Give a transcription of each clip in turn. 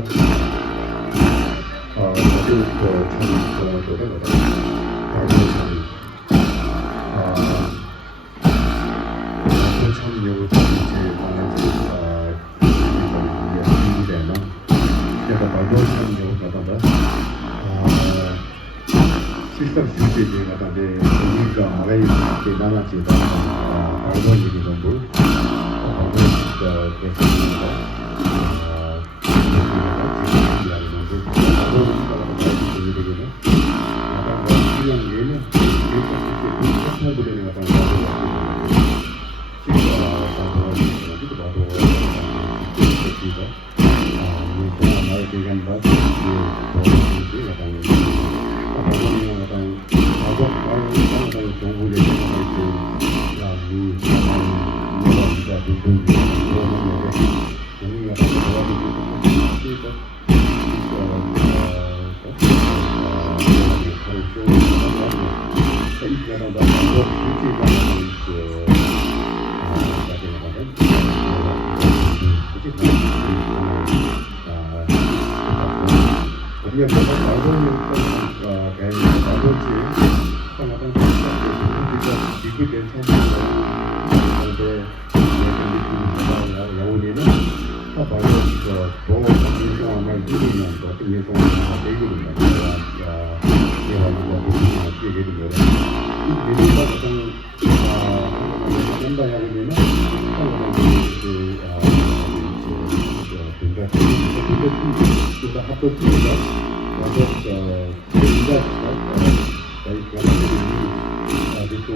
sistem strategi katanya juga mulai kenalan cerita awal jadi nombor awal kita kesini dia dapat tahu kayak tahu sih tentang bisa ikut dan sampai yang ini lah apa itu bawa itu amal dulu yang tapi itu apa itu ya yang juga gitu ya jadi tentang tentang yang ini lah sudah hapus juga untuk tidak baik kalau itu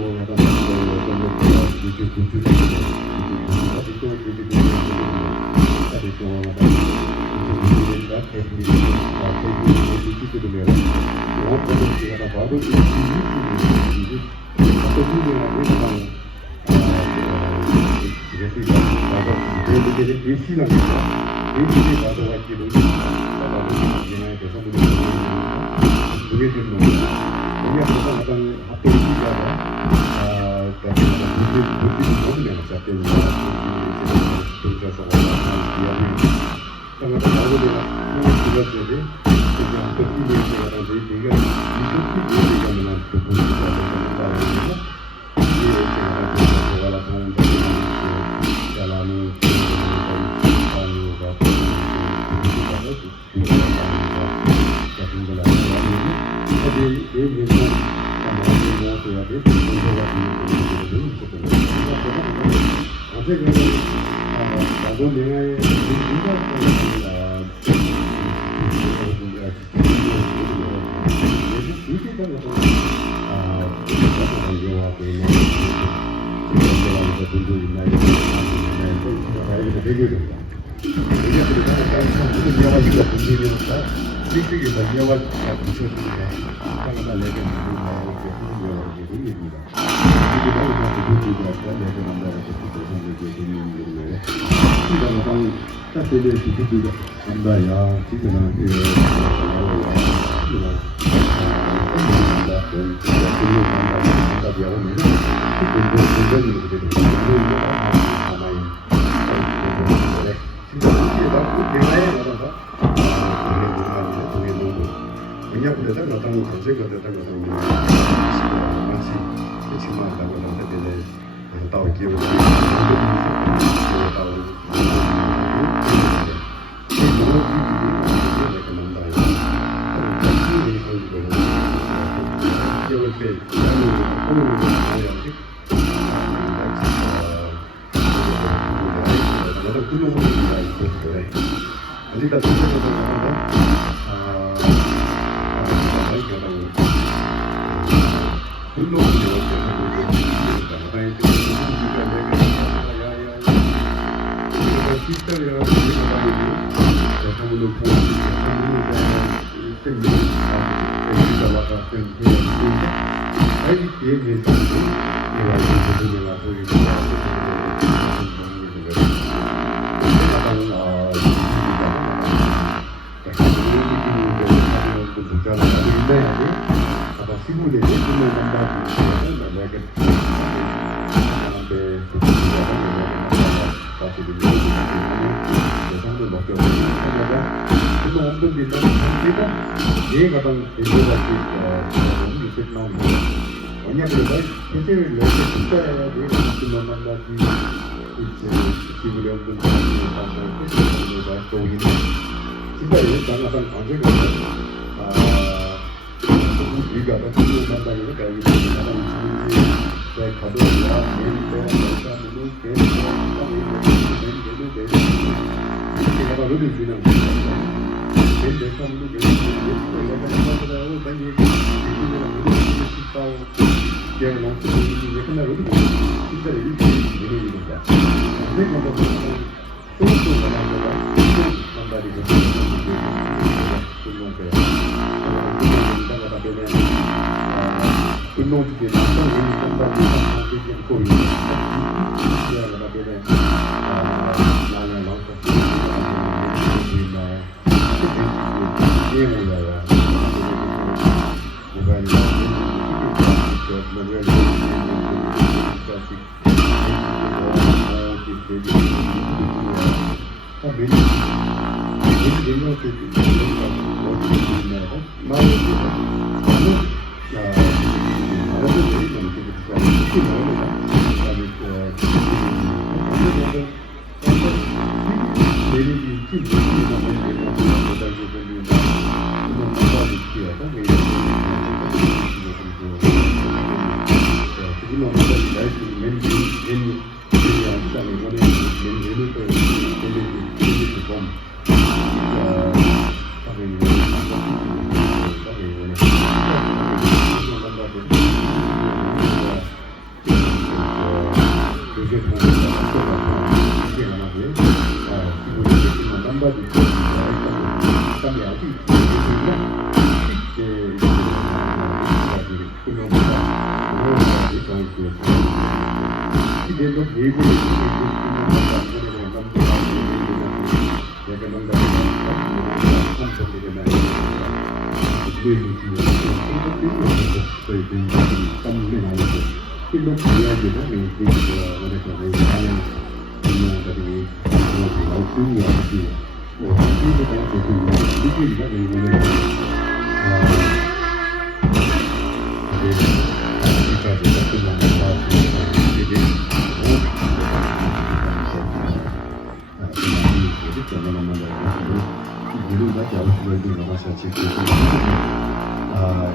ada 그런 없던 데다 얘 가방 대표같이 요새 나오는 언니가 그래서 대체를 이렇게 진짜야 내가 무슨 만나지 이제 기분이 없는 사람이 회사를 또 오기는 진짜 얘 나가서 관계가 우리가 무슨 만나기를 가기 때문에 내 가족이야 내가 사람으로 내가 너를 주는 내 사람으로 내가 사람으로 난 얘가 너무 이제 끝나고 진짜 이렇게 이루어지는 거야. 근데 뭔가 또 만나다가 만나리고 그런 거야. 나가다 보면 근로직이 나가는 건가지 거의 나가다 보면 나는 나가서 예우야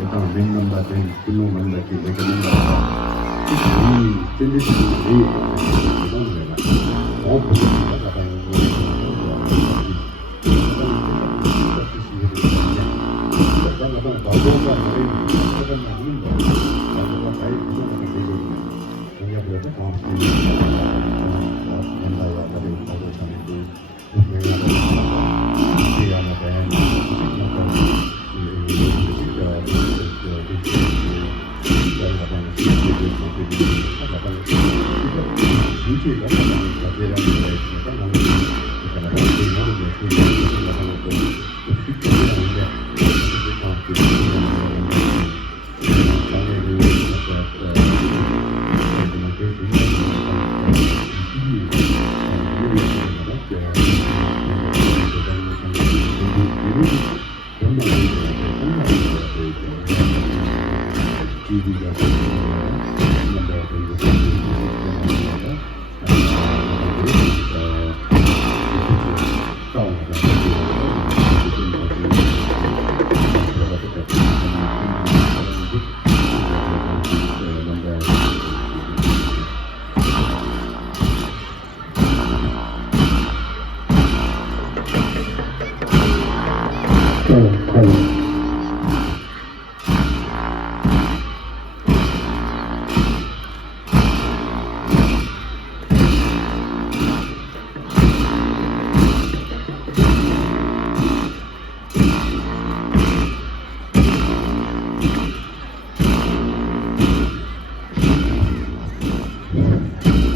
일단 멤버가 된 근로 멤버들이 내가 뭔가 이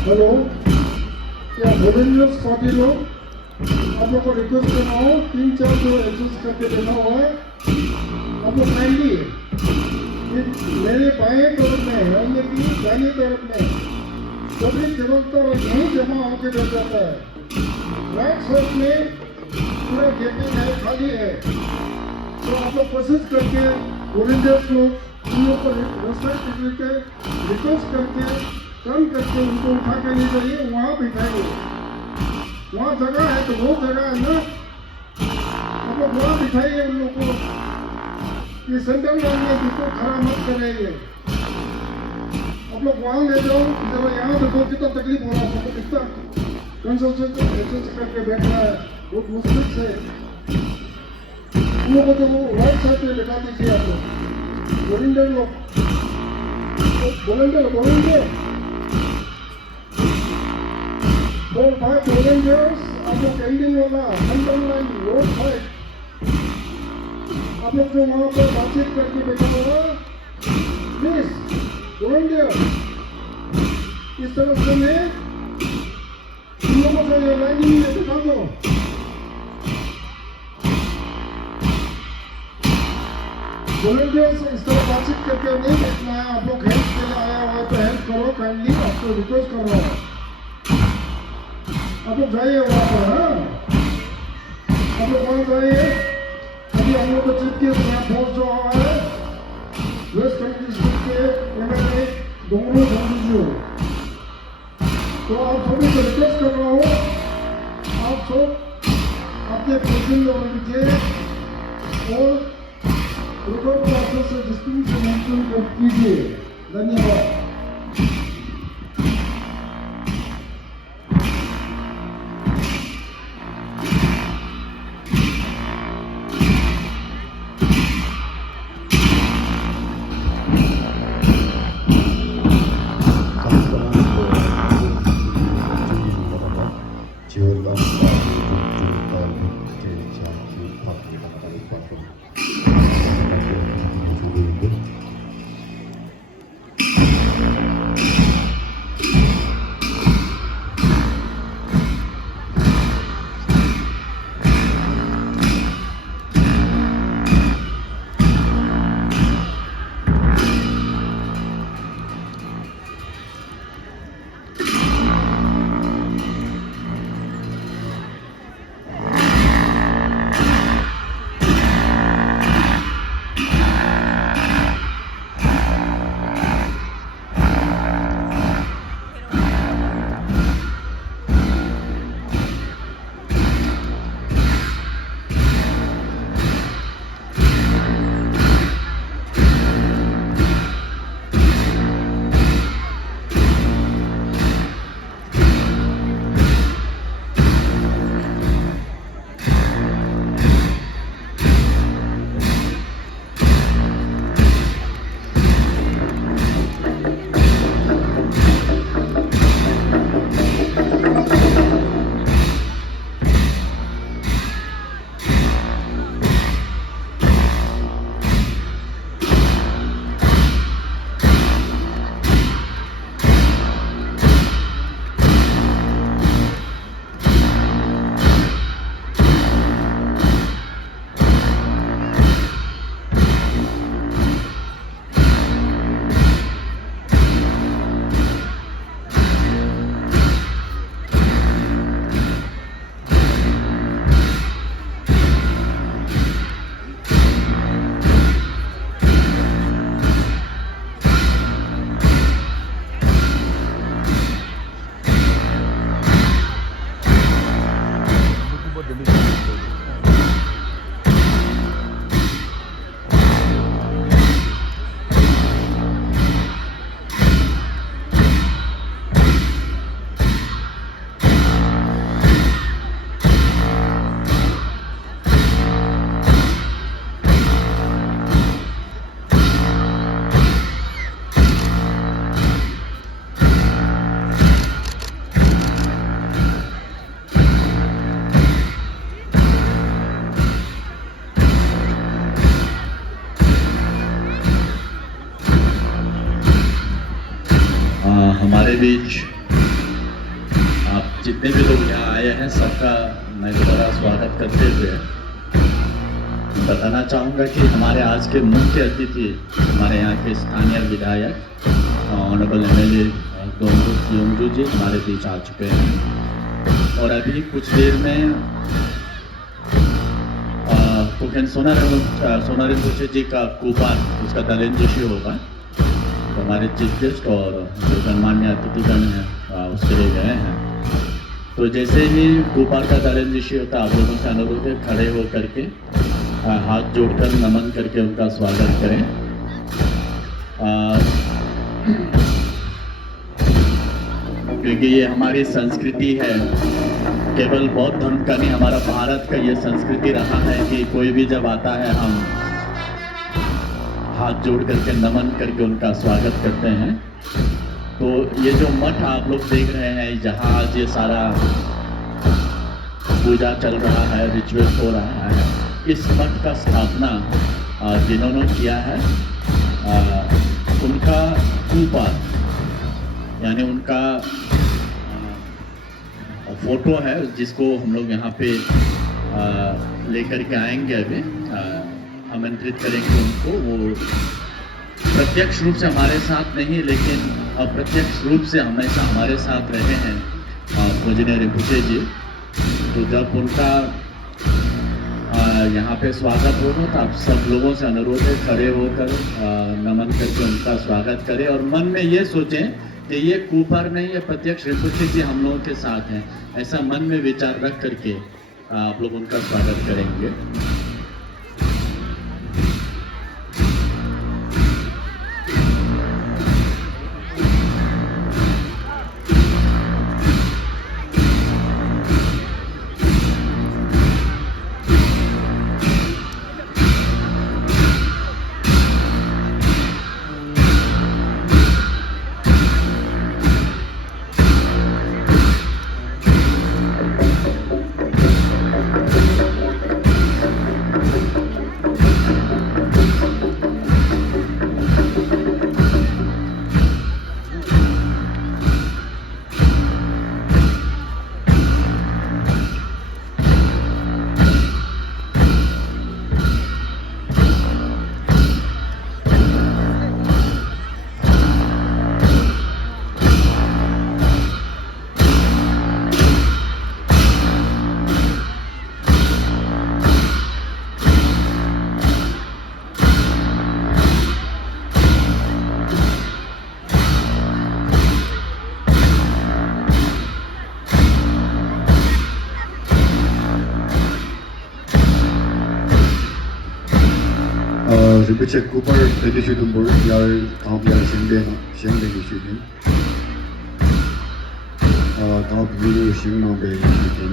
hello, क्या volunteers party लोग आप लोग को request कर रहा हूँ 3-4 जो adjust करके देना हुआ है आप लोग काइंडली मेरे बाएं तरफ में यानी कि दाहिने तरफ में सभी जरूरत यहीं जमा होकर रह जाता है राइट साइड में पूरे गेटिंग है, खाली है। तो आप लोग कोशिश करके वॉलंटियर्स लोग उन लोग को रेस्पेक्ट करके रिक्वेस्ट करके कम करके उनको उठा के ले जाइए, वहाँ बिठाइए। वहाँ जगह है तो बहुत जगह है ना, आप लोग वहाँ बिठाइए उन लोग को। ये सेंट्रल लाइन में बिल्कुल खड़ा मत करेंगे। आप लोग वहाँ ले जाओ, जरा यहाँ देखो कितना तकलीफ हो रहा है, सबको कितना कंसल्टेशन एडजस्ट करके बैठना है, बहुत मुश्किल से। उन लोगों को वो राइट साइड पे लगा दीजिए आप लोग। वॉलंटियर लोग, वॉलंटियर 4-5 वॉलंटियर्स आप लोग एंडिंग वाला सेंट्रल लाइन रोड साइड आप लोग जो वहाँ पर बातचीत करके बैठा होगा, प्लीज वॉलंटियर इस तरफ से मैं इन लोगों को ये लाइनिंग में बिठा दो। वॉलंटियर्स इस तरह बातचीत करके नहीं बैठना है। आप लोग हेल्प के लिए आया हुआ तो हेल्प करो, काइंडली आपको रिक्वेस्ट कर रहा हूँ। आप लोग जाइए वहाँ पर, हाँ आप लोग वहाँ जाइए। अभी हम लोग को चीफ के साथ पहुँच रहा है वेस्ट कामेंग डिस्ट्रिक्ट के MLA डोंगरू धनजू। तो आप सभी को रिक्वेस्ट कर रहा हूँ, आप सब अपने पोजिशन में लीजिए और रिकॉर्ड प्रोसेस से डिस्टिंग से मेंशन कीजिए। धन्यवाद। हमारे बीच आप जितने भी लोग यहाँ आए हैं सबका मैं दोबारा स्वागत करते हुए बताना चाहूँगा कि हमारे आज के मुख्य अतिथि हमारे यहाँ के स्थानीय विधायक ऑनरेबल MLA डोंगरू जी हमारे बीच आ चुके हैं और अभी कुछ देर में Bukan सोनारिपुचे जी का कूपार उसका दलेंजुशी होगा, तो हमारे चीफ गेस्ट और जो गणमान्य अतिथिगण हैं उसके लिए गए हैं। तो जैसे ही कूपार का दलेंजुशी होता है, आप लोगों से अनुरोध है खड़े हो करके हाथ जोड़कर नमन करके उनका स्वागत करें। क्योंकि ये हमारी संस्कृति है, केवल बौद्ध धर्म का नहीं, हमारा भारत का ये संस्कृति रहा है कि कोई भी जब आता है हम हाथ जोड़ करके नमन करके उनका स्वागत करते हैं। तो ये जो मठ आप लोग देख रहे हैं, जहाँ आज ये सारा पूजा चल रहा है, रिचुअल हो रहा है, इस मठ का स्थापना जिन्होंने किया है उनका कूपार यानी उनका फोटो है, जिसको हम लोग यहाँ पे लेकर के आएंगे। अभी आमंत्रित करेंगे उनको। वो प्रत्यक्ष रूप से हमारे साथ नहीं, लेकिन अप्रत्यक्ष रूप से हमेशा हमारे साथ रहे हैं पूजनीय रिपुचे जी। तो जब उनका यहाँ पे स्वागत होगा तो आप सब लोगों से अनुरोध है खड़े होकर नमन करके उनका स्वागत करें और मन में ये सोचें कि ये कूपर नहीं है, प्रत्यक्ष रिपुचे जी हम लोगों के साथ हैं। ऐसा मन में विचार रख करके आप लोग उनका स्वागत करेंगे। Ripuche Cooper Edition Board, Yar Kamya Shingden, Top View Shingno Bay Edition.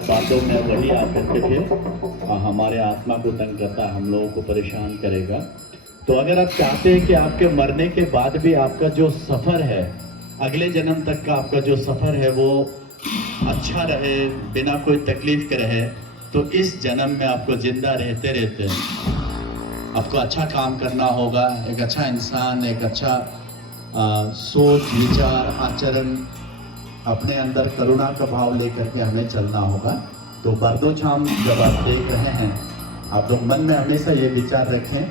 बातों में वही आप करते थे हमारे आत्मा को तंग करता, हम लोगों को परेशान करेगा। तो अगर आप चाहते हैं कि आपके मरने के बाद भी आपका जो सफ़र है, अगले जन्म तक का आपका जो सफ़र है वो अच्छा रहे, बिना कोई तकलीफ के रहे, तो इस जन्म में आपको ज़िंदा रहते रहते आपको अच्छा काम करना होगा, एक अच्छा इंसान, एक अच्छा सोच विचार आचरण, अपने अंदर करुणा का भाव लेकर के हमें चलना होगा। तो बर्दोछाम जब आप देख रहे हैं, आप लोग मन में हमेशा ये विचार रखें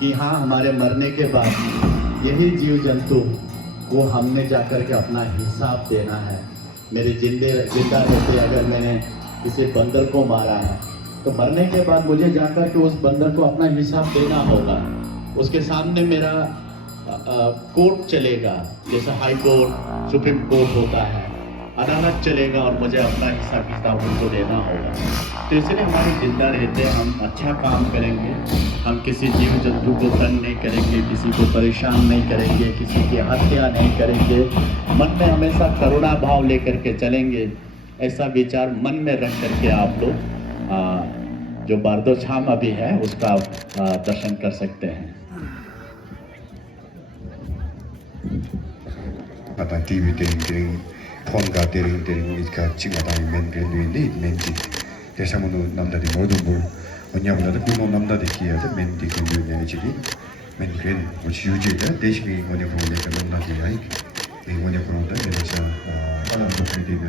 कि हाँ, हमारे मरने के बाद यही जीव जंतु को हमने जाकर के अपना हिसाब देना है। मेरे जिंदा रहते अगर मैंने किसी बंदर को मारा है तो मरने के बाद मुझे जाकर के उस बंदर को अपना हिसाब देना होगा। उसके सामने मेरा कोर्ट चलेगा, जैसे हाई कोर्ट, सुप्रीम कोर्ट होता है, अदालत चलेगा और मुझे अपना हिसाब किताब उनको देना होगा। तो इसलिए हमारे जिंदा रहते हम अच्छा काम करेंगे, हम किसी जीव जंतु को तंग नहीं करेंगे, किसी को परेशान नहीं करेंगे, किसी की हत्या नहीं करेंगे, मन में हमेशा करुणा भाव लेकर के चलेंगे। ऐसा विचार मन में रख करके आप लोग जो बारदोछाम अभी है उसका दर्शन कर सकते हैं। 마땅 TV 대ring 폰가 대ring 이까 지가다 맨그랜드인데 맨디 대상으로 남다디 모든 걸 언냐보다도 비모 남다디 기야서 맨디 근류냐 지기 맨그랜 뭐지 유지가 대식이 원에 보내까 남다디 아이 이 원에 보내다 내가 하나 더 되면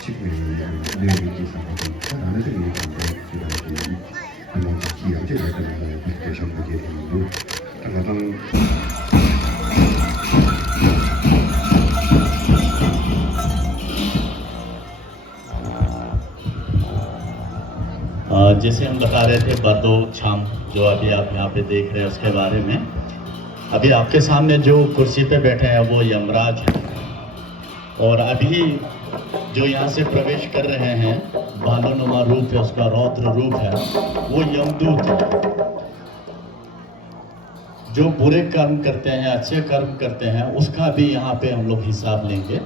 지금 내용이 기사하고 나는 이게 지금 한번 기여제 내가 이렇게 전부게 되고 당장 जैसे हम बता रहे थे बारदोछाम जो अभी आप यहाँ पे देख रहे हैं उसके बारे में। अभी आपके सामने जो कुर्सी पे बैठे हैं वो यमराज हैं और अभी जो यहाँ से प्रवेश कर रहे हैं भालुनुमा रूप है, उसका रौद्र रूप है, वो यमदूत है। जो बुरे कर्म करते हैं, अच्छे कर्म करते हैं, उसका भी यहाँ पे हम लोग हिसाब लेंगे।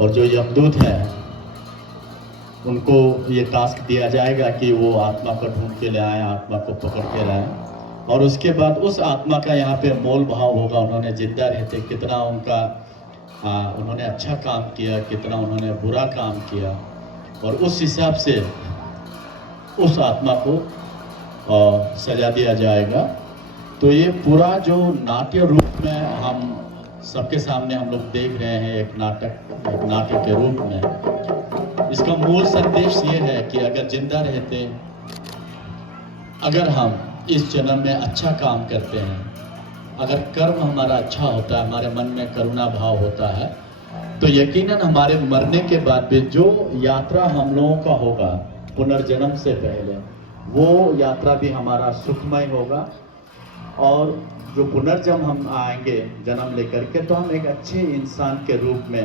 और जो यमदूत है उनको ये टास्क दिया जाएगा कि वो आत्मा को ढूंढ के ले आए, आत्मा को पकड़ के लाए और उसके बाद उस आत्मा का यहाँ पे मोल भाव होगा। उन्होंने जिंदा रहते कितना उनका उन्होंने अच्छा काम किया, कितना उन्होंने बुरा काम किया और उस हिसाब से उस आत्मा को सजा दिया जाएगा। तो ये पूरा जो नाट्य रूप में हम सबके सामने हम लोग देख रहे हैं, एक नाटक के रूप में। इसका मूल संदेश ये है कि अगर जिंदा रहते, अगर हम इस जन्म में अच्छा काम करते हैं, अगर कर्म हमारा अच्छा होता है, हमारे मन में करुणा भाव होता है, तो यकीनन हमारे मरने के बाद भी जो यात्रा हम लोगों का होगा पुनर्जन्म से पहले, वो यात्रा भी हमारा सुखमय होगा। और जो पुनर्जन्म हम आएंगे जन्म लेकर के, तो हम एक अच्छे इंसान के रूप में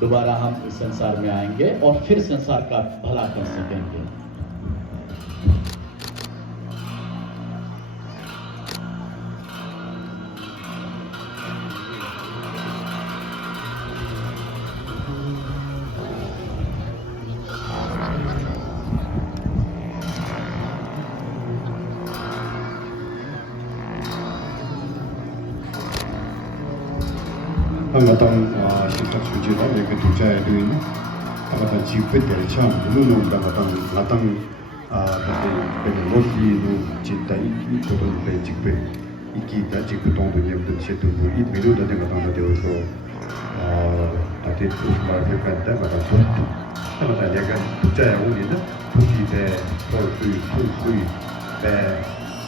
दोबारा हम इस संसार में आएंगे और फिर संसार का भला कर सकेंगे। 당마당 실적 주제가 이렇게 독자에 되는 당마당 지표 대처 물론 당마당 나당 그때 로시도 진짜 이 도던 배 지표 이기다 지표 동도 예부터 제도 이 미로다 내가 당도 되어서 다들 말을 간다 맞아 당마당 내가 독자에 오니는 도시대 소수의 배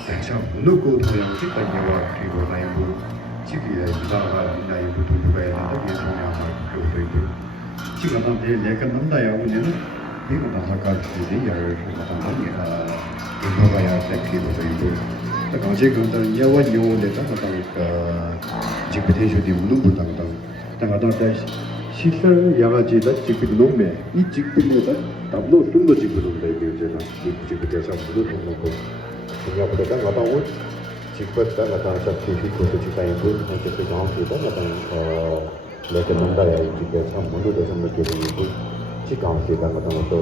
대처 누구 도양식 관계와 그리고 나이고 지금의 유다가 나의 부두가 있는데 예송량을 그리고 있고 지금 나한테 내가 남다야 오면은 이거 다 사과들이 열을 하다가 이거가야 되기도 되고 또 지금 또 예원 요원에다 하다가 지금 대주디 무는 불당당 당하다 시설 야가지다 지금 놈에 이 지금보다 담도 좀더 지금 놈에 제가 지금 대상 무는 놈고 생각보다 나다 올 जिक्वता मतलब सर्टिफिकेट को तो चिकाई को जैसे गांव के था मतलब लेकिन मंदा है जिक्वत हम मुंडू दशम में के लिए को चिकाई के था मतलब तो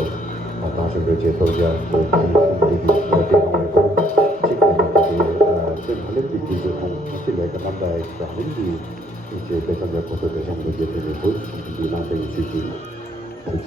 ताश में जेतो या तो लेके गांव को चिकाई के भले की जो हम इसे लेकर मंदा है हम भी इसे दशम में को तो दशम में के लिए को बिना पे चीज कुछ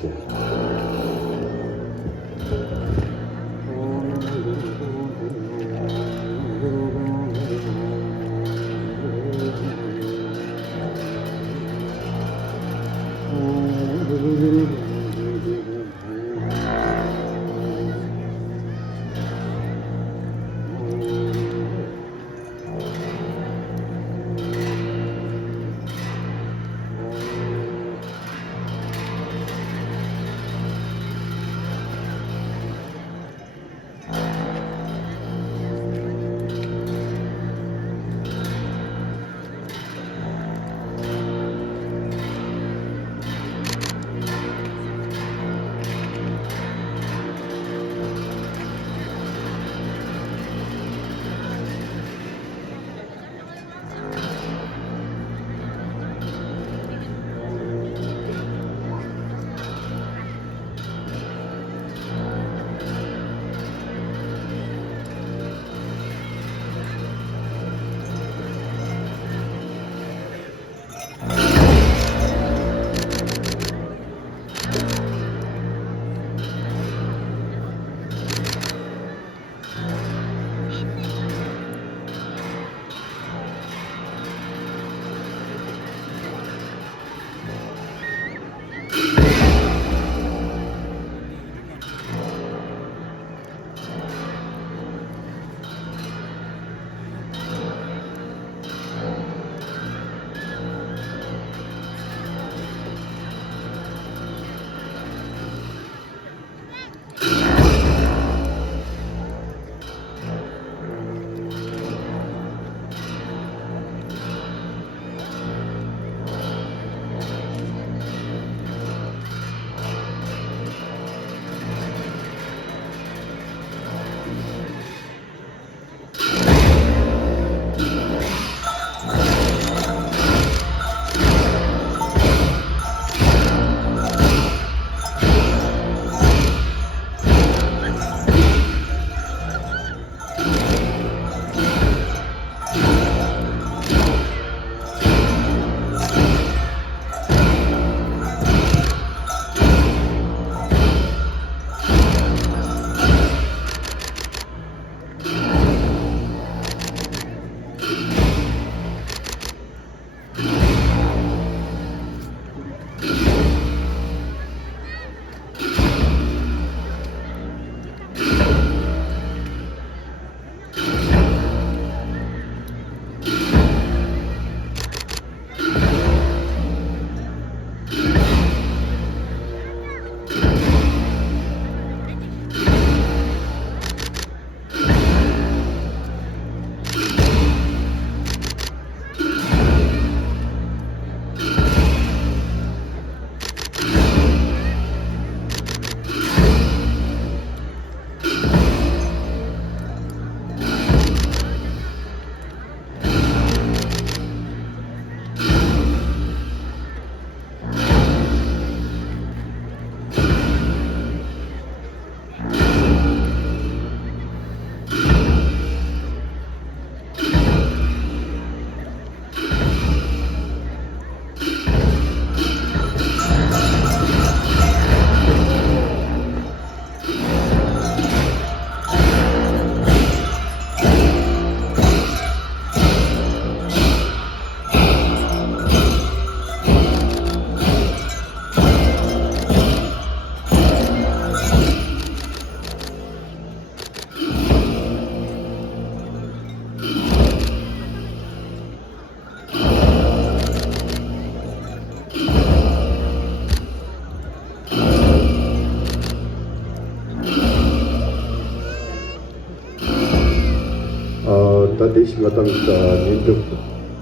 Tadi Selatan Ninduk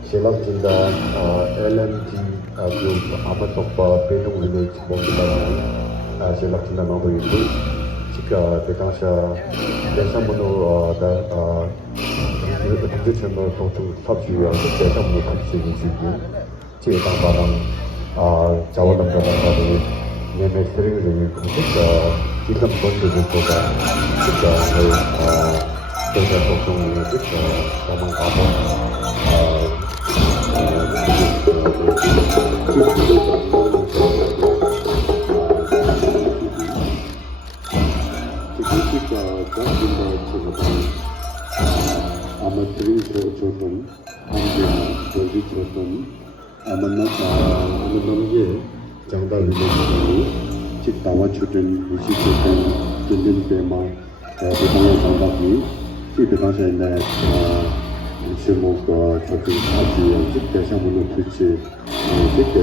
Silap Jinda LMG Group Amat Tokpa Pedung Village Bongkitan Silap Jinda Nomor itu jika Dekasa Desa Munu Tentu Channel Tontu Tabjuya Desa Munu Kapsi Visi Cita Barang Jawa Lembaga Baru Neme Sering Ringi Kumsik Hitam Tontu Jika Jika Dengan sosong ini kita memang apa jika kita coba amat sering coba ambil bagi coba amannya jangan lupa cipta wujudin musik dan tema dengan jangan ini 基本上现在项目个就是它只有这个项目的推荐，这个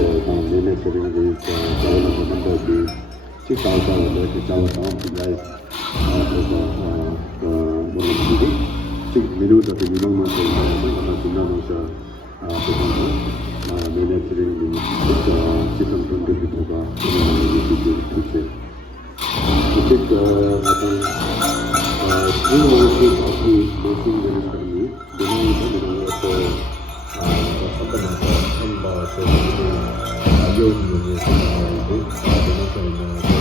年内这边的招了我们的这招到我们就招到本来我们这个这没有的这个弄的是我们尽量是这个年内这边的这个基本上都是这个推荐，这个因为我是早期模型的产品，因为这个我说上班的时候，他们把这个有你的什么的，这个什么这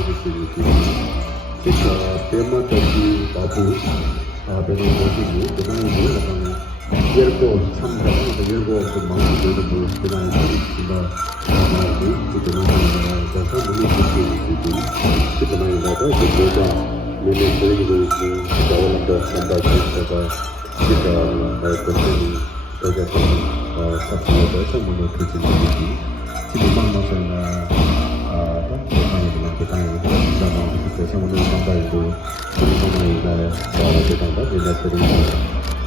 个是这个天马的是大部别的模型的，可能有的呢，第二个参加的第二个是忙的这个非常这个这个在上面这个呢，在这个。 Mene sering itu jauh anda pada kita bertemu dengan satu desa menuju ke sini. Jadi memang masalah apa? Memang kita tidak mau desa menuju sampai itu. Jadi memang kita tidak sering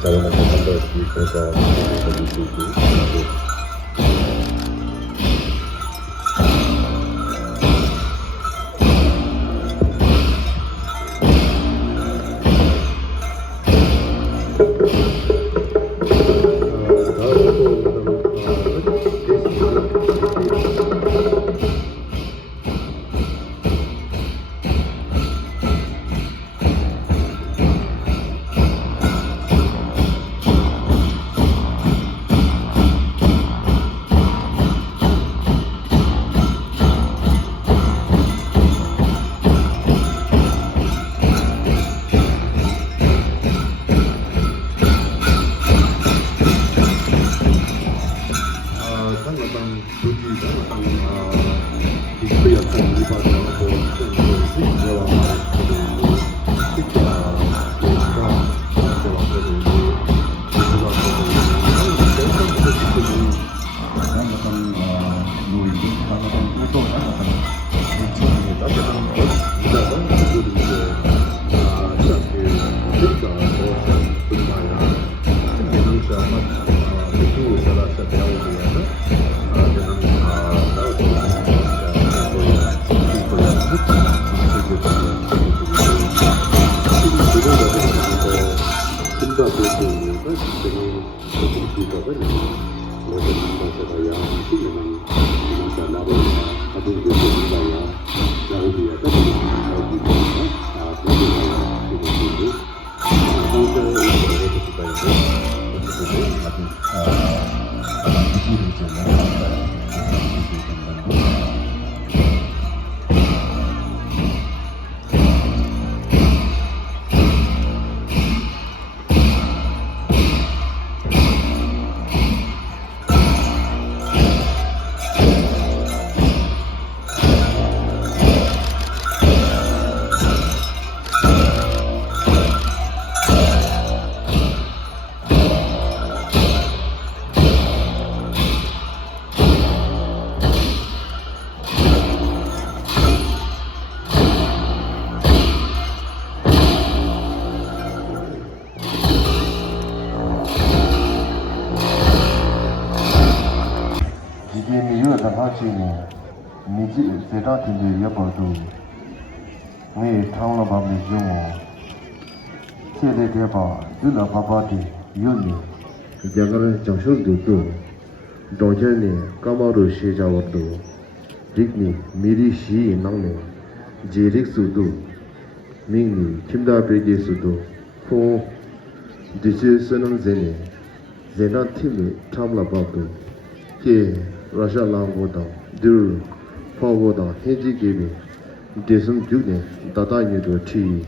jauh anda pada di desa menuju ke sini. Jangan jangshul dutu, dongjan ne kamaru sheja wadu, rikni miri shi nangne, jirik sudu, mingni kimda brege sudu, ho diji senang zene, zena timi tamla badu, ke rasha lango da, dur, pago da, heji gebe, desum jukne, dada nyudu chi.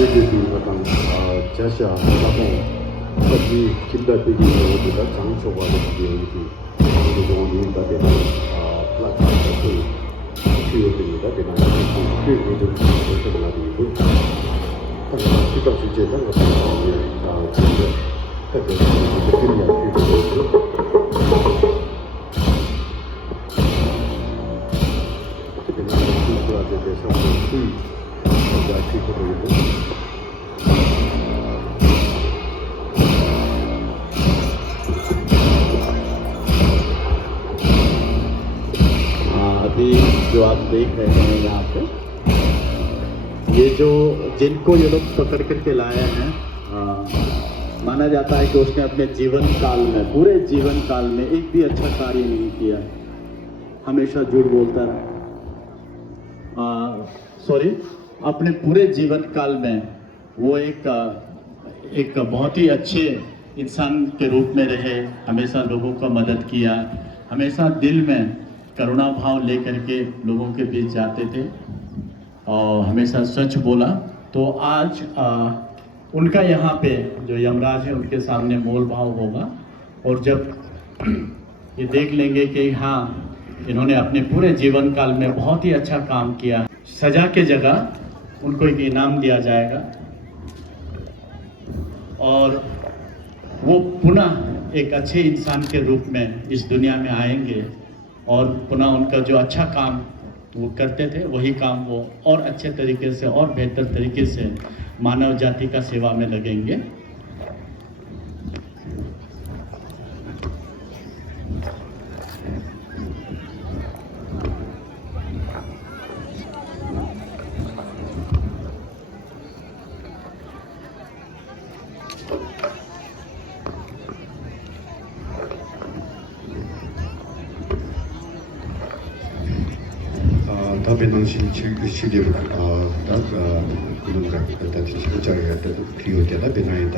这个地方假设他们特别近代的我觉得长寿啊的这样子，这种人的这种那个会去的那个那个去的这个这个那里，但是这段时间那个这个特别是这个今年去的时候，这个那个去的这个上面去，大家去这个。 जो आप देख रहे हैं यहाँ पे ये जो जिनको ये लोग पकड़ करके लाए हैं माना जाता है कि उसने अपने जीवन काल में पूरे जीवन काल में एक भी अच्छा कार्य नहीं किया, हमेशा झूठ बोलता रहा। सॉरी, अपने पूरे जीवन काल में वो एक बहुत ही अच्छे इंसान के रूप में रहे, हमेशा लोगों का मदद किया, हमेशा दिल में करुणा भाव लेकर के लोगों के बीच जाते थे और हमेशा सच बोला। तो आज उनका यहाँ पे जो यमराज है उनके सामने मोल भाव होगा और जब ये देख लेंगे कि हाँ इन्होंने अपने पूरे जीवन काल में बहुत ही अच्छा काम किया, सजा के जगह उनको एक इनाम दिया जाएगा और वो पुनः एक अच्छे इंसान के रूप में इस दुनिया में आएंगे और पुनः उनका जो अच्छा काम वो करते थे वही काम वो और अच्छे तरीके से और बेहतर तरीके से मानव जाति का सेवा में लगेंगे। 답변하신 시대로 그런 거 시작해야 돼도 필요하다 변화에다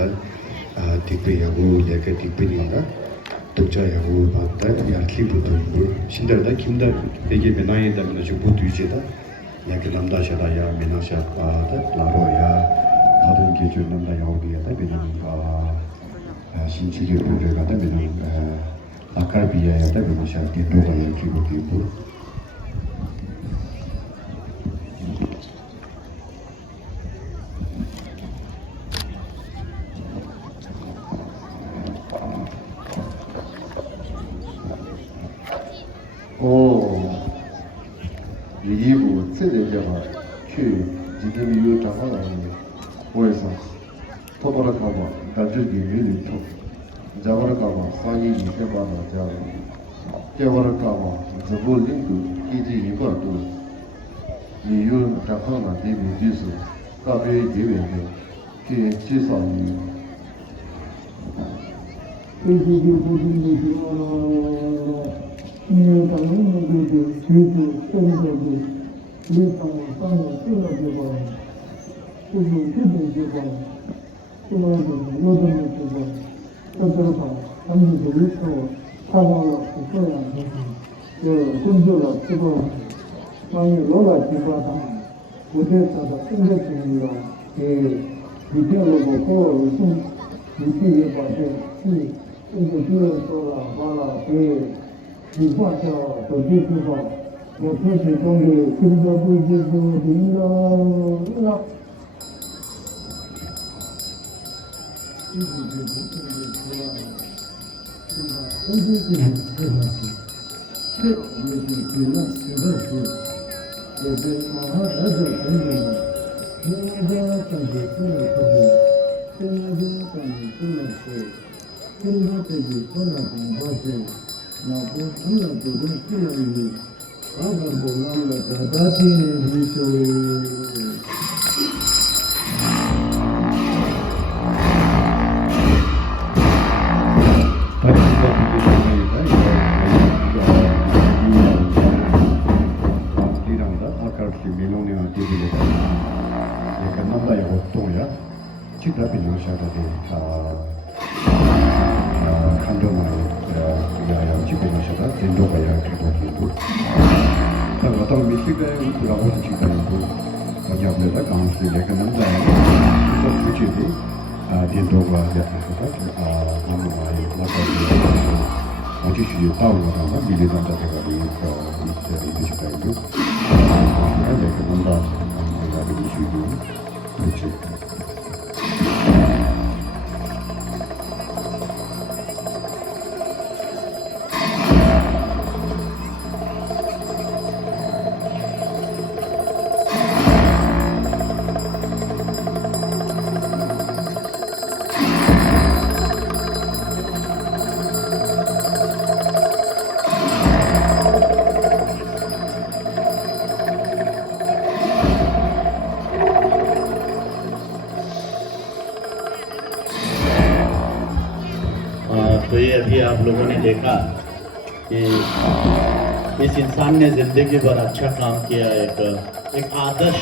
디페하고 약간 디페니까 독자하고 봤다 야 키부도 신달다 김다 이게 변화에다 먼저 부도 이제다 약간 남다샤다야 메나샤 바다 라로야 다른 기준 남다 야오비야다 변화 신치기 부르가다 변화 아카비야야다 변화샤 디도가 키부도 세대 제가 그 지금 요 장하는 거에서 토벌을 가봐 단주기 밀리 톡 자버를 가봐 상이 이때마다 자 깨버를 가봐 저볼링도 이제 이거도 이유 장하나 대비 뒤서 가베 대비에 그 지사이 그리고 보시는 거 인간은 그 주주 선거도 일상을 땅에 쓰러지고 그리고 그들도 그러고 노동을 주고 그들도 담기도 있고 사과가 있어야 하고 군주가 쓰고 많이 놀아지고 무대에서도 생겼습니다. 밑에로 보고 밑에 봐서 이거 뒤에서 봐라你画下手机之后，我开始中的听着不知不听了，老婆从来不跟这样的，老板不让了，大天你就。तो ये अभी आप लोगों ने देखा कि इस इंसान ने ज़िंदगी भर अच्छा काम किया, एक आदर्श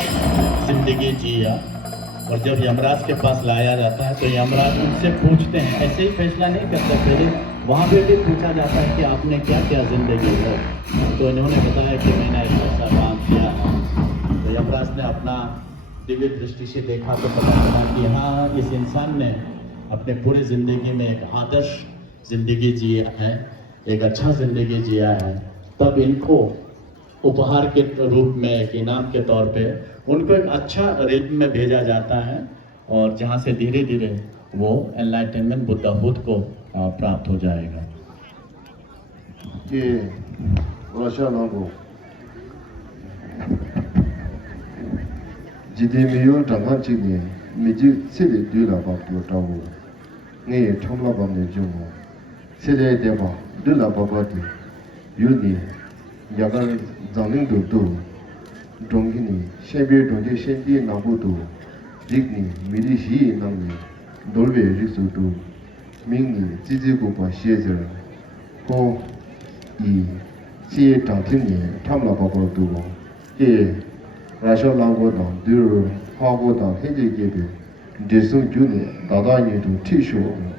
ज़िंदगी जिया। और जब यमराज के पास लाया जाता है तो यमराज उनसे पूछते हैं, ऐसे ही फैसला नहीं करते, पहले वहाँ पे भी पूछा जाता है कि आपने क्या क्या ज़िंदगी है। तो इन्होंने बताया कि मैंने ऐसा काम किया है। तो यमराज ने अपना दिव्य दृष्टि से देखा तो पता चला कि हाँ, इस इंसान ने अपने पूरी ज़िंदगी में एक आदर्श ज़िंदगी जिया है, एक अच्छा ज़िंदगी जिया है। तब इनको उपहार के रूप में, एक इनाम के तौर पे उनको एक अच्छा रिद्म में भेजा जाता है, और जहाँ से धीरे धीरे वो एनलाइटनमेंट, बुद्धहुद को प्राप्त हो जाएगा। ये रशानागो जिदे मियो ढंगा चिने मिजी सिले दुला बाबू टावो ने ठमला बामने जुमो सिले देवा दुला बाबाती युनी यागर जानिंग दो डोंगिनी शेबे डोंगे शेंदी नाबुदो जिगनी मिली ही नामी दोलवे रिसुदो मिंगी जिजी गोपा शेजर को 이 지에 당팀이 탐라 바보도 예 라셔랑고도 늘 하고도 해지게도 대승 중에 나다니도 티쇼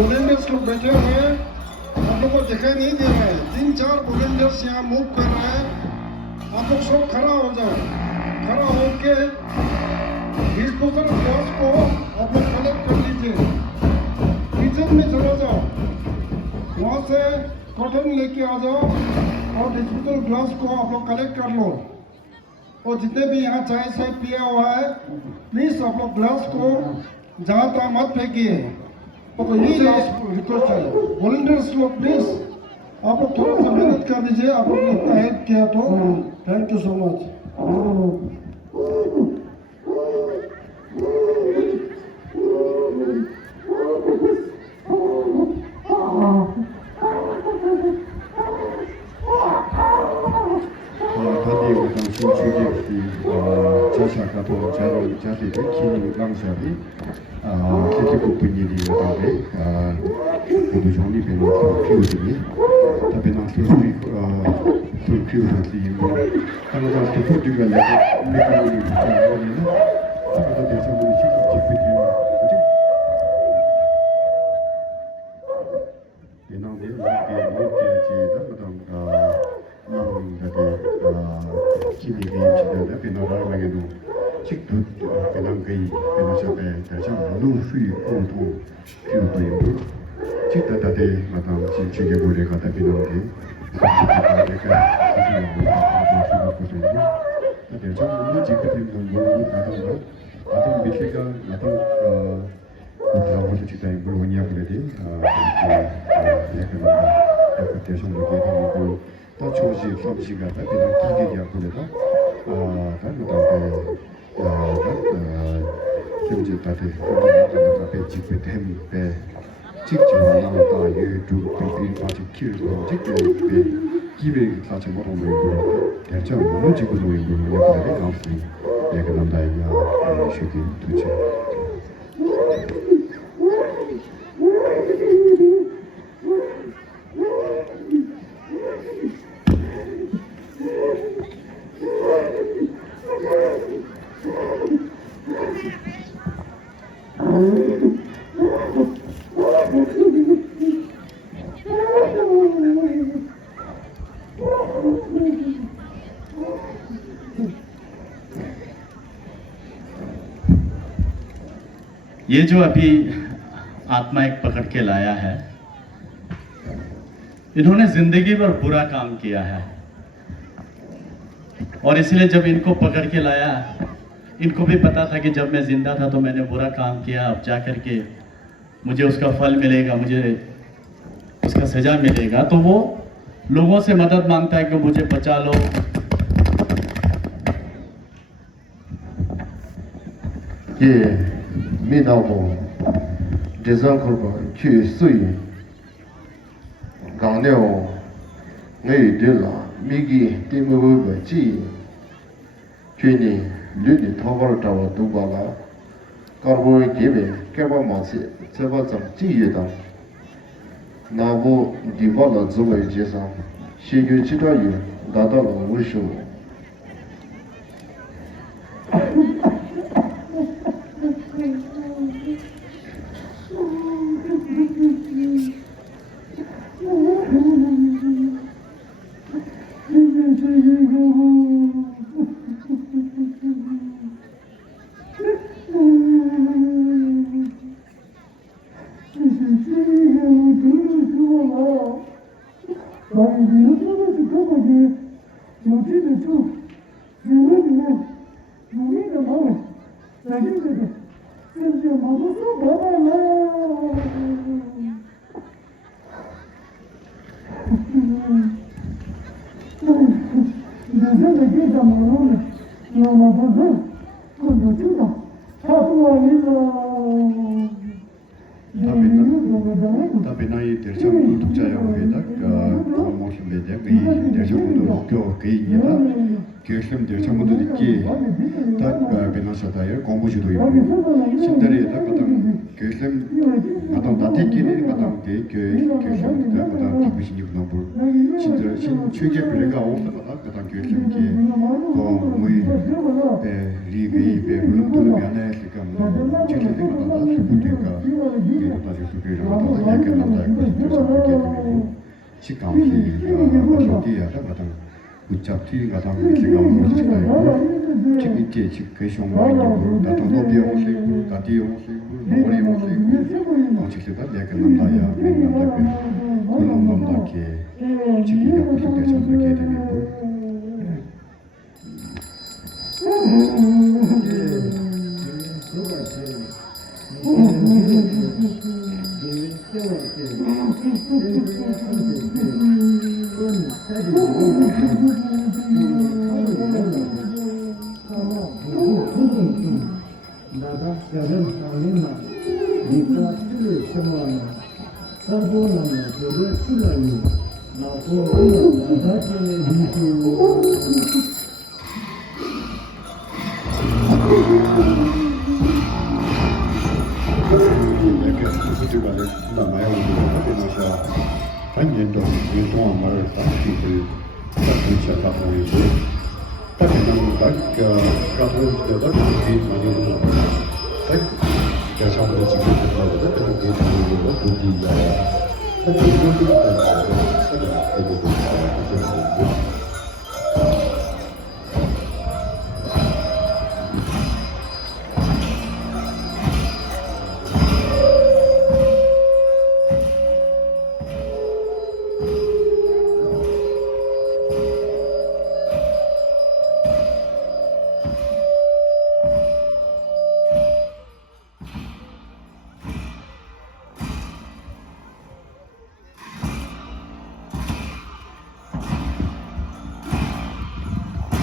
वॉलंटियर्स लोग बैठे हुए हैं, आप लोग को दिखाई नहीं दे रहा है। 3-4 वॉलंटियर्स यहाँ मूव कर रहे हैं। आप लोग सब खड़ा हो जाओ, खड़ा होके डिस्पोजल ग्लास को आप लोग कलेक्ट कर लीजिए। किचन में चले जाओ, वहाँ से कॉटन लेके आ जाओ और डिस्पोजल ग्लास को आप लोग कलेक्ट कर लो। और जितने भी यहाँ चाय से पिया हुआ है, प्लीज आप लोग ग्लास को जहाँ तहाँ मत फेंकिए। तो यही लास्ट रिक्वेस्ट है, वॉलंटियर्स लोग प्लीज आप लोग थोड़ा सा मेहनत कर दीजिए। आप लोग ने इतना हेल्प किया तो thank you so much. 다들 당신 주객이 자샤가도 자리를 키우는 강사리 기기국 분위기 같은데 모두 정리되는 피우들이 답변한 소리 피우들이 하나가 대표주가 내가 우리 장관이는 하나가 대상으로 지금 그지 대나데 이렇게 지다 kimi chidada penara magedo chikdu penangai penachabe dacha nu sui kontu kyuto yobu chidada de matam chige bore kata penangai deka ade 좀 문제 같은 건 나도 나도 밑에가 나도 나도 지금 물건이야 그래도 약간 대충 얘기하고 또 조시 섭씨가 그냥 기계야 그래도 다른 현재 다들 앞에 집에 템에 직접 나왔다 유튜브 아직 키우고 직접 기회 사실 모르는 대체 어느 집으로 있는 거야 나왔어요. 내가 남자애가 슈팅 두지. ये जो अभी आत्मा एक पकड़ के लाया है, इन्होंने जिंदगी भर बुरा काम किया है और इसलिए जब इनको पकड़ के लाया, इनको भी पता था कि जब मैं जिंदा था तो मैंने बुरा काम किया, अब जा कर के मुझे उसका फल मिलेगा, मुझे उसका सजा मिलेगा। तो वो लोगों से मदद मांगता है कि मुझे बचा लो। ये 미나고 대상으로 취수이 강내오 내일라 미기 때문에 괜히 류니 터벌 타고 두고라 가보이 집에 개발만세 제발 좀 지혜다 나보 디발라 저거 제사 시규 지도유 나다로 우쇼 답변이 대상 독자용에다 모습에다 이 대상도 목표 개인이다 교육생 대상도 있기 딱 변화사다요 공부지도 있고 신들에다 같은 교육생 같은 나태기는 같은 교육생들 같은 기부신이 너무 신들 신 최제 별가 없어다 같은 교육생께 그 뭐이 리그이 배우는 면에서 직접 생각하다 기분되니까 이거 다시 수비를 하다가 약간 남자의 것이 들어서 되고 식감이 어디야 같은 우착티 같은 기가 막히고 특히 그 쇼마이고 같은 노비용식 다디용식 노리용식 직접 약간 남자야 남자의 그런 남자께 지기가 부족해 참게 되고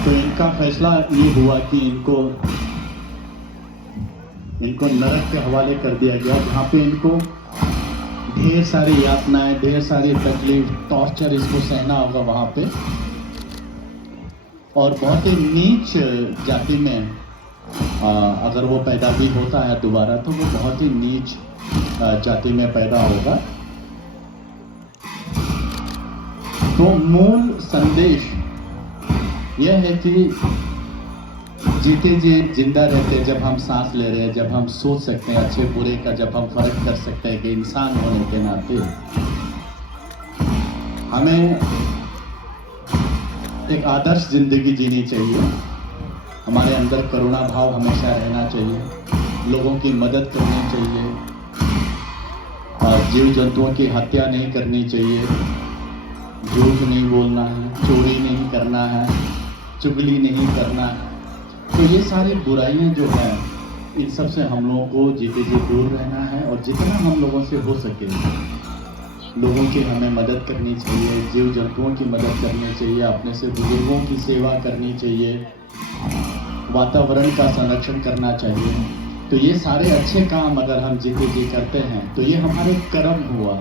तो इनका फैसला ये हुआ कि इनको नरक के हवाले कर दिया गया, जहाँ पे इनको ढेर सारी यातनाएं, ढेर सारी तकलीफ, टॉर्चर इसको सहना होगा वहाँ पे। और बहुत ही नीच जाति में अगर वो पैदा भी होता है दोबारा, तो वो बहुत ही नीच जाति में पैदा होगा। तो मूल संदेश यह है कि जीते जी जिंदा रहते, जब हम सांस ले रहे हैं, जब हम सोच सकते हैं अच्छे बुरे का, जब हम फर्क कर सकते हैं कि इंसान होने के नाते हमें एक आदर्श जिंदगी जीनी चाहिए। हमारे अंदर करुणा भाव हमेशा रहना चाहिए, लोगों की मदद करनी चाहिए, और जीव जंतुओं की हत्या नहीं करनी चाहिए, झूठ नहीं बोलना है, चोरी नहीं करना है, चुगली नहीं करना है। तो ये सारी बुराइयां जो हैं, इन सब से हम लोगों को जीते जी दूर रहना है, और जितना हम लोगों से हो सके लोगों की हमें मदद करनी चाहिए, जीव जंतुओं की मदद करनी चाहिए, अपने से बुजुर्गों की सेवा करनी चाहिए, वातावरण का संरक्षण करना चाहिए। तो ये सारे अच्छे काम अगर हम जीते जी करते हैं तो ये हमारे कर्म हुआ,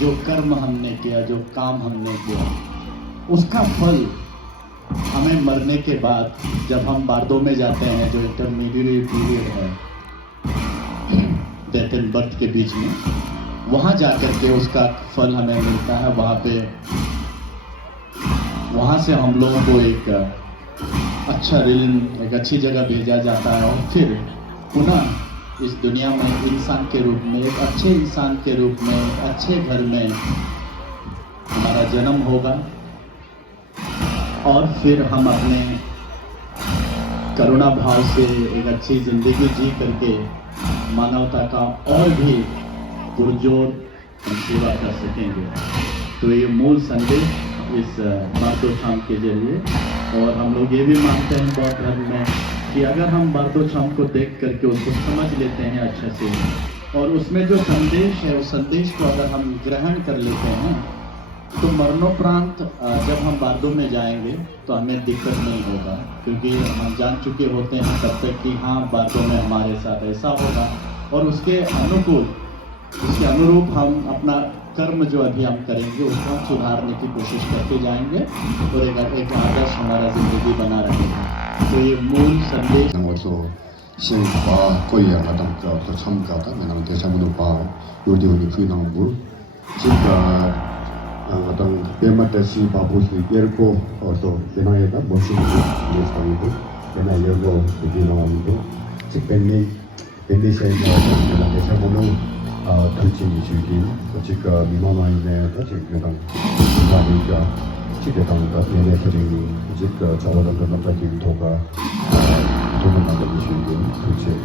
जो कर्म हमने किया, जो काम हमने किया, उसका फल हमें मरने के बाद जब हम बारदों में जाते हैं, जो इंटरमीडिएट पीरियड है डेथ एंड बर्थ के बीच में, वहाँ जाकर के उसका फल हमें मिलता है। वहाँ से हम लोगों को एक अच्छा एक अच्छी जगह भेजा जाता है, और फिर पुनः इस दुनिया में इंसान के रूप में, एक अच्छे इंसान के रूप में, अच्छे घर में हमारा जन्म होगा, और फिर हम अपने करुणा भाव से एक अच्छी ज़िंदगी जी करके मानवता का और भी पुरजोर हम सेवा कर सकेंगे। तो ये मूल संदेश इस बारदोशाम के जरिए, और हम लोग ये भी मानते हैं बौद्ध धर्म में कि अगर हम बारदोशाम को देख करके उसको समझ लेते हैं अच्छे से, और उसमें जो संदेश है उस संदेश को अगर हम ग्रहण कर लेते हैं, तो मरणोपरांत जब हम बारदों में जाएंगे तो हमें दिक्कत नहीं होगा, क्योंकि हम जान चुके होते हैं तब तक कि हाँ बारदों में हमारे साथ ऐसा होगा, और उसके अनुकूल, उसके अनुरूप हम अपना कर्म जो अभी हम करेंगे उसको हम सुधारने की कोशिश करते जाएंगे, और एक आदर्श हमारा ज़िंदगी बना रहेगा। तो ये मूल संदेश 어떤 배마다시 바보시 열고 어서 배나에다 멋있는 예상이고 배나 열고 여기 나오고 직변이 Indonesia dalam desa mulu kucing juga, jika memang ini tak kita juga, jika kita ini sering jika cawan dan kita juga toga, cuma ada juga kucing.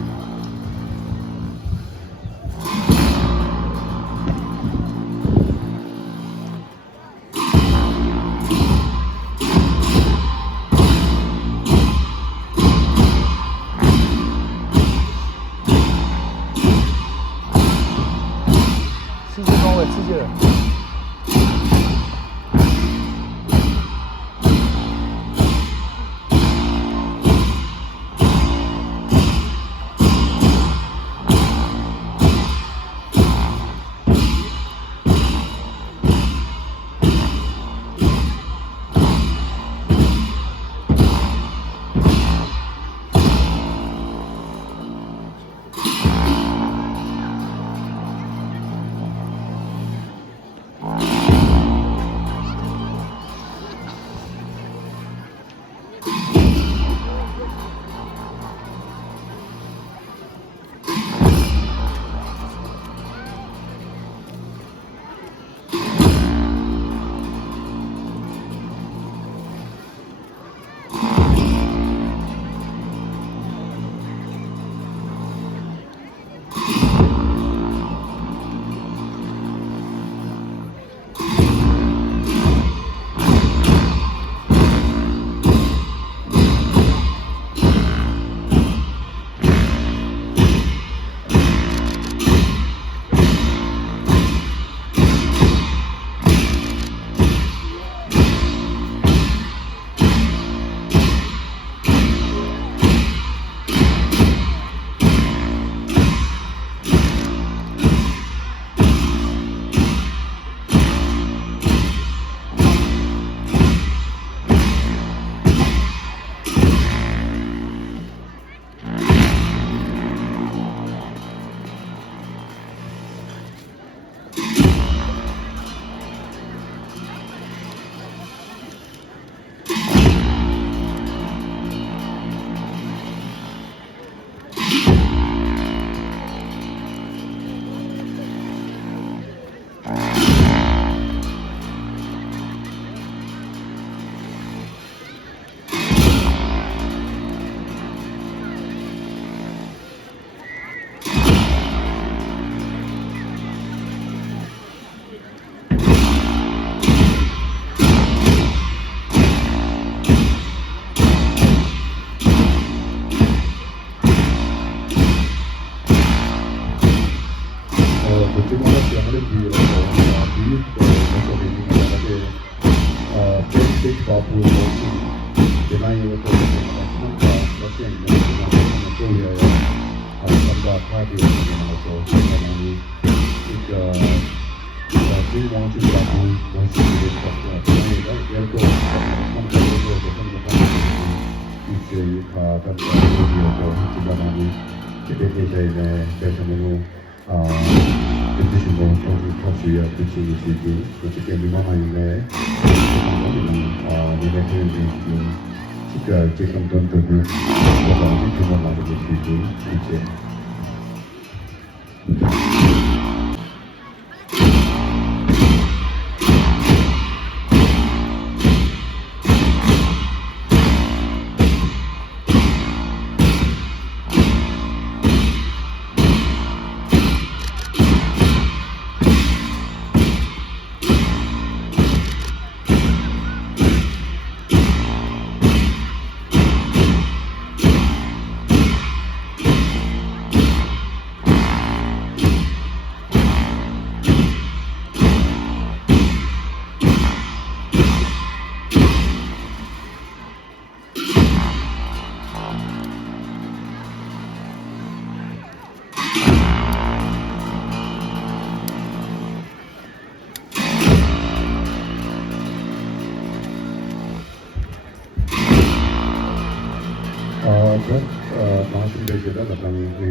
말씀드리기가 가장 이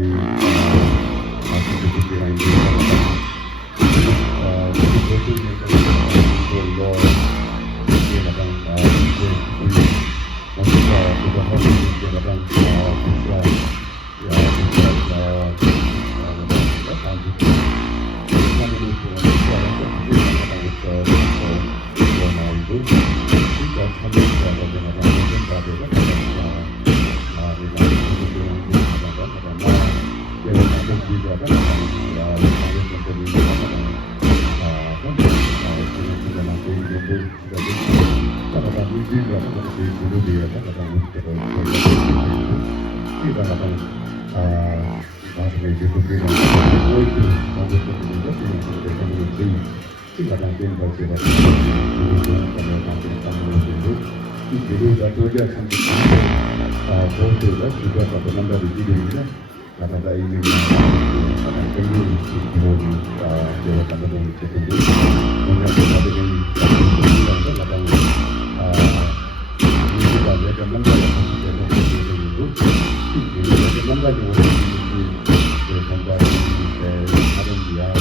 말씀드리기가 있는 가장 주인들하고 같이 무료되어서 가장 우리께로 이가 가장 나중에 이제 그들이랑 오이트 만들었던 분인데 그냥 대상으로 저희 가장 게임 발제가 이 비료가 도저히 참지 보호가 주가가 도망가는 일이니까 가다가 이미 가장 경륜이 기본이 제가 감독을 했는데 뭔가 가다가 가장 우리가 내가 뭔가를 하기 때문에 내가 뭔가를 원하는 뭔가를 다른 이야기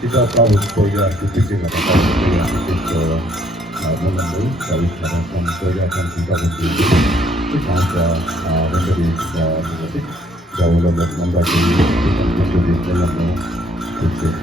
kita tahu supaya kita tidak dapat kita mengambil dari cara supaya akan kita untuk kita menjadi jauh lebih membantu kita menjadi dalam proses.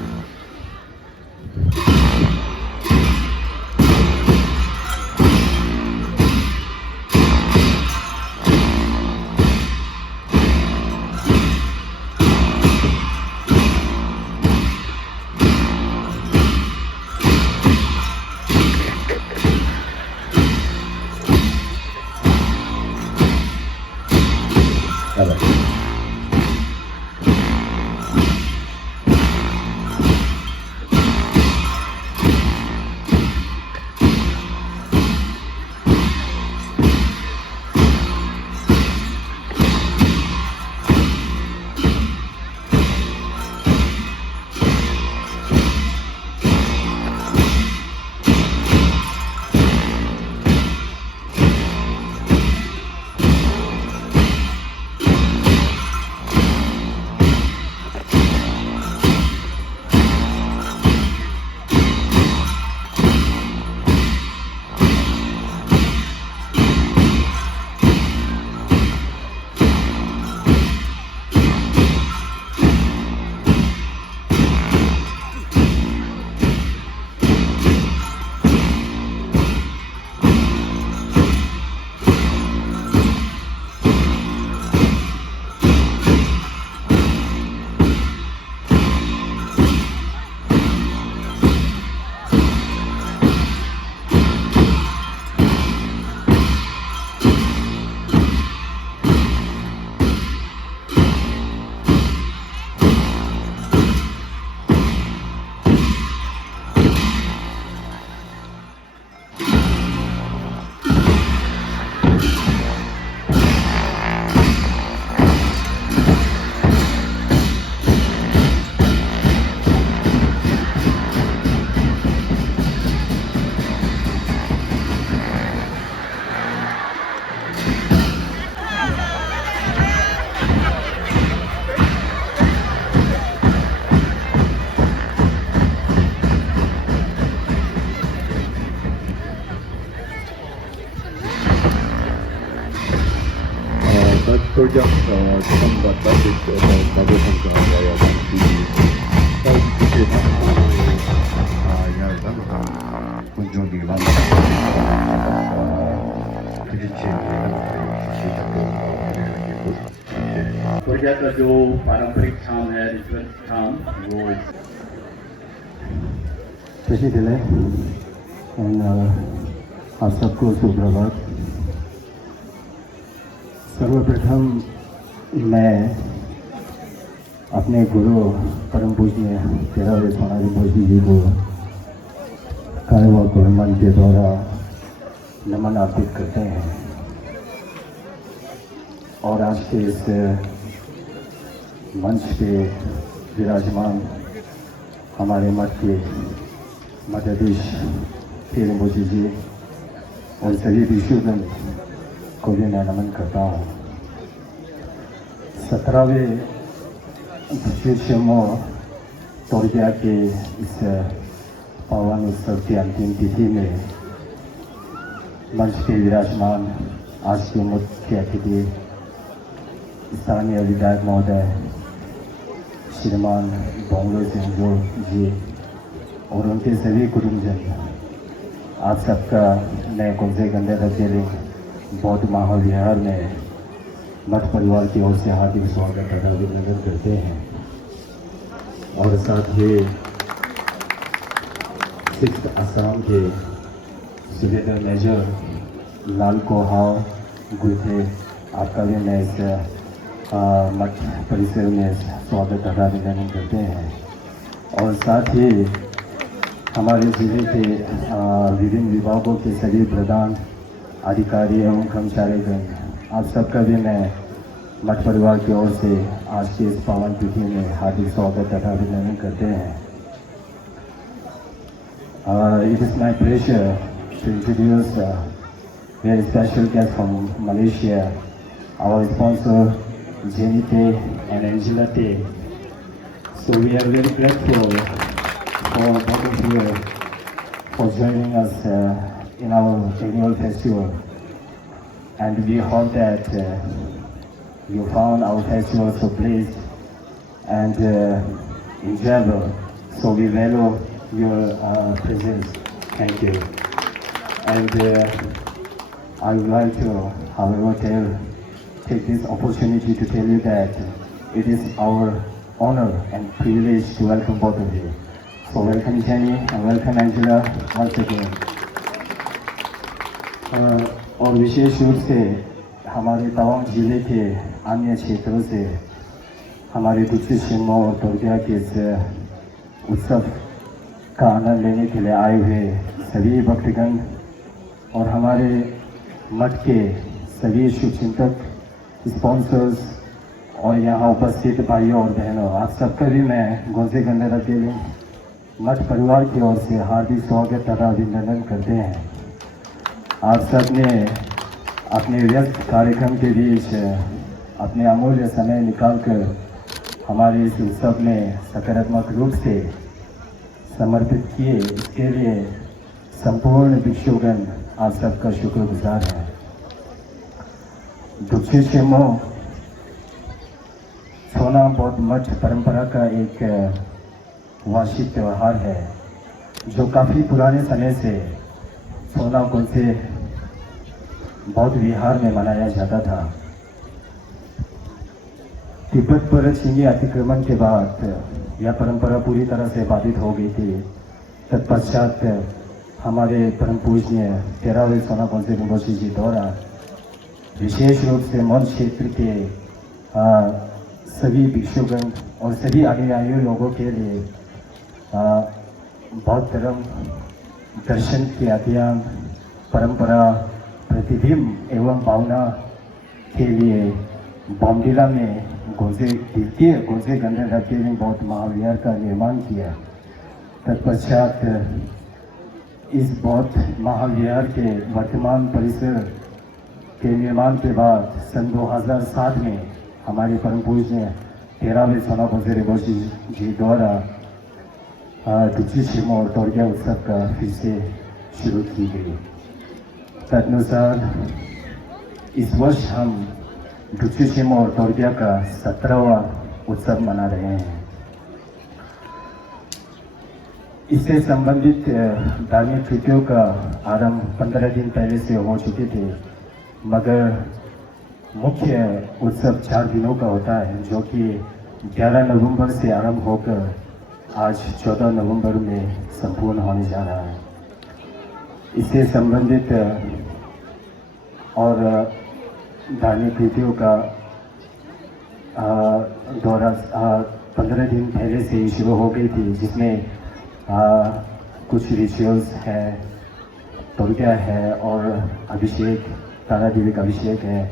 Project sambat batik bagus untuk saya di tahun kita ya kunjung di mana Korea का जो पारंपरिक थाम है ritual थाम वो कैसे चले and आप सबको सुप्रभात। सर्वप्रथम मैं अपने गुरु परम पूज्य तेरावे सोनारी मोदी जी को कार्यवा कुर्बान के द्वारा नमन अर्पित करते हैं और आज के इस मंच पे विराजमान हमारे मठ के मठाधीश तेरे मोदी जी और सभी विशुद्धजन को भी मैं नमन करता हूँ। 17वें विश्वमो तोड़िया के इस पावन उत्सव की अंतिम तिथि में मंच पे विराजमान आज के मुख्य अतिथि स्थानीय विधायक महोदय श्रीमान बोंगलो सिंह जी और उनके सभी कुटुंबजन, आप सबका मैं कुंजे गंदे रखेली बौद्ध महाविहार में मठ परिवार की ओर से हार्दिक स्वागत तथा अभिनंदन करते हैं। और साथ ही 6th असम के सुबेदार मेजर लाल कोहाव गुथे, आपका भी मैं इस मठ परिसर में स्वागत तथा अभिनंदन करते हैं। और साथ ही हमारे जिले के विभिन्न विभागों के सभी प्रधान अधिकारी एवं कर्मचारीगण, आप सबका भी मैं मठ परिवार की ओर से आज के इस पावन तिथि में हार्दिक स्वागत तथा अभिनंदन करते हैं। It is my pleasure to introduce a very special guest from Malaysia, our sponsor Jenny Tay and Angela Tay. So we are very grateful for both of you for joining us in our annual festival, and we hope that you found our festival so pleased and enjoyable. So we value your presence. Thank you. And I would like to, however, take this opportunity to tell you that it is our honor and privilege to welcome both of you. So welcome Jenny and welcome Angela once again. और विशेष रूप से हमारे तवांग जिले के अन्य क्षेत्रों से हमारे दुक्षी शिमो और तोड़िया के इस उत्सव का आनंद लेने के लिए आए हुए सभी भक्तगण और हमारे मठ के सभी शुभचिंतक, स्पॉन्सर्स और यहाँ उपस्थित भाइयों और बहनों, आप सबका भी मैं गोजे गंधरा के मठ परिवार की ओर से हार्दिक स्वागत तथा अभिनंदन करते हैं। आप सब ने अपने व्यस्त कार्यक्रम के बीच अपने अमूल्य समय निकालकर हमारे इस उत्सव में सकारात्मक रूप से समर्पित किए, इसके लिए संपूर्ण भिक्षुगण आप सबका शुक्रगुजार है। दुक्षी शिमो सोना बौद्ध मठ परंपरा का एक वार्षिक त्यौहार है जो काफ़ी पुराने समय से सोना से बौद्ध विहार में मनाया जाता था। तिब्बत पर चीनी अतिक्रमण के बाद यह परंपरा पूरी तरह से बाधित हो गई थी। तत्पश्चात हमारे परम पूज्य तेरावे सोना कोंसे रिम्पोछे जी द्वारा विशेष रूप से मौन क्षेत्र के सभी भिक्षुगण और सभी अनुयायी लोगों के लिए बौद्ध धर्म दर्शन के अध्ययन, परंपरा, प्रतिबिंब एवं भावना के लिए बॉम्डिला में द्वितीय गोजे गंधर्व के बौद्ध महाविहार का निर्माण किया। तत्पश्चात इस बौद्ध महाविहार के वर्तमान परिसर के निर्माण के बाद सन 2007 में हमारे परम पूज्य तेरावे सोना कोंसे रिम्पोछे जी द्वारा दुक्षी शिमो और तोड़िया उत्सव का फिर से शुरू की गई। तदनुसार इस वर्ष हम दुक्षी शिमो और तोड़िया का 17वां उत्सव मना रहे हैं। इससे संबंधित धार्मिक कृतियों का आरंभ 15 दिन पहले से हो चुके थे, मगर मुख्य उत्सव 4 दिनों का होता है जो कि 11 नवंबर से आरंभ होकर आज 14 नवंबर में संपूर्ण होने जा रहा है। इससे संबंधित और धार्मिक रीतियों का दौरा 15 दिन पहले से ही शुरू हो गई थी, जिसमें कुछ रिचुअल्स है, तोड़िया है और अभिषेक, तारा देवी का अभिषेक है,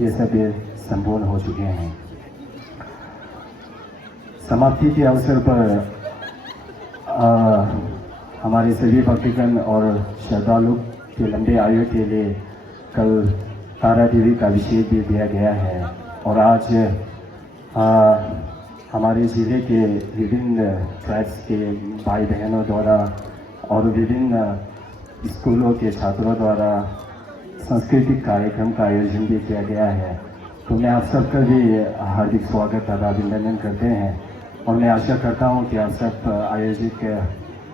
ये सब संपूर्ण हो चुके हैं। समाप्ति के अवसर पर हमारे सभी भक्तगण और श्रद्धालु के लंबे आयु के लिए कल तारा देवी का अभिषेक भी दिया गया है। और आज हमारे ज़िले के विभिन्न ट्राइब्स के भाई बहनों द्वारा और विभिन्न स्कूलों के छात्रों द्वारा सांस्कृतिक कार्यक्रम का आयोजन भी किया गया है। तो मैं आप सबका भी हार्दिक स्वागत तथा अभिनंदन करते हैं और मैं आशा करता हूं कि आप सब आयोजित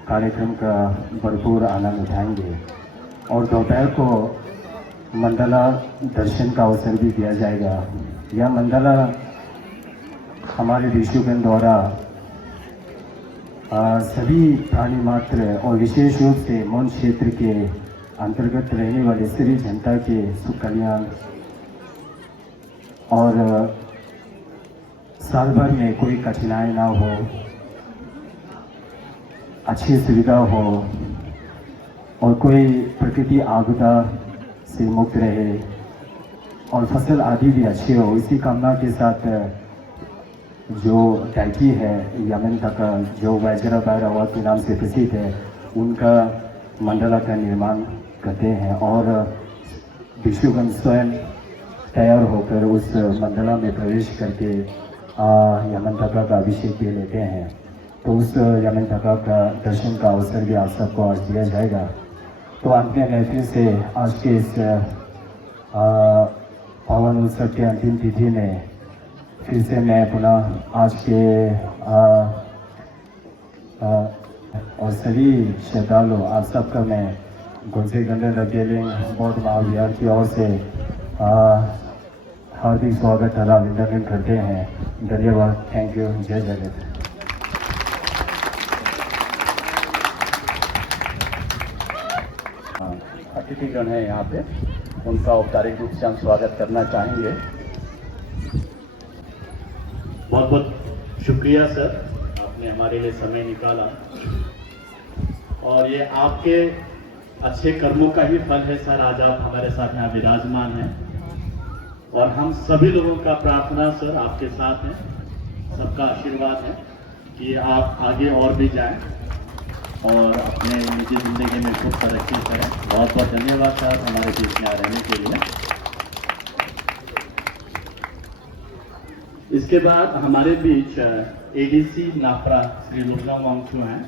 कार्यक्रम का भरपूर आनंद उठाएंगे। और दोपहर को मंडला दर्शन का अवसर भी दिया जाएगा। यह मंडला हमारे ऋषिगण द्वारा सभी प्राणी मात्र और विशेष रूप से मौन क्षेत्र के अंतर्गत रहने वाले सभी जनता के सुख कल्याण और साल भर में कोई कठिनाई ना हो, अच्छी सुविधा हो और कोई प्रकृति आपदा से मुक्त रहे और फसल आदि भी अच्छी हो, इसी कामना के साथ जो टैंकी है यमन तक जो वैजरा भैरवा के नाम से प्रसिद्ध है, उनका मंडला का निर्माण करते हैं और भिक्षुगण स्वयं तैयार होकर उस मंडला में प्रवेश करके यमन तका का अभिषेक भी लेते हैं। तो उस यमन तका का दर्शन का अवसर भी आप सबको आज दिया जाएगा। तो अंत में फिर से आज के इस पावन उत्सव के अंतिम तिथि में फिर से मैं पुनः आज के और सभी श्रद्धालु आप सबका मैं गुंजे गंडे रगेलिंग बौद्ध महाविहार की ओर से हार्दिक स्वागत तथा अभिनंदन करते हैं। धन्यवाद। Thank you. जय जगत। अतिथिगण है यहाँ पे, उनका औपचारिक रूप से हम स्वागत करना चाहेंगे। बहुत बहुत शुक्रिया सर, आपने हमारे लिए समय निकाला और ये आपके अच्छे कर्मों का ही फल है सर। आज आप हमारे साथ यहाँ विराजमान हैं और हम सभी लोगों का प्रार्थना सर आपके साथ है, सबका आशीर्वाद है कि आप आगे और भी जाएं और अपने निजी जिंदगी में खूब तरक्की करें। बहुत बहुत धन्यवाद सर हमारे बीच में रहने के लिए। इसके बाद हमारे बीच एडीसी नाफरा श्री लोकनाथ वांगचू हैं,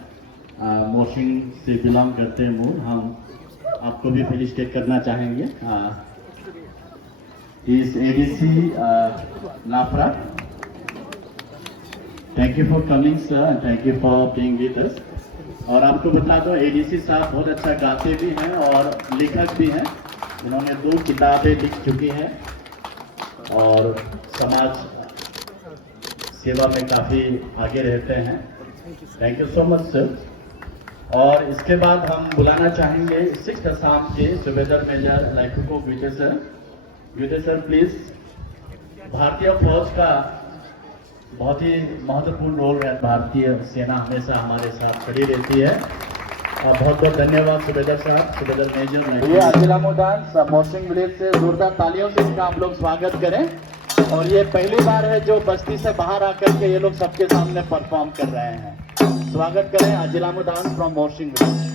मोशिंग से बिलोंग करते हैं मूल। हम आपको भी फेलिसिटेट करना चाहेंगे। इस ADC Nafra, thank you for coming sir and thank you for being with us. और आपको बता दो एडीसी साहब बहुत अच्छा गाते भी हैं और लेखक भी हैं। उन्होंने 2 किताबें लिख चुकी हैं और समाज सेवा में काफ़ी आगे रहते हैं। Thank you so much sir. और इसके बाद हम बुलाना चाहेंगे 6th असम के सूबेदार मेजर लाइकुको Vijay sir. Vijay sir please. भारतीय फौज का बहुत ही महत्वपूर्ण रोल है, भारतीय सेना हमेशा हमारे साथ खड़ी रहती है और बहुत बहुत धन्यवाद सूबेदार साहब, सूबेदार मेजर। ये अजिलामुद्दीन मोर्शिंग विलेज से जोरदार तालियों से इनका हम लोग स्वागत करें। और ये पहली बार है जो बस्ती से बाहर आकर के ये लोग सबके सामने परफॉर्म कर रहे हैं। स्वागत करें अजिलामुद्दीन फ्रॉम मोर्शिंग विलेज।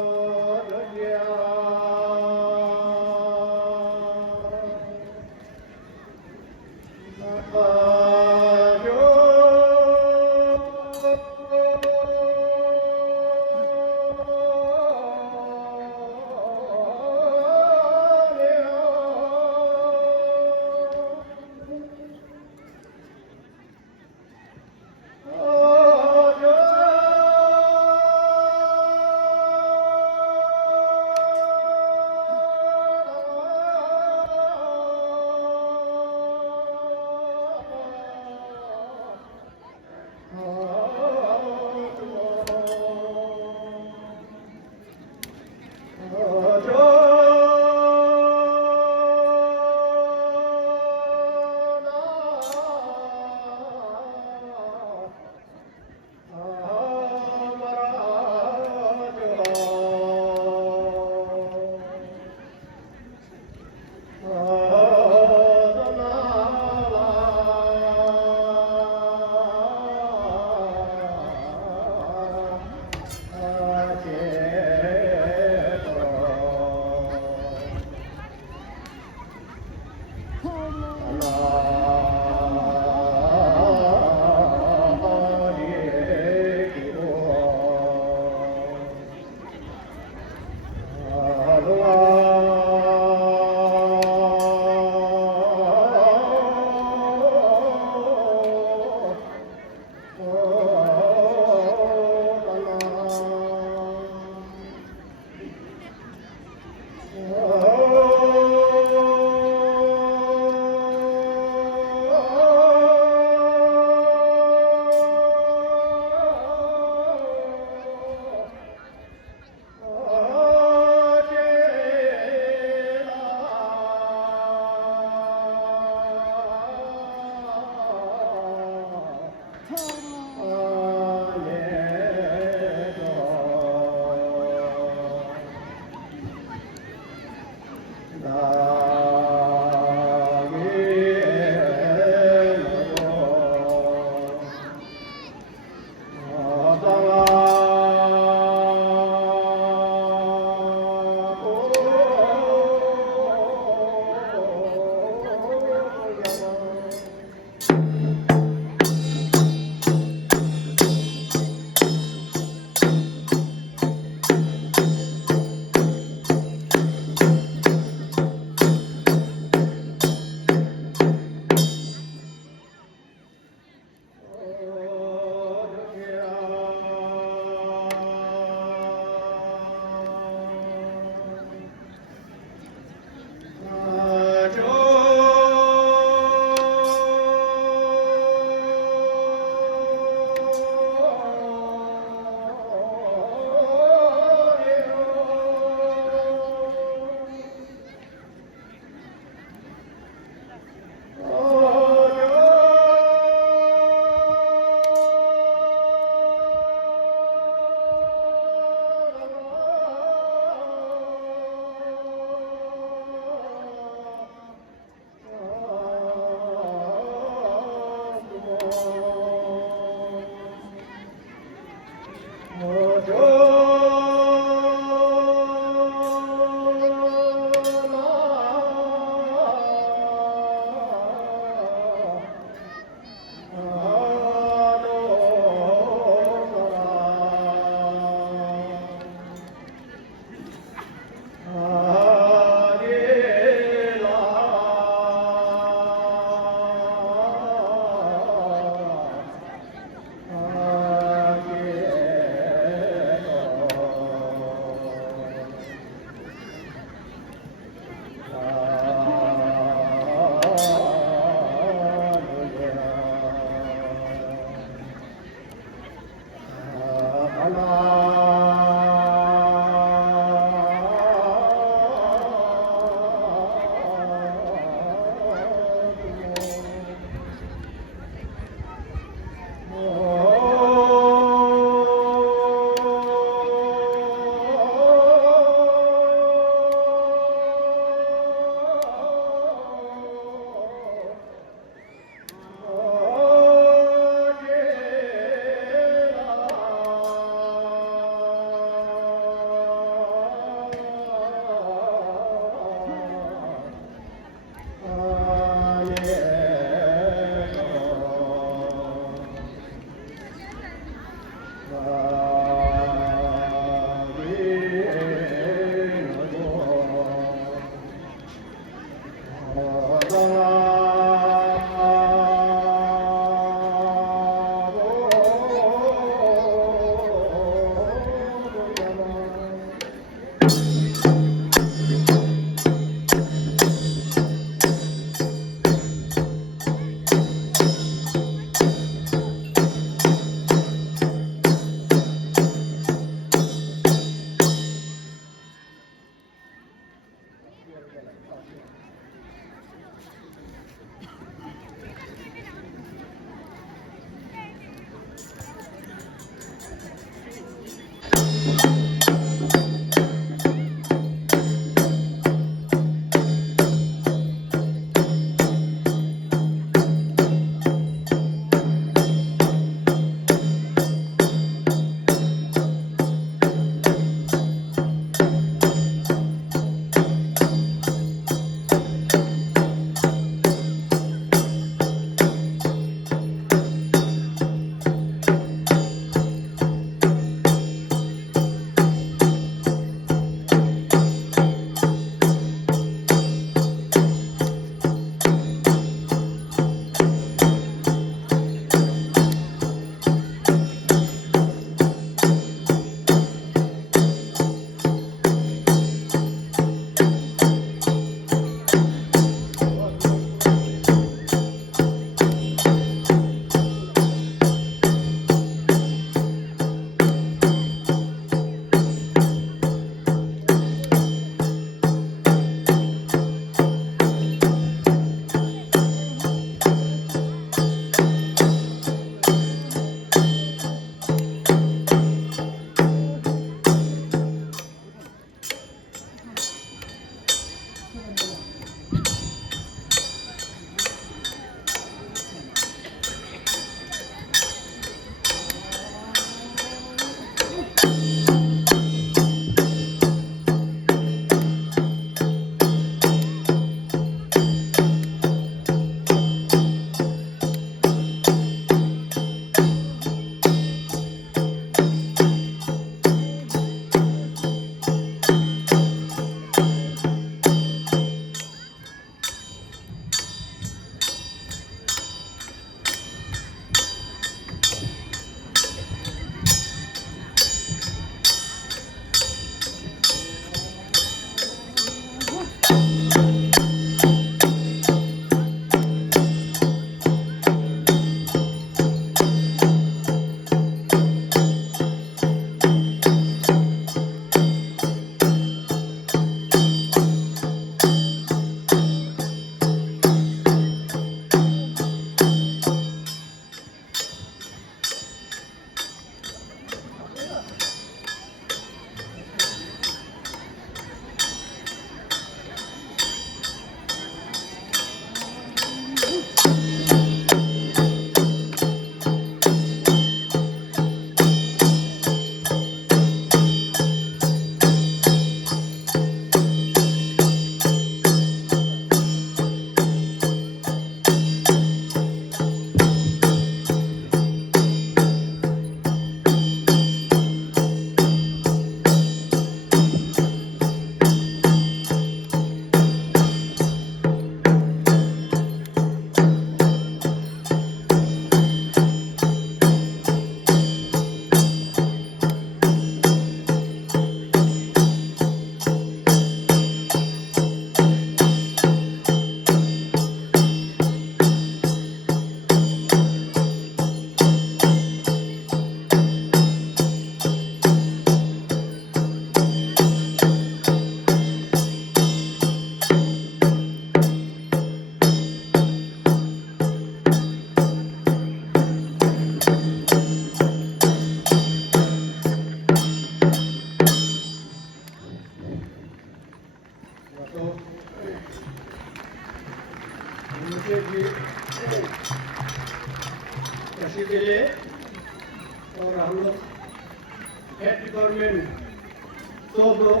सब लोग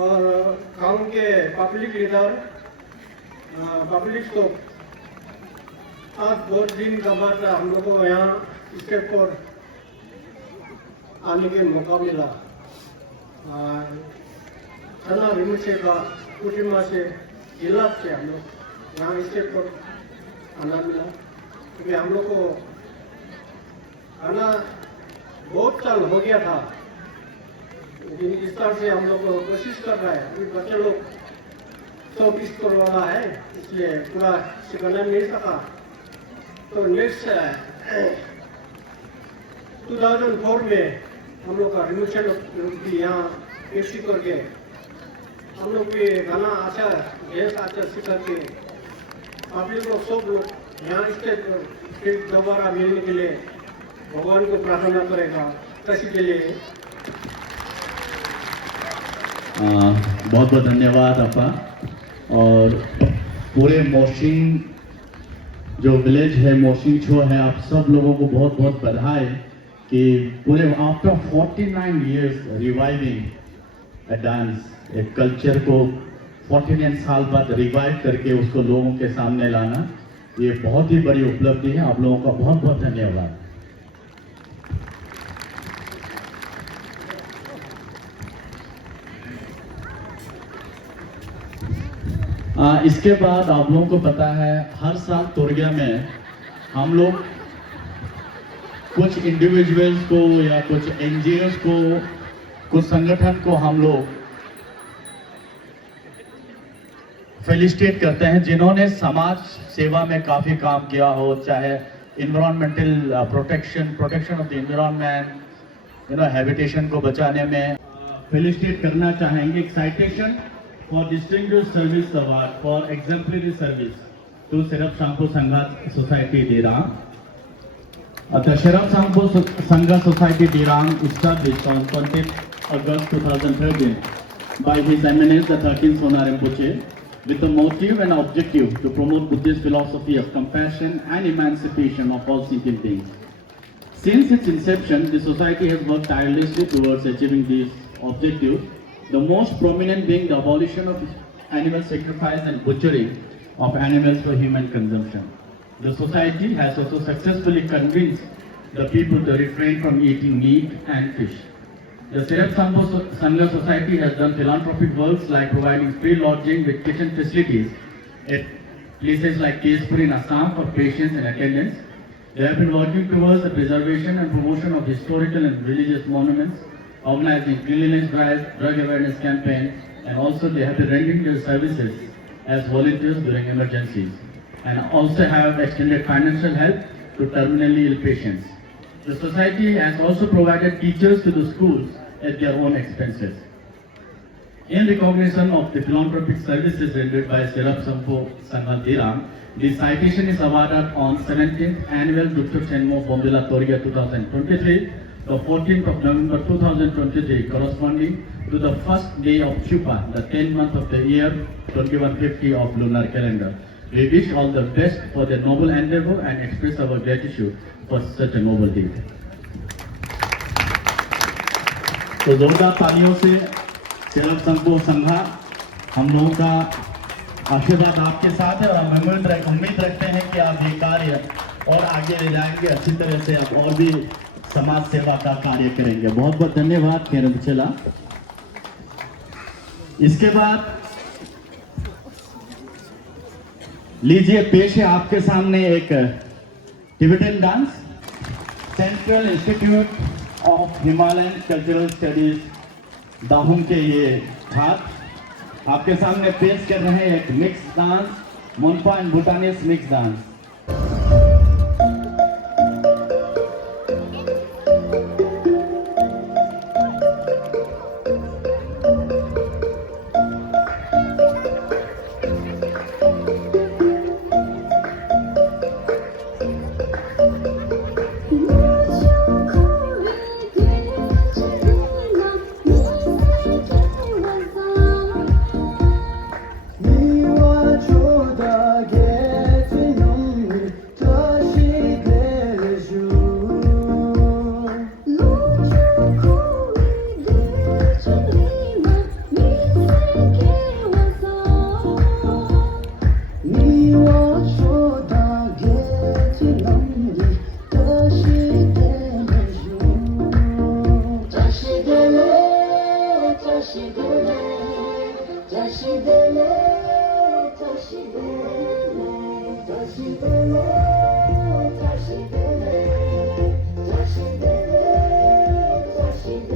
और गांव के पब्लिक लीडर पब्लिक स्टॉक आज बहुत दिन के बाद हम लोग को यहाँ स्टेट पर आने के मौका मिला। थाना रिमुचे का कुटिमा से जिला से हम लोग यहाँ स्टेट पर आना मिला, क्योंकि हम लोग को आना बहुत साल हो गया था, लेकिन इस तरह से हम लोग कोशिश कर रहे हैं। अभी बच्चे लोग 120 करोड़ वाला है, इसलिए पूरा सिखाना नहीं सका। तो नेक्स्ट 2004 में हम लोग का रिमोशन भी यहाँ पेशी करके हम लोग भी गाना अच्छा गैस अच्छा सिखा के पब्लिक लोग सब लोग यहाँ स्टेट फिर दोबारा मिलने के लिए भगवान को प्रार्थना करेगा कृषि के लिए। बहुत बहुत धन्यवाद आपका। और पूरे मोशिंग जो विलेज है, मोशिंग छो है, आप सब लोगों को बहुत बहुत बधाई कि पूरे आफ्टर 49 years रिवाइविंग अ डांस, एक कल्चर को 49 साल बाद रिवाइव करके उसको लोगों के सामने लाना, ये बहुत ही बड़ी उपलब्धि है। आप लोगों का बहुत बहुत धन्यवाद। इसके बाद आप लोगों को पता है हर साल तुर्गिया में हम लोग कुछ इंडिविजुअल्स को या कुछ एनजीओस को, कुछ संगठन को हम लोग फेलिसिटेट करते हैं जिन्होंने समाज सेवा में काफ़ी काम किया हो, चाहे environmental protection of the environment, habitation को बचाने में। फेलिसिटेट करना चाहेंगे। एक citation for distinguished service award for exemplary service to Serap Sangpo Sangha Society Dirang. The Serap Sangpo Sangha Society Dirang established on 20th August 2013 by His Eminence the 13th Sonar Rinpoche with the motive and objective to promote Buddhist philosophy of compassion and emancipation of all sentient beings. Since its inception, the society has worked tirelessly towards achieving these objectives, the most prominent being the abolition of animal sacrifice and butchering of animals for human consumption. The society has also successfully convinced the people to refrain from eating meat and fish. The Serap Sangpo Sangha Society has done philanthropic works like providing free lodging with kitchen facilities at places like Keshpur in Assam for patients and attendants. They have been working towards the preservation and promotion of historical and religious monuments, organizing cleanliness drives, drug awareness campaign, and also they have been rendering their services as volunteers during emergencies, and also have extended financial help to terminally ill patients. The society has also provided teachers to the schools at their own expenses. In recognition of the philanthropic services rendered by Serap Sangpo Sangha Dirang, the citation is awarded on 17th Annual Dr. Chenmo Bombila Torgia 2023, the 14th of November 2023, corresponding to the first day of Chupa, the 10th month of the year 2150 of lunar calendar. We wish all the best for their noble endeavor and express our gratitude for such a noble deed. तो जोरदार तालियों से सेरप संघो संघा हम लोगों का आशीर्वाद आपके साथ है, और हम उम्मीद रखते हैं कि आप ये कार्य और आगे ले जाएंगे, अच्छी तरह से आप और भी समाज सेवा का कार्य करेंगे। बहुत बहुत धन्यवाद केरम चला। इसके बाद लीजिए पेश है आपके सामने एक Tibetan dance, central institute of Himalayan cultural studies Dahung के ये छात्र आपके सामने पेश कर रहे हैं एक mix dance, Monpa and Bhutanese mix dance。 다시 돌아 다시 돌아 다시 돌아 다시 돌아 다시 돌아 다시 돌아 다시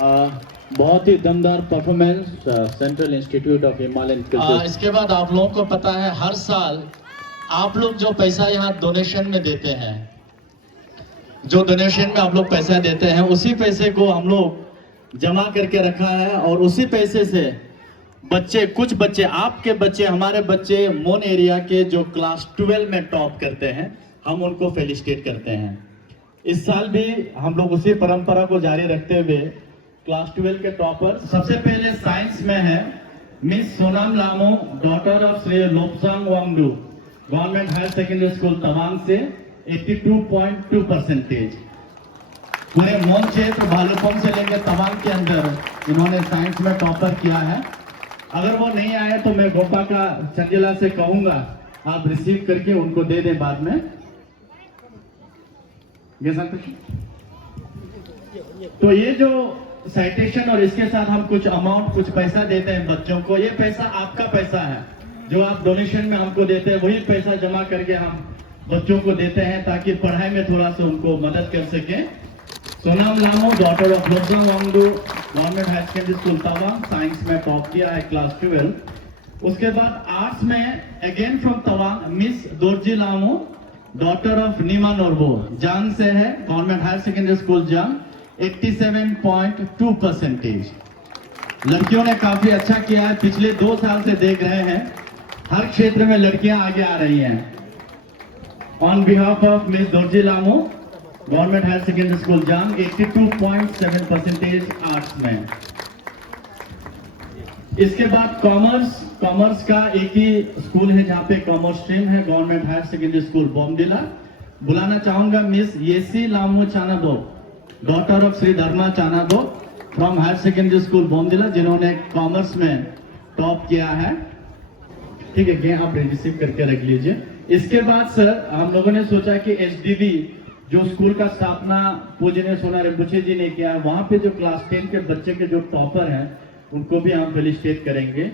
बहुत ही दमदार performance central institute of Himalayan culture. इसके बाद आप लोगों को पता है हर साल आप लोग जो पैसा यहाँ डोनेशन में देते हैं, जो डोनेशन में आप लोग पैसा देते हैं, उसी पैसे को हम लोग जमा करके रखा है और उसी पैसे से बच्चे, कुछ बच्चे, आपके बच्चे, हमारे बच्चे मोन एरिया के जो क्लास 12 में टॉप करते हैं, हम उनको फेलिसिटेट करते हैं। इस साल भी हम लोग उसी परंपरा को जारी रखते हुए क्लास 12 के टॉपर, सबसे पहले साइंस में है miss Sonam Lamo, daughter of Shri Lopsang Wangdu, government higher secondary school Tawang से 82.2%। पूरे मोन क्षेत्र भालुकपोंग से लेकर तवांग के अंदर इन्होंने साइंस में टॉपर किया है। अगर वो नहीं आए तो मैं गोपा का चंजिला से कहूंगा आप रिसीव करके उनको दे दें बाद में। तो ये जो साइटेशन और इसके साथ हम कुछ अमाउंट, कुछ पैसा देते हैं बच्चों को, ये पैसा आपका पैसा है जो आप डोनेशन में हमको देते हैं, वही पैसा जमा करके हम बच्चों को देते हैं ताकि पढ़ाई में थोड़ा सा उनको मदद कर सके। Sonam Lamo, daughter of Lopsang Wangdu, government higher secondary school Tawang, science में टॉप किया है क्लास 12। उसके बाद आर्ट्स में again from Tawang miss Dorji Lamo, daughter of Nima Norbu, Jang से है, government higher secondary school Jang, 87.2%। लड़कियों ने काफी अच्छा किया है, पिछले 2 साल से देख रहे हैं हर क्षेत्र में लड़कियां आगे आ रही हैं। On behalf of miss Dorji Lamo, government higher secondary school Jang, 82.7% arts में। इसके बाद कॉमर्स का एक ही स्कूल है जहाँ पे कॉमर्स स्ट्रीम है, government higher secondary school Bomdila. बुलाना चाहूंगा miss Yesi Lhamo Chanabo, daughter of Shri Dharma Chanabo, from higher secondary school Bomdila, जिन्होंने कॉमर्स में टॉप किया है। ठीक है, आप रिसीव करके रख लीजिए। इसके बाद सर हम लोगों ने सोचा कि एचडीवी जो स्कूल का स्थापना पूजनीय सोना रिम्पोछे जी ने किया, वहां पे जो क्लास 10 के बच्चे के जो टॉपर हैं उनको भी हम फेलिसिटेट करेंगे।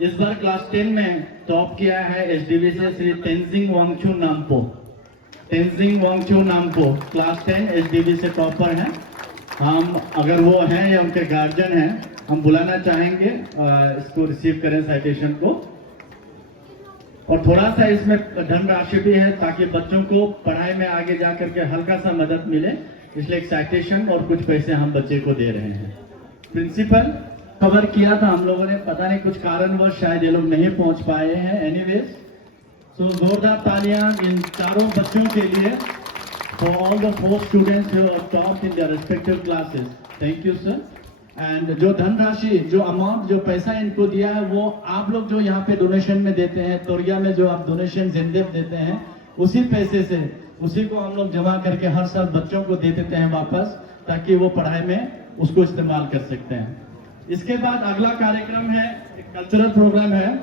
इस बार क्लास 10 में टॉप किया है एचडीवी से श्री तेंजिंग वांगचू नामपो, तेंजिंग वांगचू नामपो क्लास 10 एचडीवी से टॉपर हैं। हम अगर वो हैं या उनके गार्जियन हैं, हम बुलाना चाहेंगे इसको रिसीव करें साइटेशन को। और थोड़ा सा इसमें धनराशि भी है ताकि बच्चों को पढ़ाई में आगे जा करके हल्का सा मदद मिले, इसलिए एक साइटेशन और कुछ पैसे हम बच्चे को दे रहे हैं। प्रिंसिपल कवर किया था हम लोगों ने, पता नहीं कुछ कारणवश शायद ये लोग नहीं पहुंच पाए हैं। एनीवेज, सो जोरदार तालियां इन चारों बच्चों के लिए, for all the 4 students who have topped in their respective classes. Thank you sir. And जो धनराशि, जो अमाउंट, जो पैसा इनको दिया है, वो आप लोग जो यहाँ पे डोनेशन में देते हैं, तोरिया में जो आप डोनेशन जिंदेव देते हैं, उसी पैसे से उसी को हम लोग जमा करके हर साल बच्चों को दे देते हैं वापस, ताकि वो पढ़ाई में उसको इस्तेमाल कर सकते हैं। इसके बाद अगला कार्यक्रम है, एक कल्चरल प्रोग्राम है।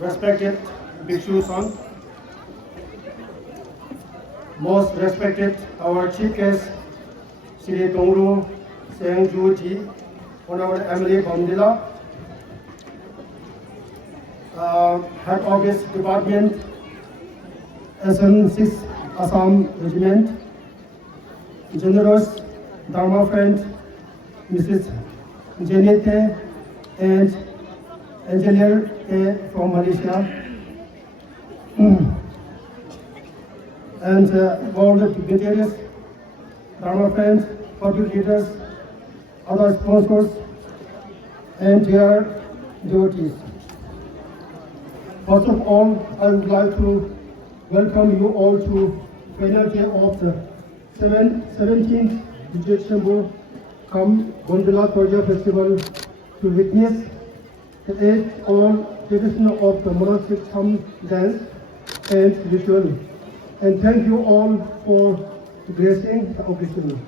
Respected Bhikshu Sangh, most respected our chief guest, Shri Tongru Sengju Ji, Honorable Emily Bondila, Head Office Department, SM6 Assam Regiment, generous Dharma friend, Mrs. Jenite, and Engineer A from Malaysia, and all the dignitaries, Dharma friends, public leaders, other sponsors, and dear devotees. First of all, I would like to welcome you all to final day of the 17th December Kam Gondola Torja Festival to witness the 8th all tradition of the monastic Cham dance and ritual. And thank you all for gracing the occasion.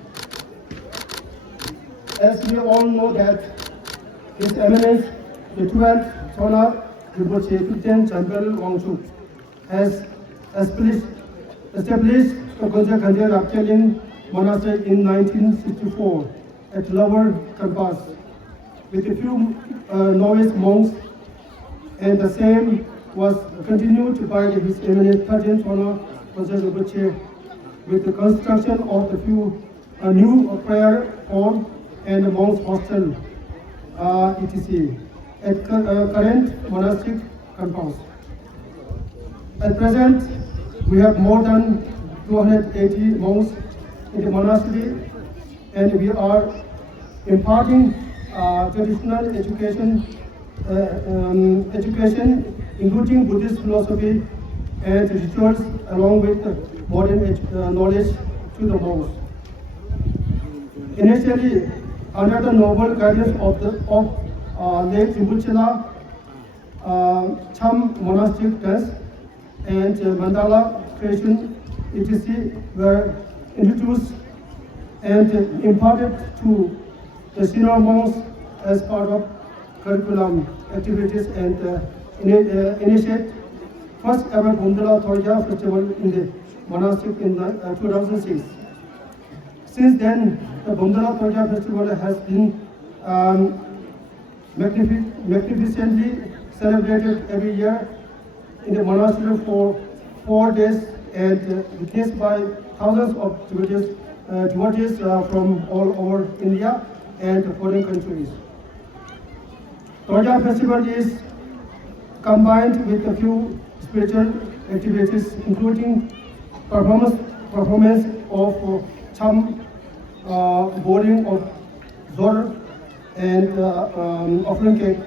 As we all know that His Eminence, the 12th Sona Rinpoche Tibetan Temple Wangchuk, has established the Gonja Khandia Rapchalin Monastery in 1964 at Lower Campus with a few novice monks, and the same was continued by His Eminence 13th Sona Gonja Rinpoche with the construction of the few new prayer hall and monks hostel, etc. at current monastic campus. At present, we have more than 280 monks in the monastery, and we are imparting traditional education, including Buddhist philosophy and rituals, along with modern knowledge to the monks. Initially, under the noble guidance of late Rinpoche, Cham monastic dance and mandala creation, etc., were introduced and imparted to the senior monks as part of curriculum activities, and initiate first ever Gondola Torja festival in the monastic in 2006. Since then, the Gondola Torja festival has been magnificently celebrated every year in the monastery for 4 days and witnessed by thousands of devotees from all over India and foreign countries. Torja festival is combined with a few spiritual activities, including performance of Cham, boarding of Zor, and offering cake,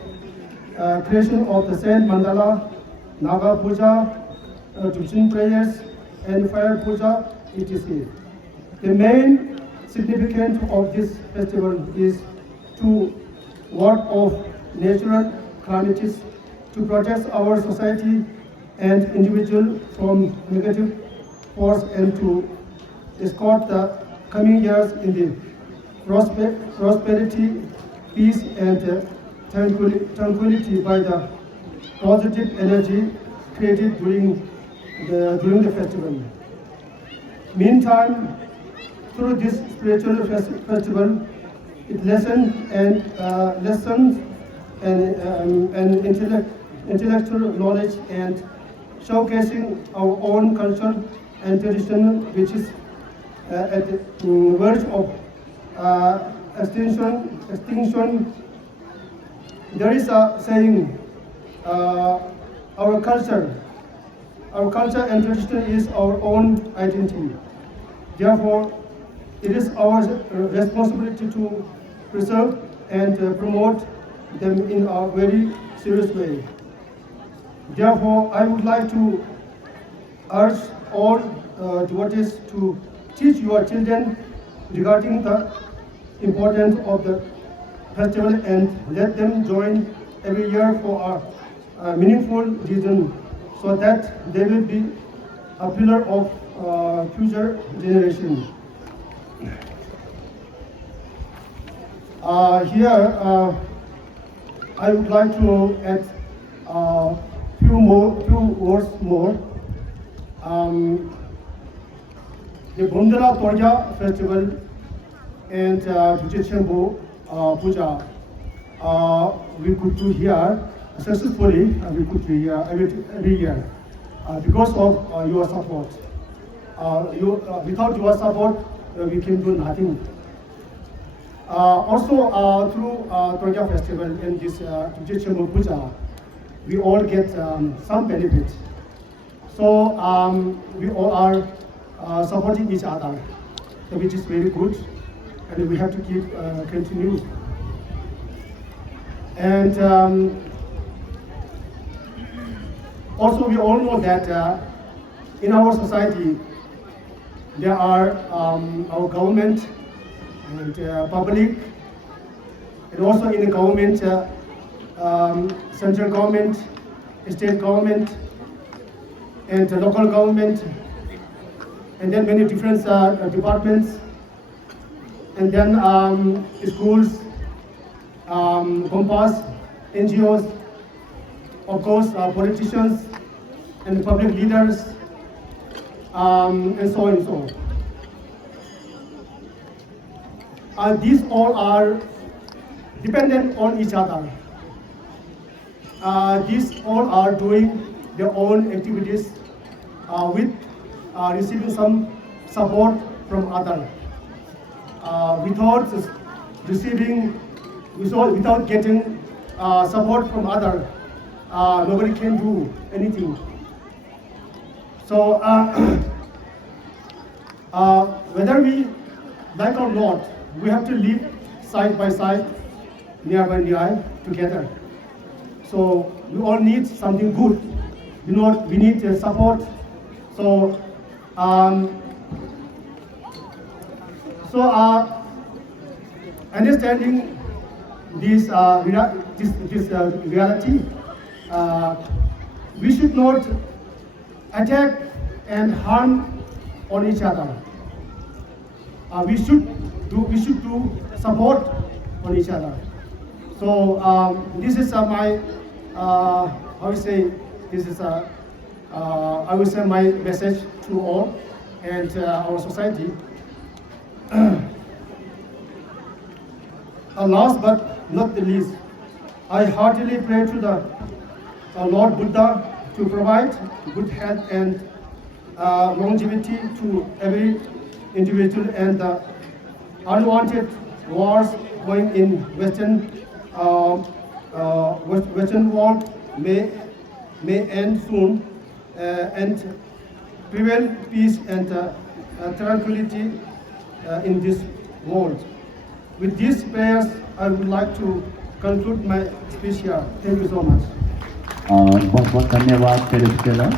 creation of the saint mandala, Naga Puja, Jujin prayers, and fire puja, etc. The main significance of this festival is to ward off natural calamities, to protect our society and individual from negative force, and to escort the coming years in the prosperity, peace, and tranquility by the positive energy created during the festival. Meantime, through this spiritual festival, it lessons and intellectual knowledge and showcasing our own culture and tradition, which is at the verge of extinction. There is a saying, our culture and tradition is our own identity. Therefore, it is our responsibility to preserve and promote them in a very serious way. Therefore, I would like to urge all devotees to teach your children regarding the importance of the festival and let them join every year for a meaningful reason, so that they will be a pillar of future generation. Here, I would like to add few words more. The Bundala Torja festival and Juchechenbu Puja, we could do here successfully. We could do here every year because of your support. Without your support, we can do nothing. Also, through Torja festival and this Juchechenbu Puja, we all get some benefit. So we all are supporting each other, which is very good, and we have to keep continue. And also, we all know that in our society there are our government and public, and also in the government, central government, state government, and local government, and then many different departments, and then schools, compass, NGOs, of course, politicians and public leaders, and so on and so on. These all are dependent on each other. These all are doing their own activities with receiving some support from others. Without getting support from others, nobody can do anything. So whether we like or not, we have to live side by side, near by near, together. So we all need something good. We need support. So understanding this reality, we should not attack and harm on each other. We should do support on each other. So this is my I would say my message to all and our society. Last but not the least, I heartily pray to the Lord Buddha to provide good health and longevity to every individual, and the unwanted wars going in Western world may end soon, and prevail peace and tranquility in this world. With these prayers, I would like to conclude my speech here. Thank you so much. बहुत बहुत धन्यवाद Paris केला.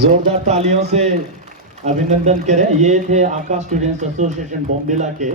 जोरदार तालियों से अभिनंदन करें। ये थे आकाश स्टूडेंट्स एसोसिएशन बॉम्बेला के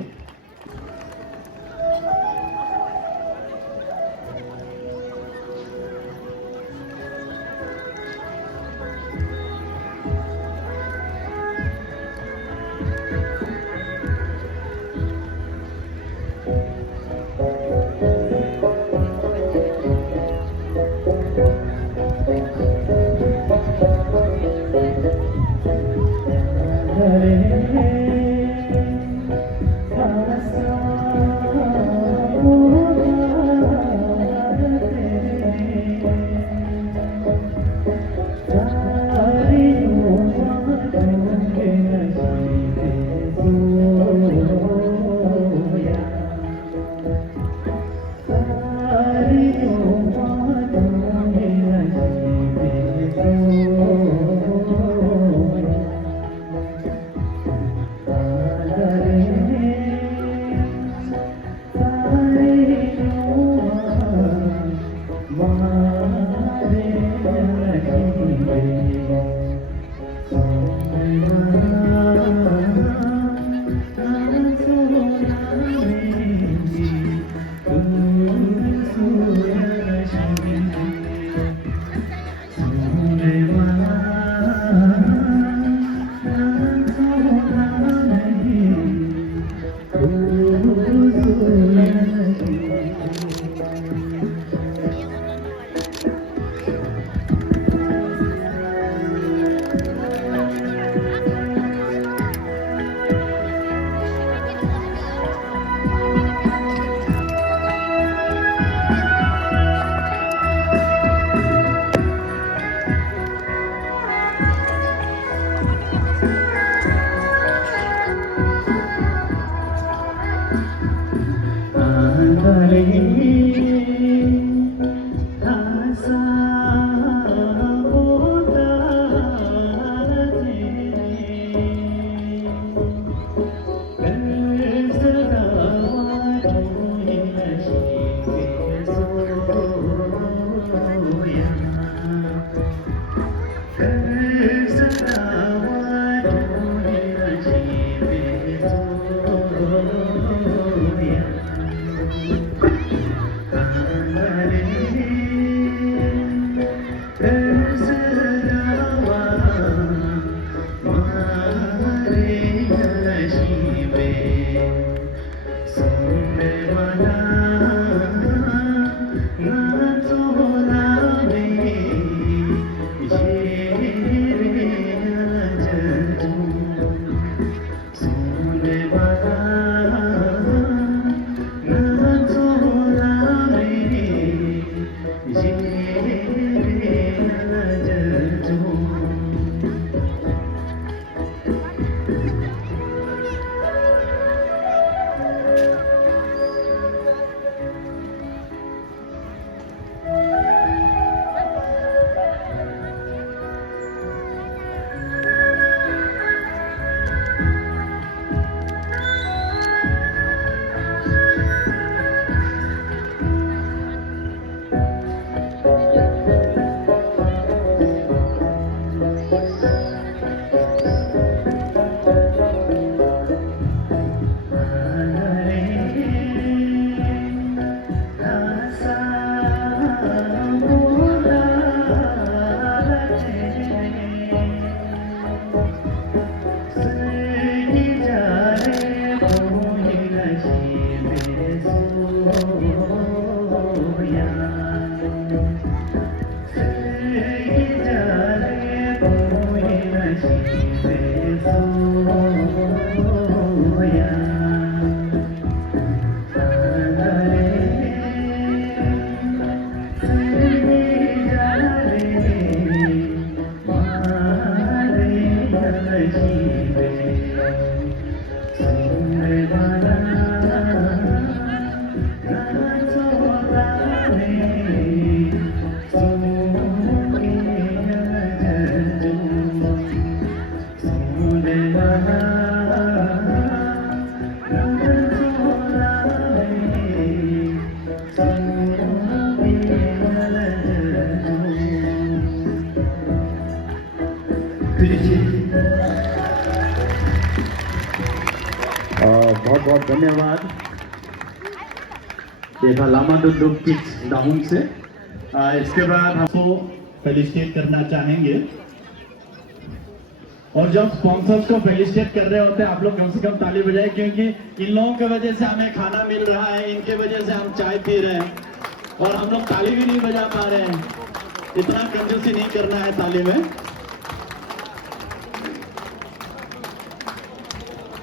Thank you. बहुत बहुत धन्यवाद। ये था लामाडुंडुम किड्स दाहुम से। इसके बाद हमको फेलिसिटेट करना चाहेंगे, और जब स्पॉन्सर्स को फेलिसिटेट कर रहे होते हैं आप लोग कम से कम ताली बजाएं, क्योंकि इन लोगों की वजह से हमें खाना मिल रहा है, इनके वजह से हम चाय पी रहे हैं, और हम लोग ताली भी नहीं बजा पा रहे हैं। इतना कंजूसी नहीं करना है ताली में।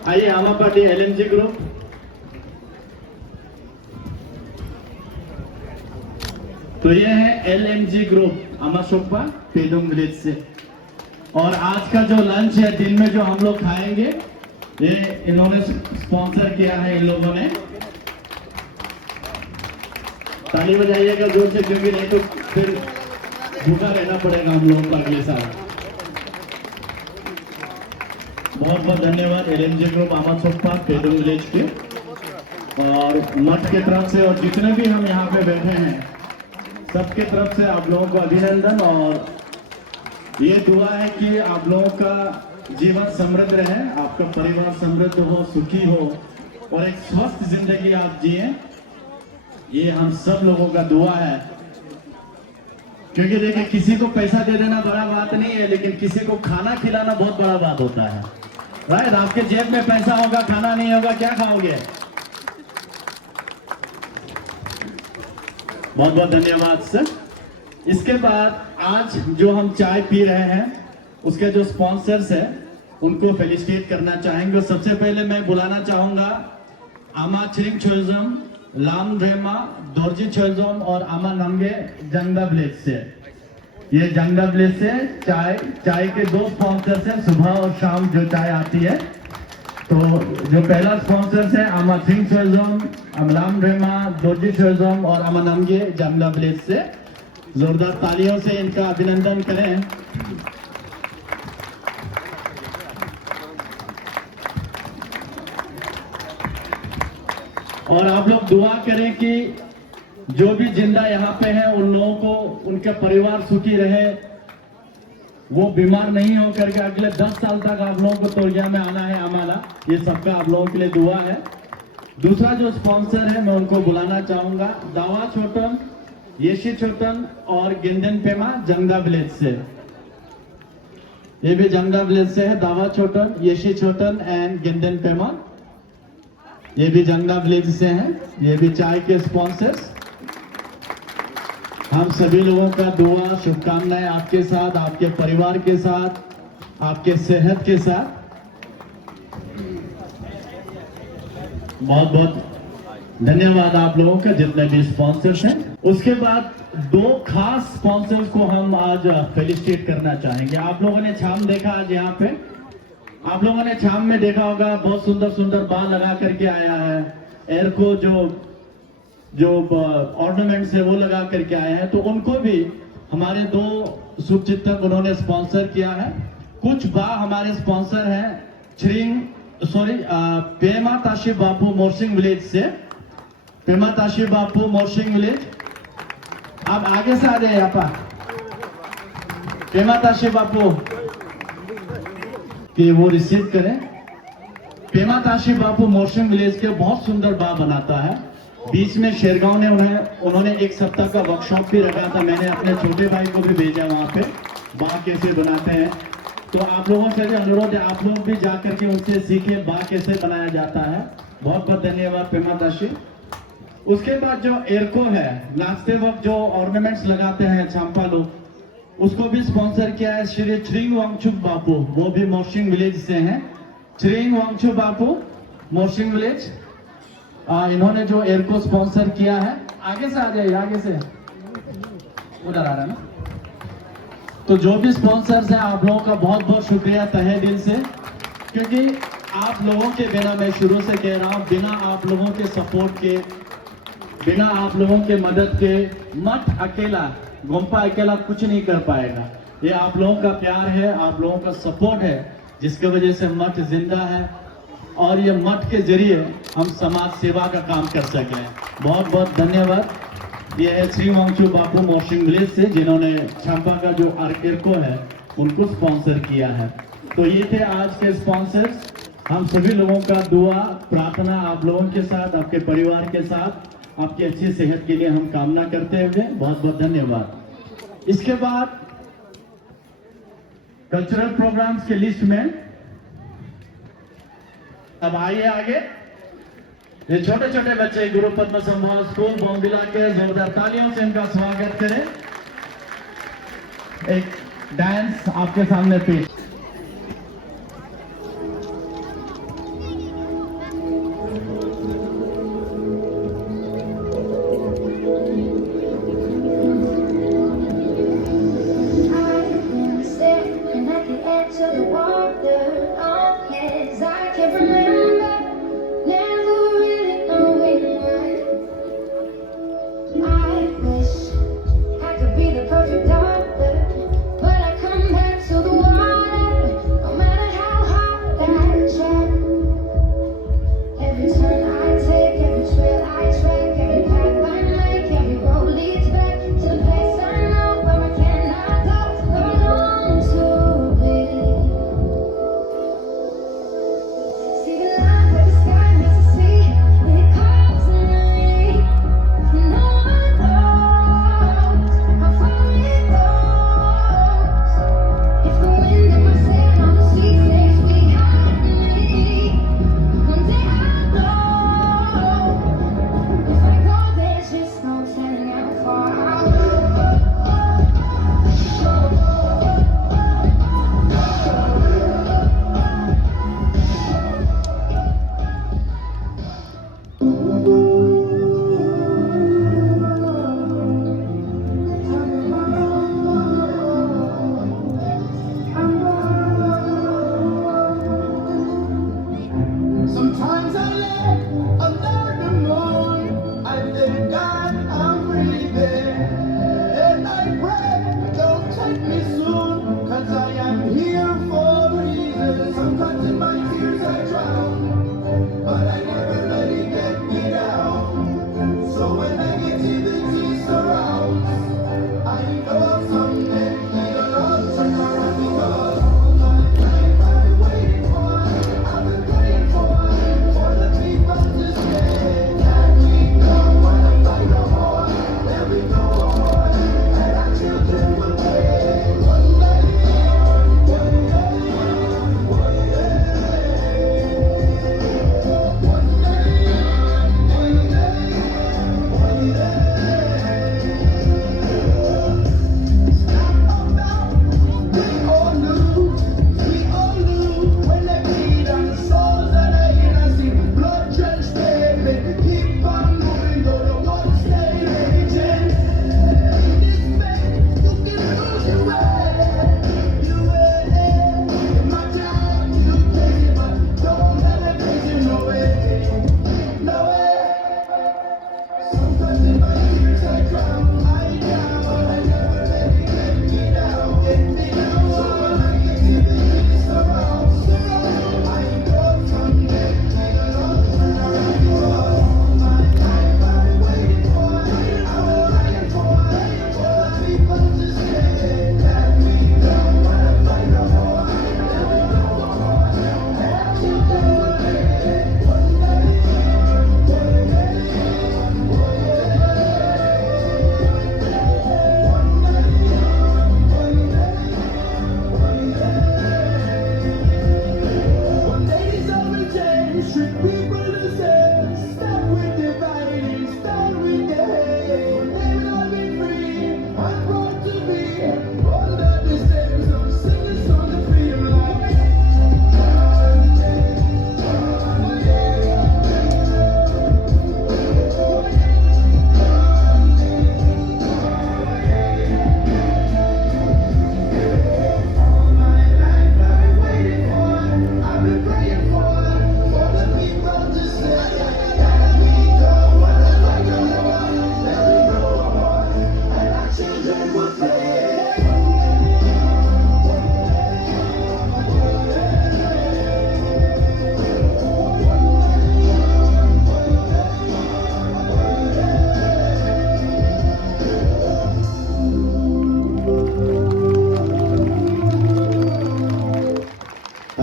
आइए आमा पार्टी LNG ग्रुप। तो ये है LNG ग्रुप अमाशोपा पेडुंग विलेज से। और आज का जो लंच है दिन में जो हम लोग खाएंगे, ये इन्होंने स्पॉन्सर किया है इन लोगों ने। ताली बजाइएगा जोर से, क्योंकि नहीं तो फिर भूखा रहना पड़ेगा हम लोगों को अगले साल। बहुत बहुत धन्यवाद LNG ग्रुप अमाशोपा पेडुंग विलेज के और मठ के तरफ से, और जितने भी हम यहाँ पे बैठे हैं सबके तरफ से आप लोगों को अभिनंदन। और ये दुआ है कि आप लोगों का जीवन समृद्ध रहे, आपका परिवार समृद्ध हो, सुखी हो, और एक स्वस्थ जिंदगी आप जिए। ये हम सब लोगों का दुआ है। क्योंकि देखिए, किसी को पैसा दे देना बड़ा बात नहीं है, लेकिन किसी को खाना खिलाना बहुत बड़ा बात होता है। राइट? आपके जेब में पैसा होगा, खाना नहीं होगा, क्या खाओगे? बहुत बहुत धन्यवाद सर। इसके बाद आज जो हम चाय पी रहे हैं उसके जो स्पॉन्सर्स हैं उनको फेलिसिटेट करना चाहेंगे। सबसे पहले मैं बुलाना चाहूंगा आमा चिरिंग छोजम, लाम रेमा, दोरजी छोजम और आमा नंगे जंगदा विलेज से। ये जंगदा विलेज से चाय के दो स्पॉन्सर्स हैं, सुबह और शाम जो चाय आती है। तो जो पहला स्पॉन्सर्स है आमा चिरिंग छोजम, अमलाम रेमा, दोरजी छोजम और आमा नंगे जंगदा विलेज से। जोरदार तालियों से इनका अभिनंदन करें। और आप लोग दुआ करें कि जो भी जिंदा यहाँ पे हैं उन लोगों को, उनके परिवार सुखी रहे, वो बीमार नहीं हो करके अगले 10 साल तक आप लोगों को तोरिया में आना है हमारा। ये सबका आप लोगों के लिए दुआ है। दूसरा जो स्पॉन्सर है मैं उनको बुलाना चाहूंगा, दावा छोटन, येशी छोटन और गिंदन पेमा जंगदा विलेज से। ये भी जंगदा विलेज से है, दावा छोटन, येशी छोटन एंड गिंदन पेमा, ये भी जंगदा विलेज से हैं। ये भी चाय के स्पॉन्सर्स। हम सभी लोगों का दुआ, शुभकामनाएं आपके साथ, आपके परिवार के साथ, आपके सेहत के साथ। बहुत बहुत धन्यवाद आप लोगों का जितने भी स्पॉन्सर्स हैं। उसके बाद दो खास स्पॉन्सर्स को हम आज फेलिसिटेट करना चाहेंगे। आप लोगों ने छाम देखा आज यहाँ पे, आप लोगों ने छाम में देखा होगा बहुत सुंदर सुंदर बाल लगा करके आया है। एयर को जो ऑर्नामेंट्स है वो लगा करके आए हैं, तो उनको भी हमारे दो शुभचिंतक उन्होंने स्पॉन्सर किया है। कुछ बा हमारे स्पॉन्सर हैं पेमा ताशी बापू मोरसिंग विलेज से। पेमा ताशी बापू मोरसिंग विलेज, आप आगे से आ जाए यहाँ पर। पेमा ताशी बापू कि वो रिसीव करें। पेमा ताशी बापू मोरसिंग विलेज के बहुत सुंदर बा बनाता है। बीच में शेरगांव ने उन्होंने एक सप्ताह का वर्कशॉप भी रखा था। मैंने अपने छोटे भाई को भी भेजा वहां पे, बा कैसे बनाते हैं। तो आप लोगों से भी अनुरोध है, आप लोग भी जाकर के उनसे सीखिए बा कैसे बनाया जाता है। बहुत बहुत धन्यवाद पेमा ताशी। उसके बाद जो एयरको है, नाचते वक्त जो ऑर्नामेंट्स लगाते हैं छाम्पा लोग, उसको भी स्पॉन्सर किया है श्री छरिंग वांगचुक बापू, वो भी मोरसिंग विलेज से हैं। छरिंग वांगचुक बापू मोरसिंग विलेज, इन्होंने जो एयर को स्पॉन्सर किया है। आगे से आ जाइए, आगे से उधर आ रहा है ना। तो जो भी स्पॉन्सर्स हैं आप लोगों का बहुत बहुत शुक्रिया तहे दिल से, क्योंकि आप लोगों के बिना, मैं शुरू से कह रहा हूँ, बिना आप लोगों के सपोर्ट के, बिना आप लोगों के मदद के मठ अकेला, गोम्पा अकेला कुछ नहीं कर पाएगा। ये आप लोगों का प्यार है, आप लोगों का सपोर्ट है, जिसकी वजह से मठ जिंदा है, और ये मठ के जरिए हम समाज सेवा का काम कर सके। बहुत बहुत धन्यवाद। ये है श्री वांगचू बापू मोरसिंग विलेज से, जिन्होंने छापा का जो एयरको है उनको स्पॉन्सर किया है। तो ये थे आज के स्पॉन्सर्स। हम सभी लोगों का दुआ प्रार्थना आप लोगों के साथ, आपके परिवार के साथ, आपकी अच्छी सेहत के लिए हम कामना करते हुए बहुत बहुत धन्यवाद। इसके बाद कल्चरल प्रोग्राम्स के लिस्ट में अब आइए आगे। ये छोटे छोटे बच्चे गुरु पद्म संभाल स्कूल बोमदिला के जोरदार तालियों से इनका स्वागत करें। एक डांस आपके सामने पेश। Staring at the edge of the water, long as I can remember, never really knowing why. I wish I could be the perfect doctor, but I come back to the water.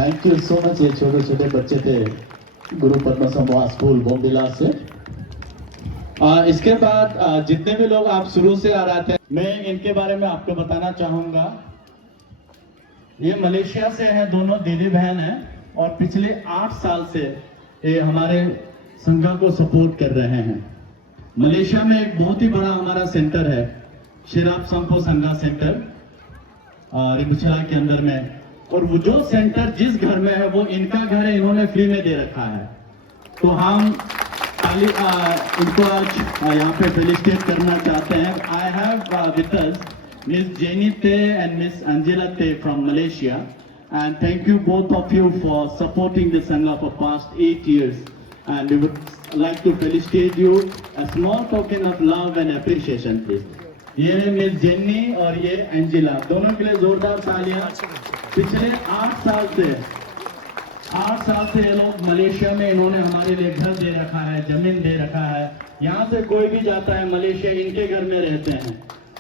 Thank you so much. ये छोटे छोटे बच्चे थे गुरु पद्म समूह school Bomdila से। इसके बाद जितने भी लोग आप शुरू से आ रहे थे, मैं इनके बारे में आपको बताना चाहूंगा। ये मलेशिया से हैं, दोनों दीदी बहन हैं और पिछले 8 साल से ये हमारे संघ को सपोर्ट कर रहे हैं। मलेशिया में एक बहुत ही बड़ा हमारा सेंटर है, शिराब संपो संघा सेंटर रिबुचला के अंदर में, और वो जो सेंटर जिस घर में है वो इनका घर है, इन्होंने फ्री में दे रखा है। तो हम इनको आज यहाँ पे फेलिसिटेट करना चाहते हैं। I have with us miss jenny ते एंड मिस अंजिला ते from Malaysia, and thank you both of you for supporting the Sangha for past 8 years, and we would like to felicitate you a small token of love and appreciation please। ये miss jenny और ये Angela, दोनों के लिए जोरदार तालियां। पिछले 8 साल से ये लोग मलेशिया में, इन्होंने हमारे लिए घर दे रखा है, जमीन दे रखा है। यहाँ से कोई भी जाता है मलेशिया, इनके घर में रहते हैं।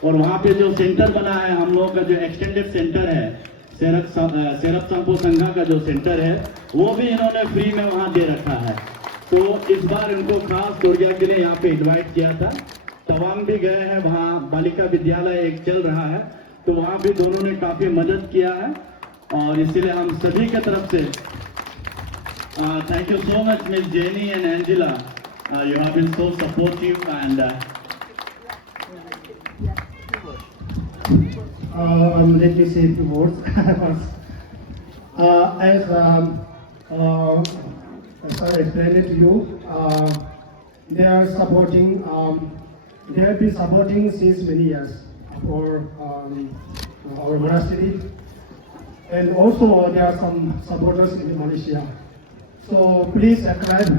और वहाँ पे जो सेंटर बना है हम लोग का, जो एक्सटेंडेड सेंटर है, सेरप संपो संघा का जो सेंटर है, वो भी इन्होंने फ्री में वहाँ दे रखा है। तो इस बार इनको खास कोरिया के लिए यहाँ पे इन्वाइट किया था। तवांग भी गए हैं, वहाँ बालिका विद्यालय एक चल रहा है, तो वहाँ भी दोनों ने काफी मदद किया है। और इसीलिए हम सभी की तरफ से thank you so much miss Jenny and Angela, you have been so supportive and let me say a few words first. As I explained it to you, they are supporting. They have been supporting since many years for our monastery, and also there are some supporters in Malaysia. So please subscribe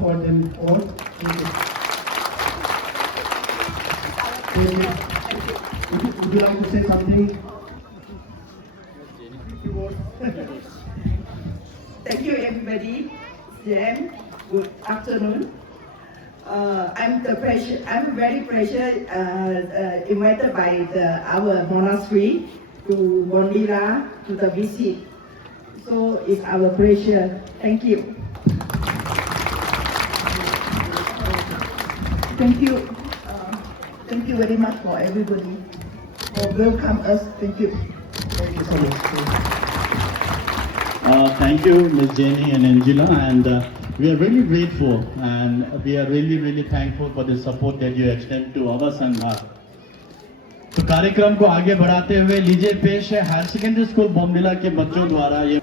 for them all. Would you like to say something? Thank you, everybody. Jen, good afternoon. I'm very pressured, invited by our monastery to Bondila to the visit. So it's our pleasure. Thank you. Thank you. Thank you very much for everybody for welcome us. Thank you. Thank you so much. Thank you, Ms. Jenny and Angela, and we are really grateful and we are really thankful for the support that you extend to our Sangha। तो कार्यक्रम को आगे बढ़ाते हुए लीजिए पेश है higher secondary school Bomdila के बच्चों द्वारा ये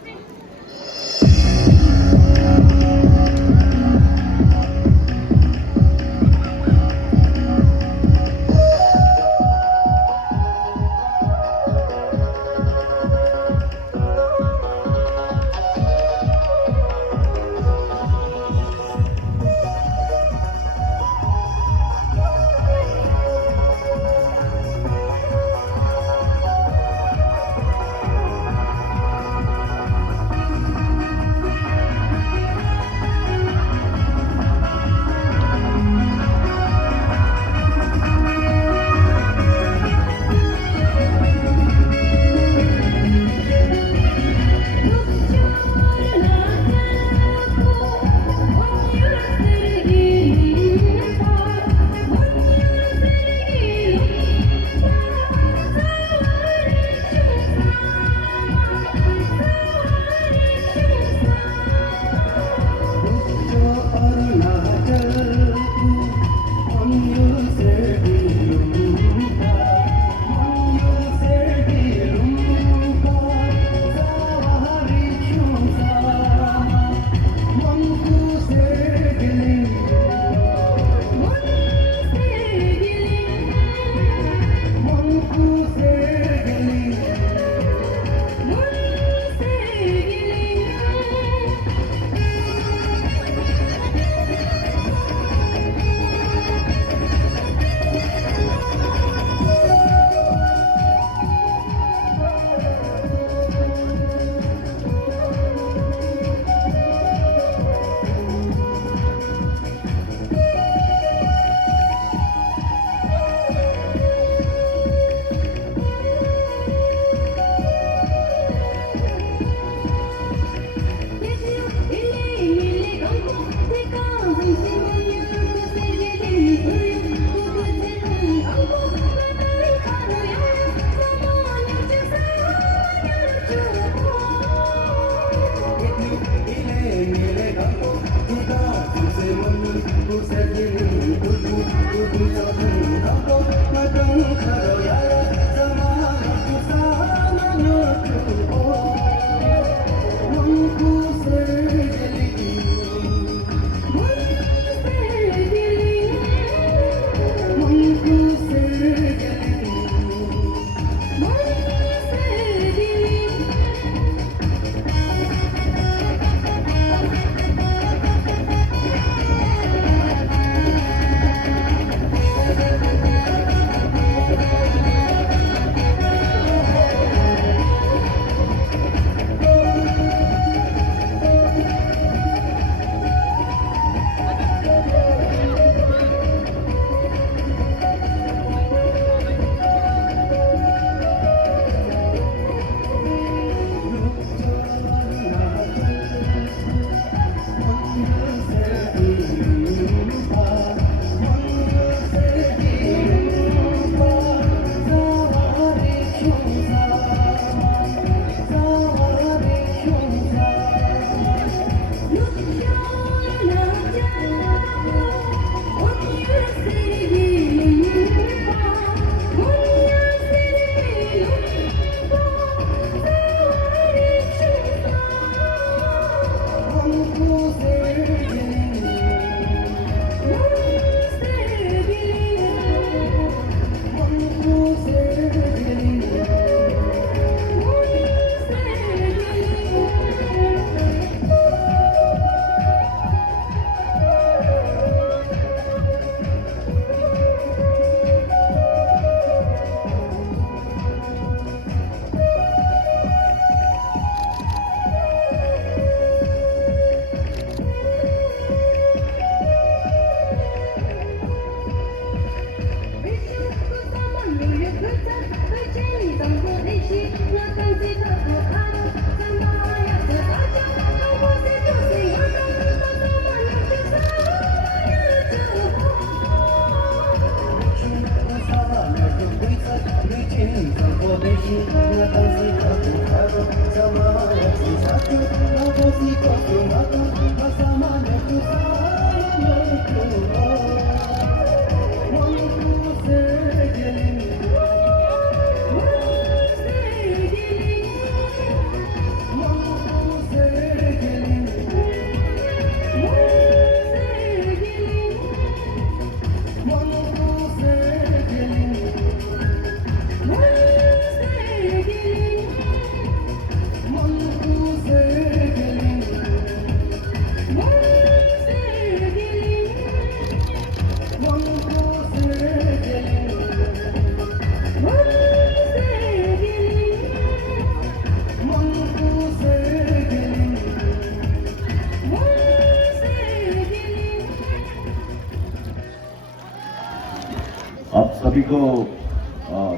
आप सभी को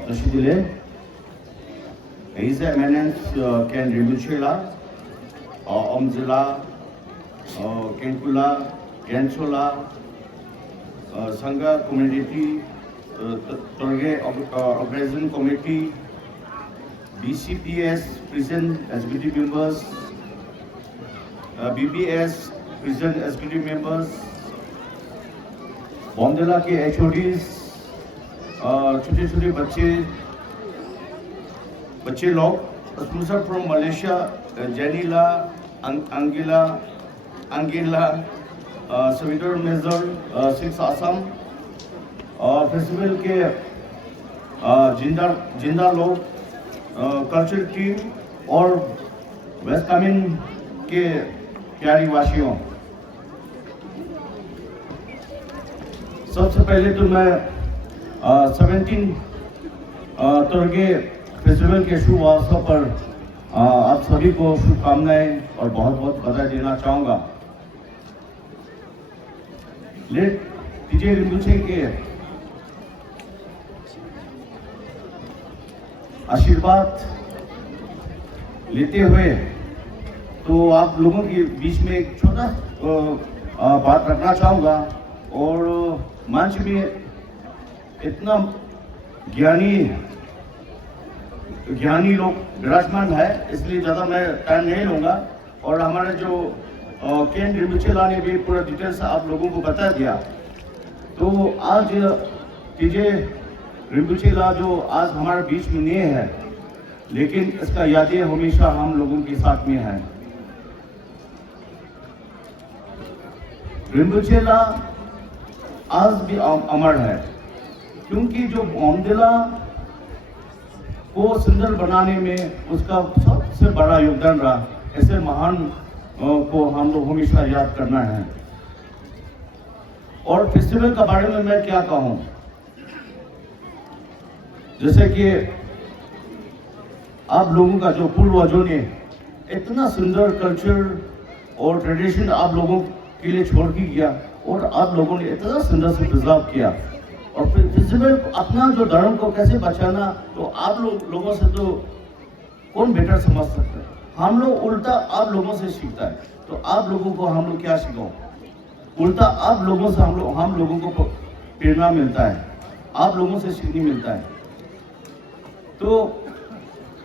तशदीले His Eminence Ken Rinpochela, Omzila, Kenkula, Kenchola, Sangha Community, Torge Organizing Committee, BCPS Prison Executive Members, BBS Prison Executive Members, बॉम्बेला के HODs, छोटे छोटे बच्चे लोग, स्पॉन्सर फ्रॉम मलेशिया, जेनिला, अंगिला, स्वीटर मेजर, 6 आसाम, फेस्टिवल के जिंदा लोग, कल्चरल टीम और वेस्ट कामिंग के प्यारी वासियों, सबसे पहले तो मैं 17 तोरगे फेस्टिवल के शुभ अवसर पर आप सभी को शुभकामनाएं और बहुत बहुत बधाई देना चाहूँगा। लेट टीजे रिम्पोचे के आशीर्वाद लेते हुए तो आप लोगों के बीच में एक छोटा बात रखना चाहूँगा। और मंच में इतना ज्ञानी लोग विराजमान है, इसलिए ज़्यादा मैं टाइम नहीं लूँगा। और हमारे जो केन रिम्पोचेला ने भी पूरा डिटेल्स आप लोगों को बता दिया। तो आज टीजे रिम्पोचेला जो आज हमारे बीच में नहीं है, लेकिन इसका यादें हमेशा हम लोगों के साथ में है। रिम्पोचेला आज भी अमर है, क्योंकि जो बॉम्बेला को सुंदर बनाने में उसका सबसे बड़ा योगदान रहा। ऐसे महान को हम लोग हमेशा याद करना है। और फेस्टिवल के बारे में मैं क्या कहूँ, जैसे कि आप लोगों का जो पूर्वजों ने इतना सुंदर कल्चर और ट्रेडिशन आप लोगों के लिए छोड़ के गया, और आप लोगों ने इतना सुंदर से प्रिजर्व किया। और फेस्टिवल अपना जो धर्म को कैसे बचाना, तो आप लोगों से तो कौन बेटर समझ सकता है। हम लोग उल्टा आप लोगों से सीखता है, तो आप लोगों को हम लोग क्या सिखाओ, उल्टा आप लोगों से हम लोगों को प्रेरणा मिलता है, आप लोगों से सीखने मिलता है। तो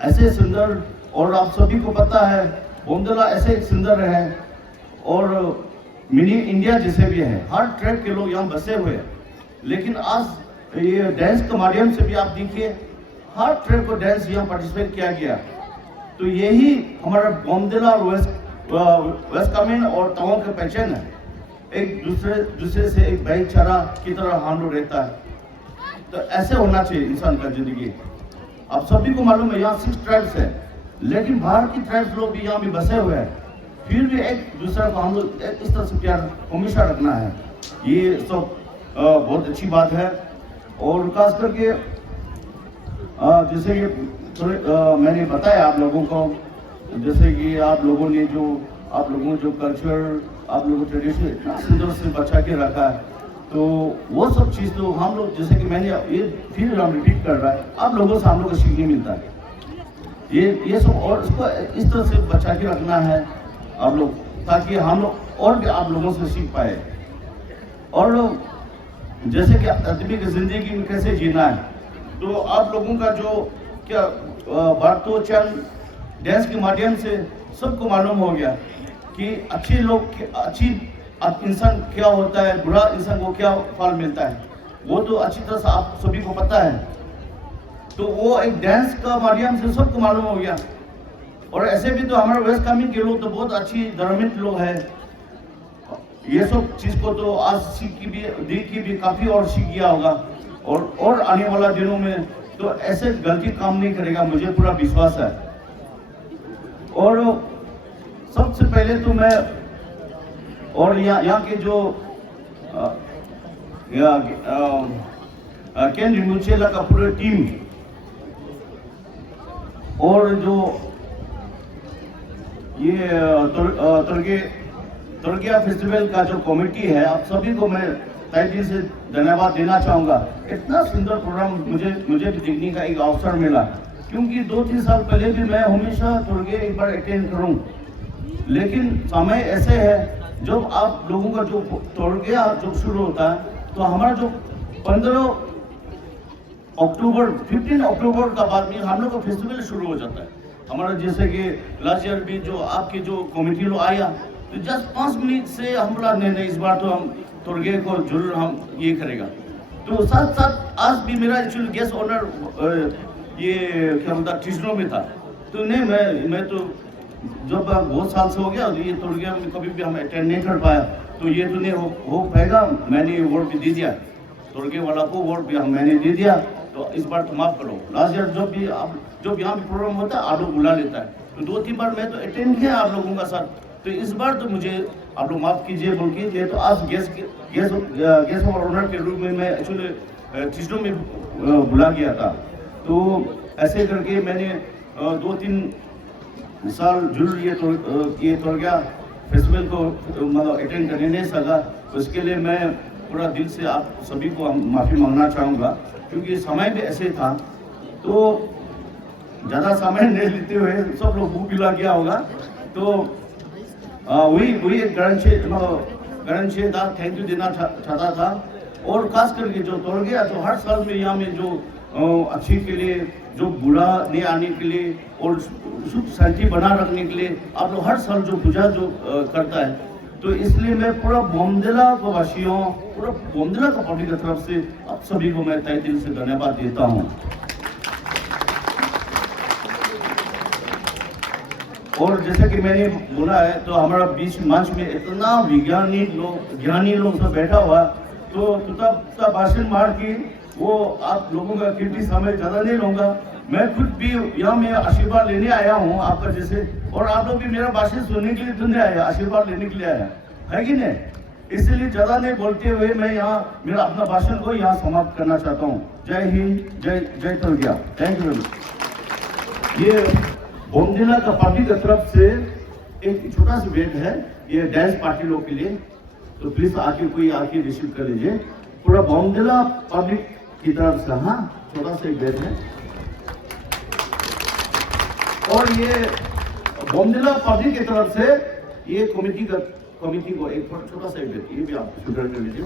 ऐसे सुंदर, और आप सभी को पता है बॉम्बेला ऐसे सुंदर है और मिनी इंडिया जैसे भी है। हर ट्राइब के लोग यहाँ बसे हुए हैं, लेकिन आज ये डांस के माध्यम से भी आप देखिए हर ट्राइब को डांस यहाँ पार्टिसिपेट किया गया। तो यही हमारा बॉम्बेला और वेस्ट कामेंग और तवांग का पहचान है। एक दूसरे से एक भाईचारा की तरह हम लोग रहता है। तो ऐसे होना चाहिए इंसान का जिंदगी। आप सभी को मालूम है यहाँ 6 ट्राइब्स है, लेकिन बाहर की ट्राइब्स लोग भी यहाँ भी बसे हुए हैं, फिर भी एक दूसरे को हम लोग इस तरह से प्यार हमेशा रखना है। ये सब बहुत अच्छी बात है। और खास करके जैसे कि मैंने बताया आप लोगों को, जैसे कि आप लोगों ने जो कल्चर, आप लोगों को ट्रेडिशन इतना सुंदर से बचा के रखा है, तो वो सब चीज़ तो हम लोग, जैसे कि मैंने ये फिर हम रिपीट कर रहा है, आप लोगों से हम लोग को सीखने मिलता है ये सब। और इसको इस तरह से बचा के रखना है आप लोग, ताकि हम लोग और भी आप लोगों से सीख पाए। और जैसे कि आदमी की जिंदगी में कैसे जीना है, तो आप लोगों का जो क्या बातोचन डांस के माध्यम से सबको मालूम हो गया कि अच्छी इंसान क्या होता है, बुरा इंसान को क्या फल मिलता है, वो तो अच्छी तरह से आप सभी को पता है। तो वो एक डांस का माध्यम से सबको मालूम हो गया। और ऐसे भी तो हमारे वेस्ट कामेंग के लोग तो बहुत अच्छी धार्मिक लोग हैं, ये सब चीज को तो आज सीख की भी काफी और सीख गया होगा, और आने वाला दिनों में तो ऐसे गलती काम नहीं करेगा, मुझे पूरा विश्वास है। और सबसे पहले तो मैं और यहाँ के जो केन रिमुचेला का पूरा टीम और जो ये तुर्गिया फेस्टिवल का जो कमेटी है, आप सभी को मैं तहे दिल से धन्यवाद देना चाहूँगा। इतना सुंदर प्रोग्राम मुझे देखने का एक अवसर मिला, क्योंकि 2-3 साल पहले भी मैं हमेशा तुर्गे एक बार अटेंड करूँ, लेकिन समय ऐसे है जब आप लोगों का जो तुर्गिया जब शुरू होता है तो हमारा जो 15 अक्टूबर का बाद में हम लोग का फेस्टिवल शुरू हो जाता है हमारा। जैसे कि लास्ट ईयर भी जो आपकी जो कमेटी लोग आया तो जस्ट 5 मिनट से हम बोला नहीं इस बार तो हम तुर्गे को जरूर हम ये करेगा। तो साथ साथ आज भी मेरा एक्चुअली गेस्ट ऑनर ये क्या बोलता टिजनो में था, तो नहीं मैं तो जब बहुत साल से हो गया ये तुर्गिया में कभी भी हम अटेंड नहीं कर पाया, तो ये तो नहीं हो पाएगा। मैंने वोट भी दे दिया, तुर्गे वाला को वोट भी मैंने दे दिया, तो इस बार तो माफ करो। लास्ट ईयर जब यहाँ पे प्रोग्राम होता है आप लोग बुला लेता है, तो 2-3 बार मैं तो अटेंड किया आप लोगों का साथ, तो इस बार तो मुझे आप लोग माफ कीजिए बोल के, ये तो आज गेस्ट और ऑनर के रूप में मैं एक्चुअली टिजनो में बुला गया था। तो ऐसे करके मैंने 2-3 साल जरूर ये तुर्गिया फेस्टिवल को मतलब अटेंड करने नहीं सका, उसके लिए मैं पूरा दिल से आप सभी को माफ़ी मांगना चाहूँगा, क्योंकि समय भी ऐसे था। तो ज़्यादा समय नहीं लेते हुए सब लोग भूख पिला गया होगा, तो वही एक गणेश था थैंक यू देना चाहता था। और खास करके जो तुर्गिया तो हर साल में यहाँ में जो अच्छी के लिए, जो बुरा नहीं आने के लिए और सुख शांति बना रखने के लिए आप लोग हर साल जो पूजा जो करता है, तो इसलिए मैं पूरा बोमदिला को वासियों, पूरा बोमदिला का पब्लिक की तरफ से आप सभी को मैं तहे दिल से धन्यवाद देता हूँ। और जैसे कि मैंने बोला है, तो हमारा बीच मंच में इतना ज्ञानी लोग सब बैठा हुआ, तो भाषण मार के वो आप लोगों का कीमती समय ज़्यादा नहीं लूँगा। मैं खुद भी यहाँ में आशीर्वाद लेने आया हूँ आपका जैसे, और आप लोग भी मेरा भाषण सुनने के लिए तो नहीं आया, आशीर्वाद लेने के लिए आया है कि नहीं। इसलिए ज़्यादा नहीं बोलते हुए मैं यहाँ मेरा अपना भाषण को यहाँ समाप्त करना चाहता हूँ। जय हिंद, जय तुर्गिया। Thank you very much. ये बोमदिला का पब्लिक की तरफ से एक छोटा सा भेंट है, ये डांस पार्टी लोग के लिए, तो प्लीज आके रिसीव कर लीजिए। पूरा बोमदिला पब्लिक की तरफ से हाँ छोटा सा एक भेंट है। और ये बोमदिला पब्लिक की तरफ से ये कमेटी को एक छोटा सा एक भेंट, ये भी आप स्वीकार कर लीजिए।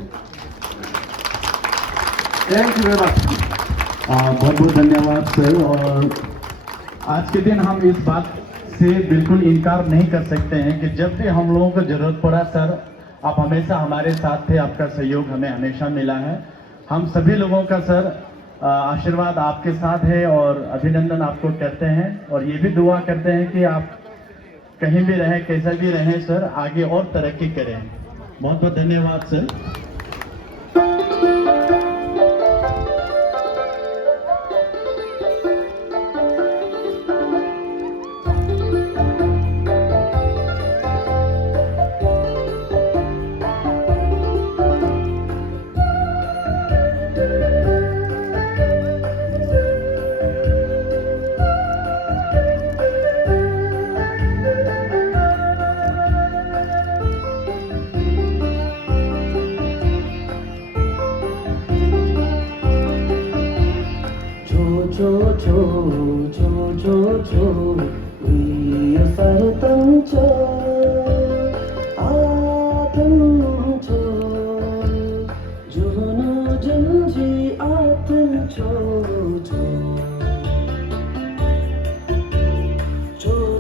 Thank you very much. बहुत बहुत धन्यवाद सर। और आज के दिन हम इस बात से बिल्कुल इनकार नहीं कर सकते हैं कि जब भी हम लोगों को जरूरत पड़ा सर, आप हमेशा हमारे साथ थे, आपका सहयोग हमें हमेशा मिला है। हम सभी लोगों का सर आशीर्वाद आपके साथ है और अभिनंदन आपको करते हैं, और ये भी दुआ करते हैं कि आप कहीं भी रहें, कैसा भी रहें सर, आगे और तरक्की करें। बहुत बहुत धन्यवाद सर। जो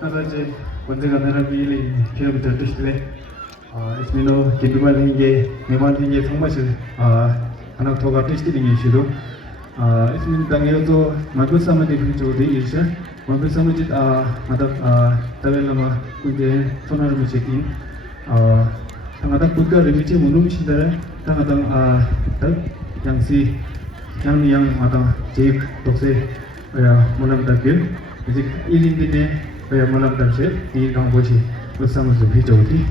나가지 먼저가 나라비 일이 기회부터 드실래? 있으면 기도만 hinge memang hinge 성마실 anak toga testing issue ismin tangyo to magus sama di pintu di isha magus sama jit ada tabel nama kunje sonar musikin tangata kudga remici munum shindara tangatang yang si yang ada jik tokse mulam takil jik ilin dine mulam takse di kamboji bersama zubi jodi.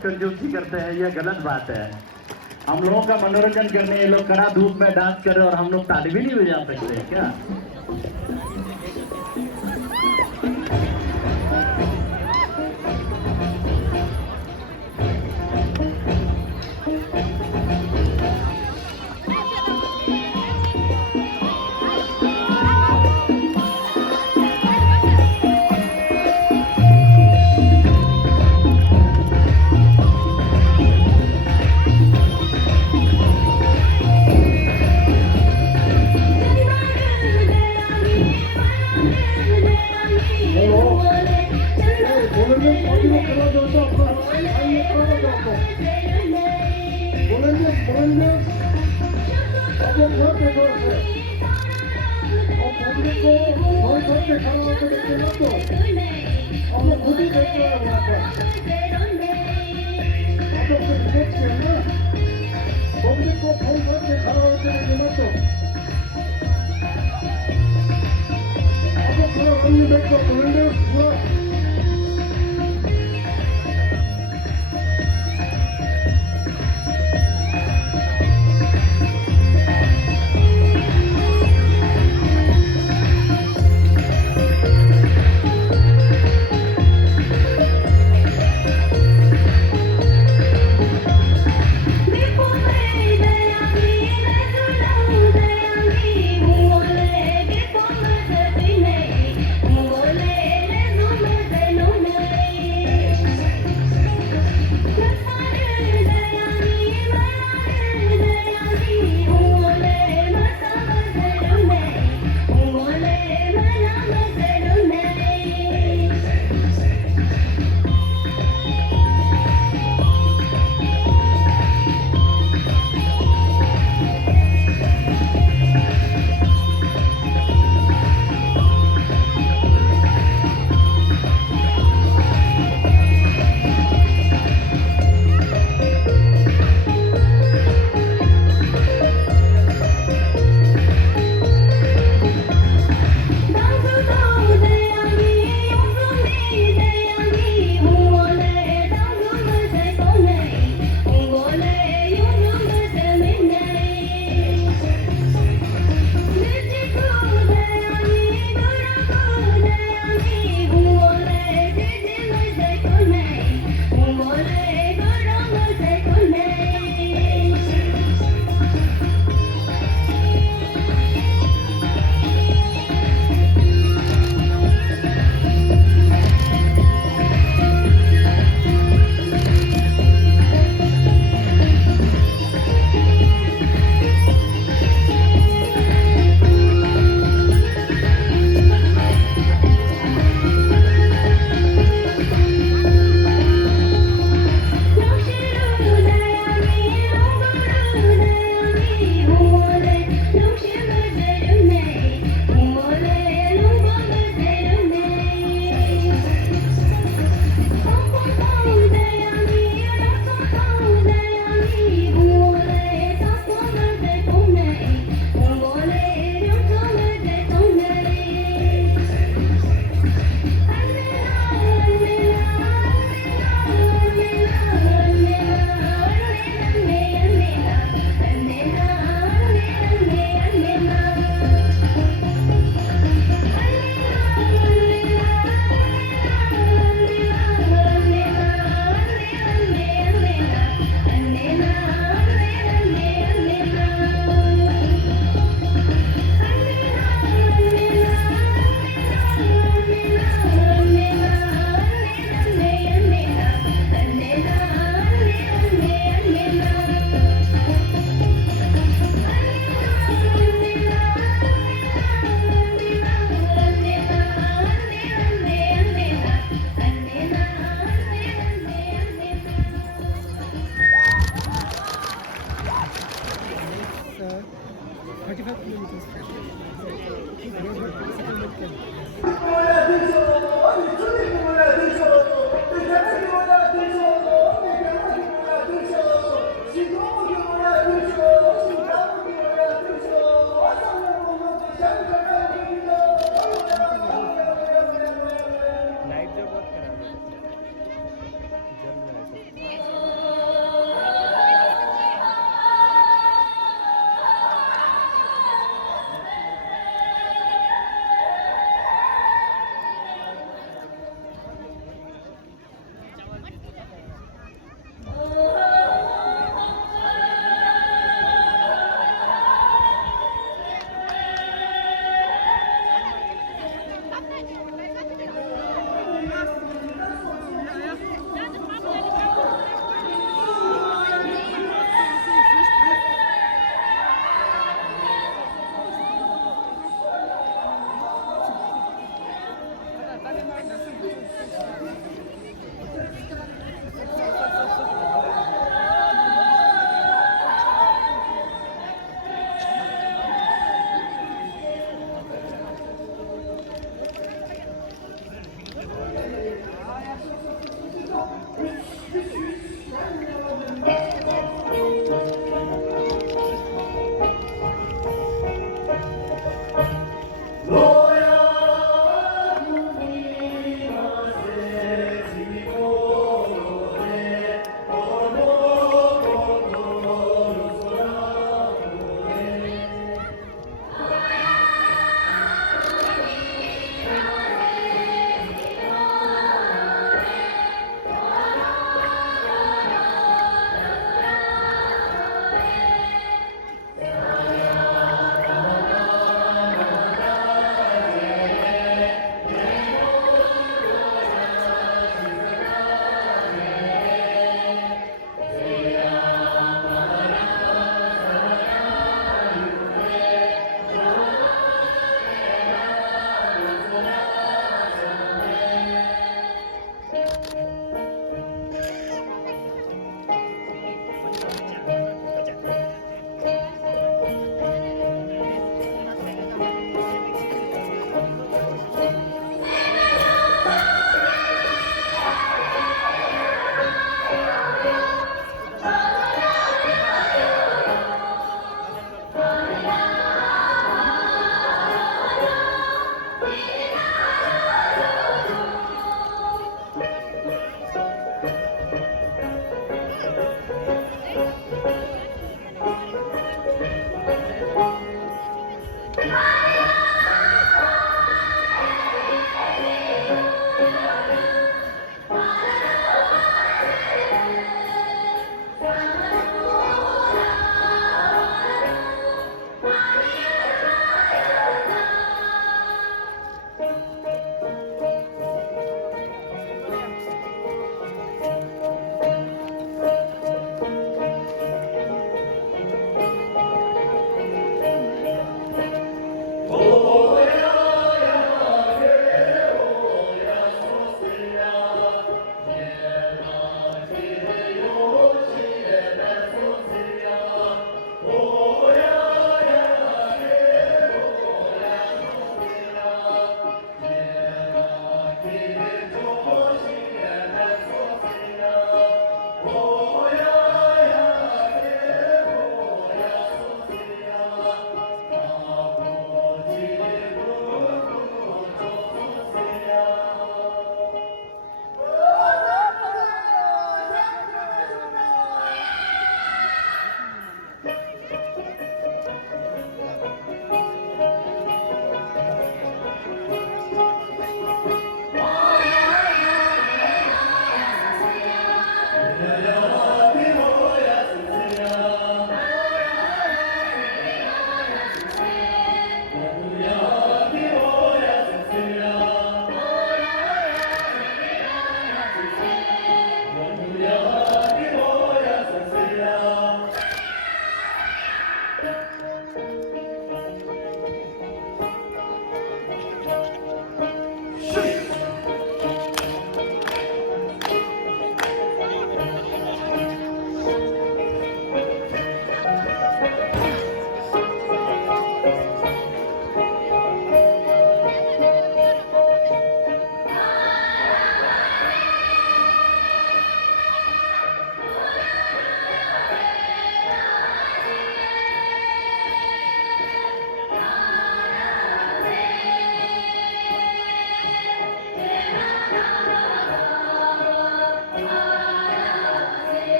बहुत कंजूसी करते हैं, यह गलत बात है। हम लोगों का मनोरंजन करने ये लोग कड़ा धूप में डांस कर रहे हैं और हम लोग ताली भी नहीं बजा सकते हैं क्या? लाइट जो बहुत खराब है जल रहा है सब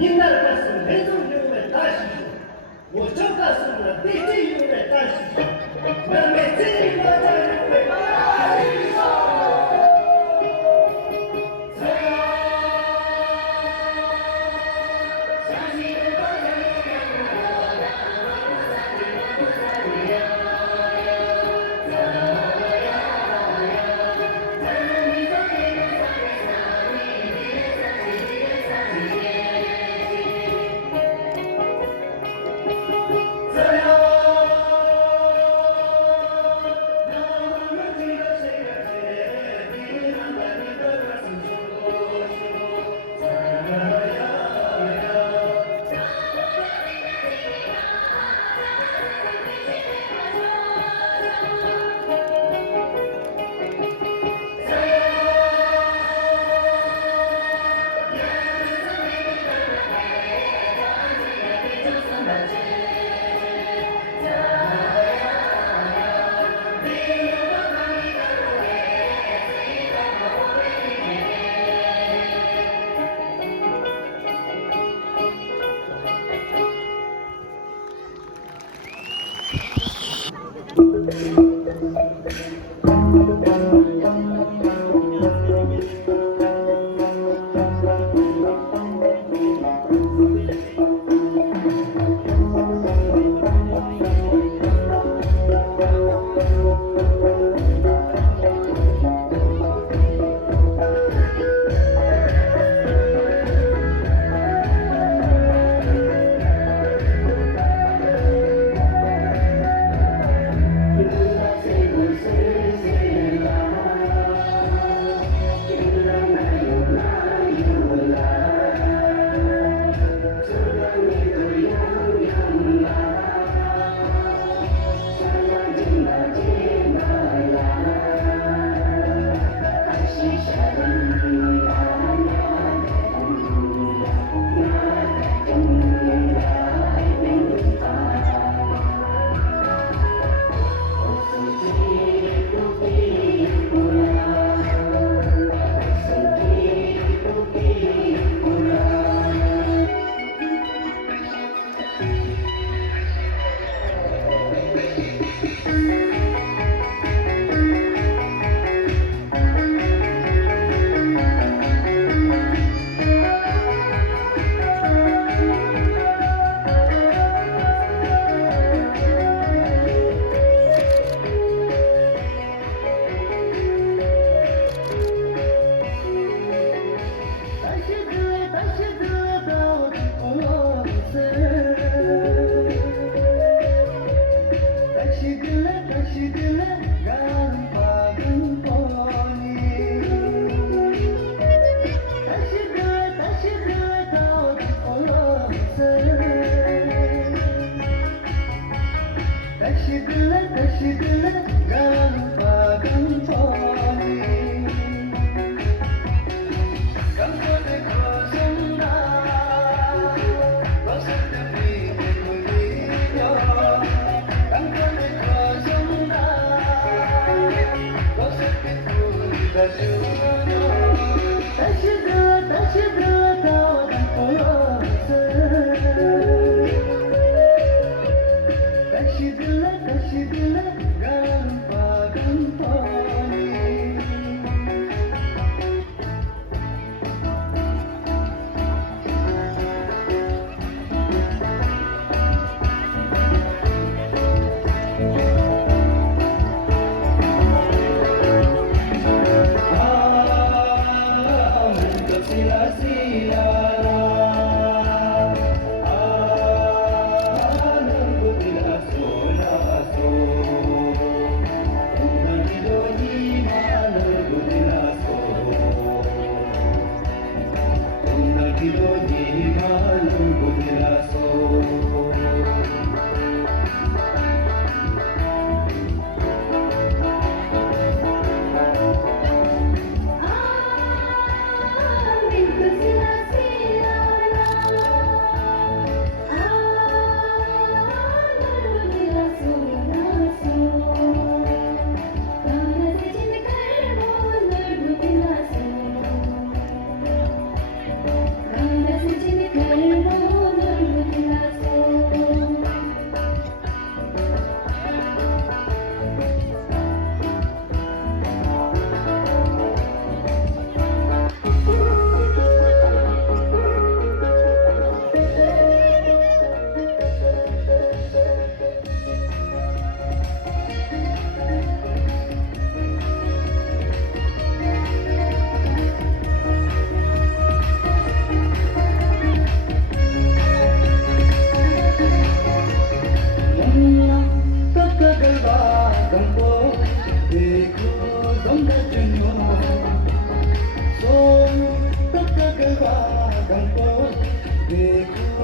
옛날 가슴 내동용의 다시죠. 오전 가슴은 띠띠용의 다시죠. 남의 생각을 왜 देखो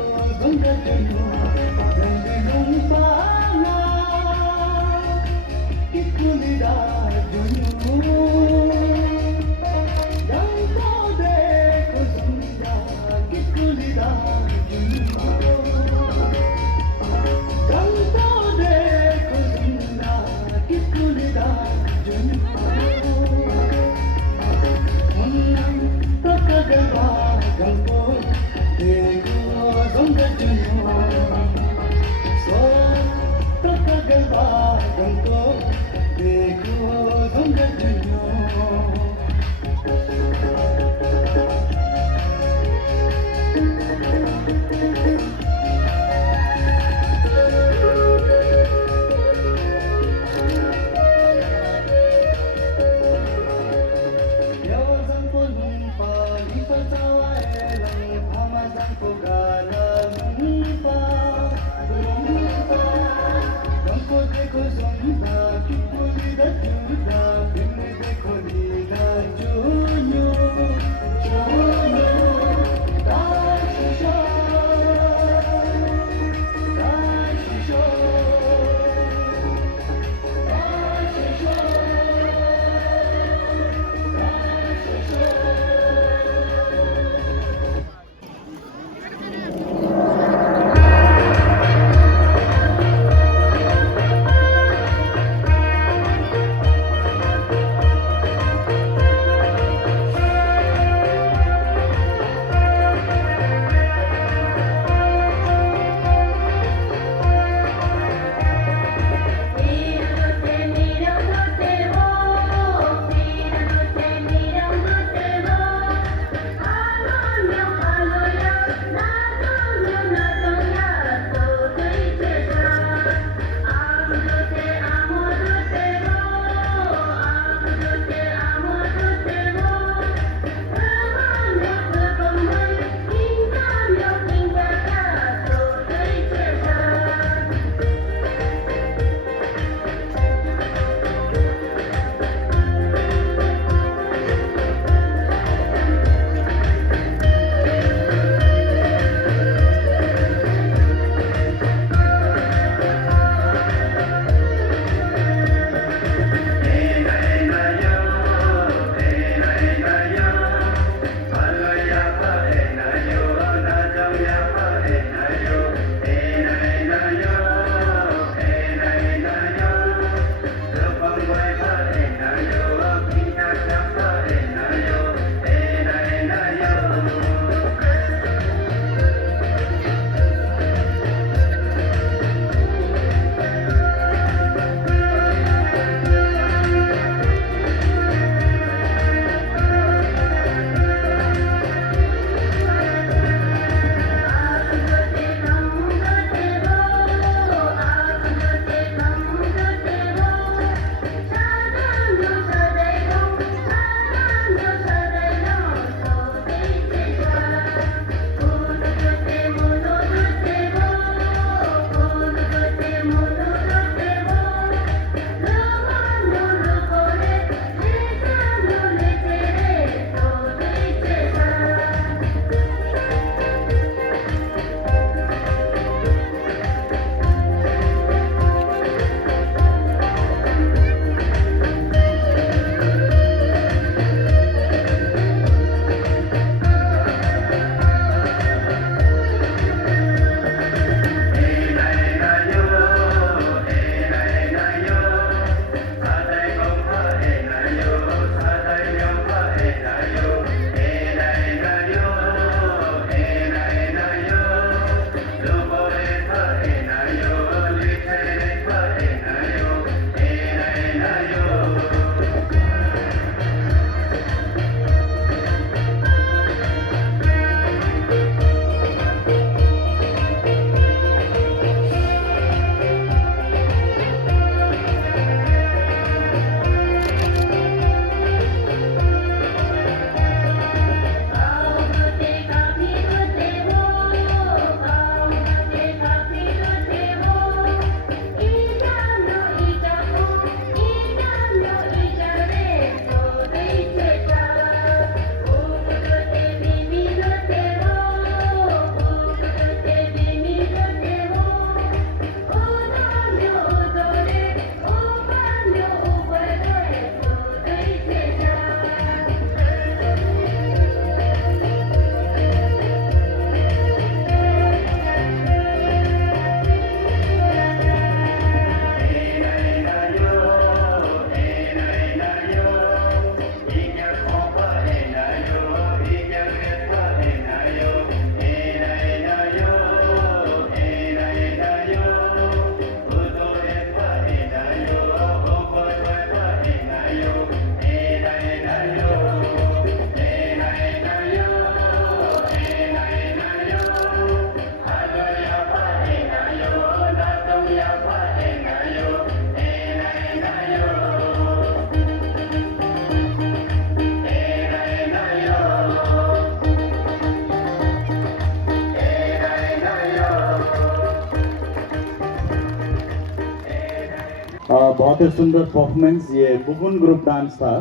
ही सुंदर परफॉर्मेंस ये बुगुन ग्रुप डांस था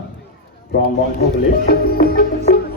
फ्रॉम वांगखो विलेज।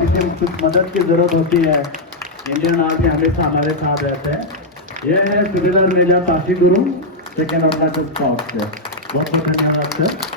किसी कुछ मदद की जरूरत होती है, इंडियन आर्मी हमेशा हमारे साथ रहते हैं। यह है सुबेदार मेजर काशी गुरु, सेकेंड अरुणाचल स्काउट से। बहुत बहुत धन्यवाद सर।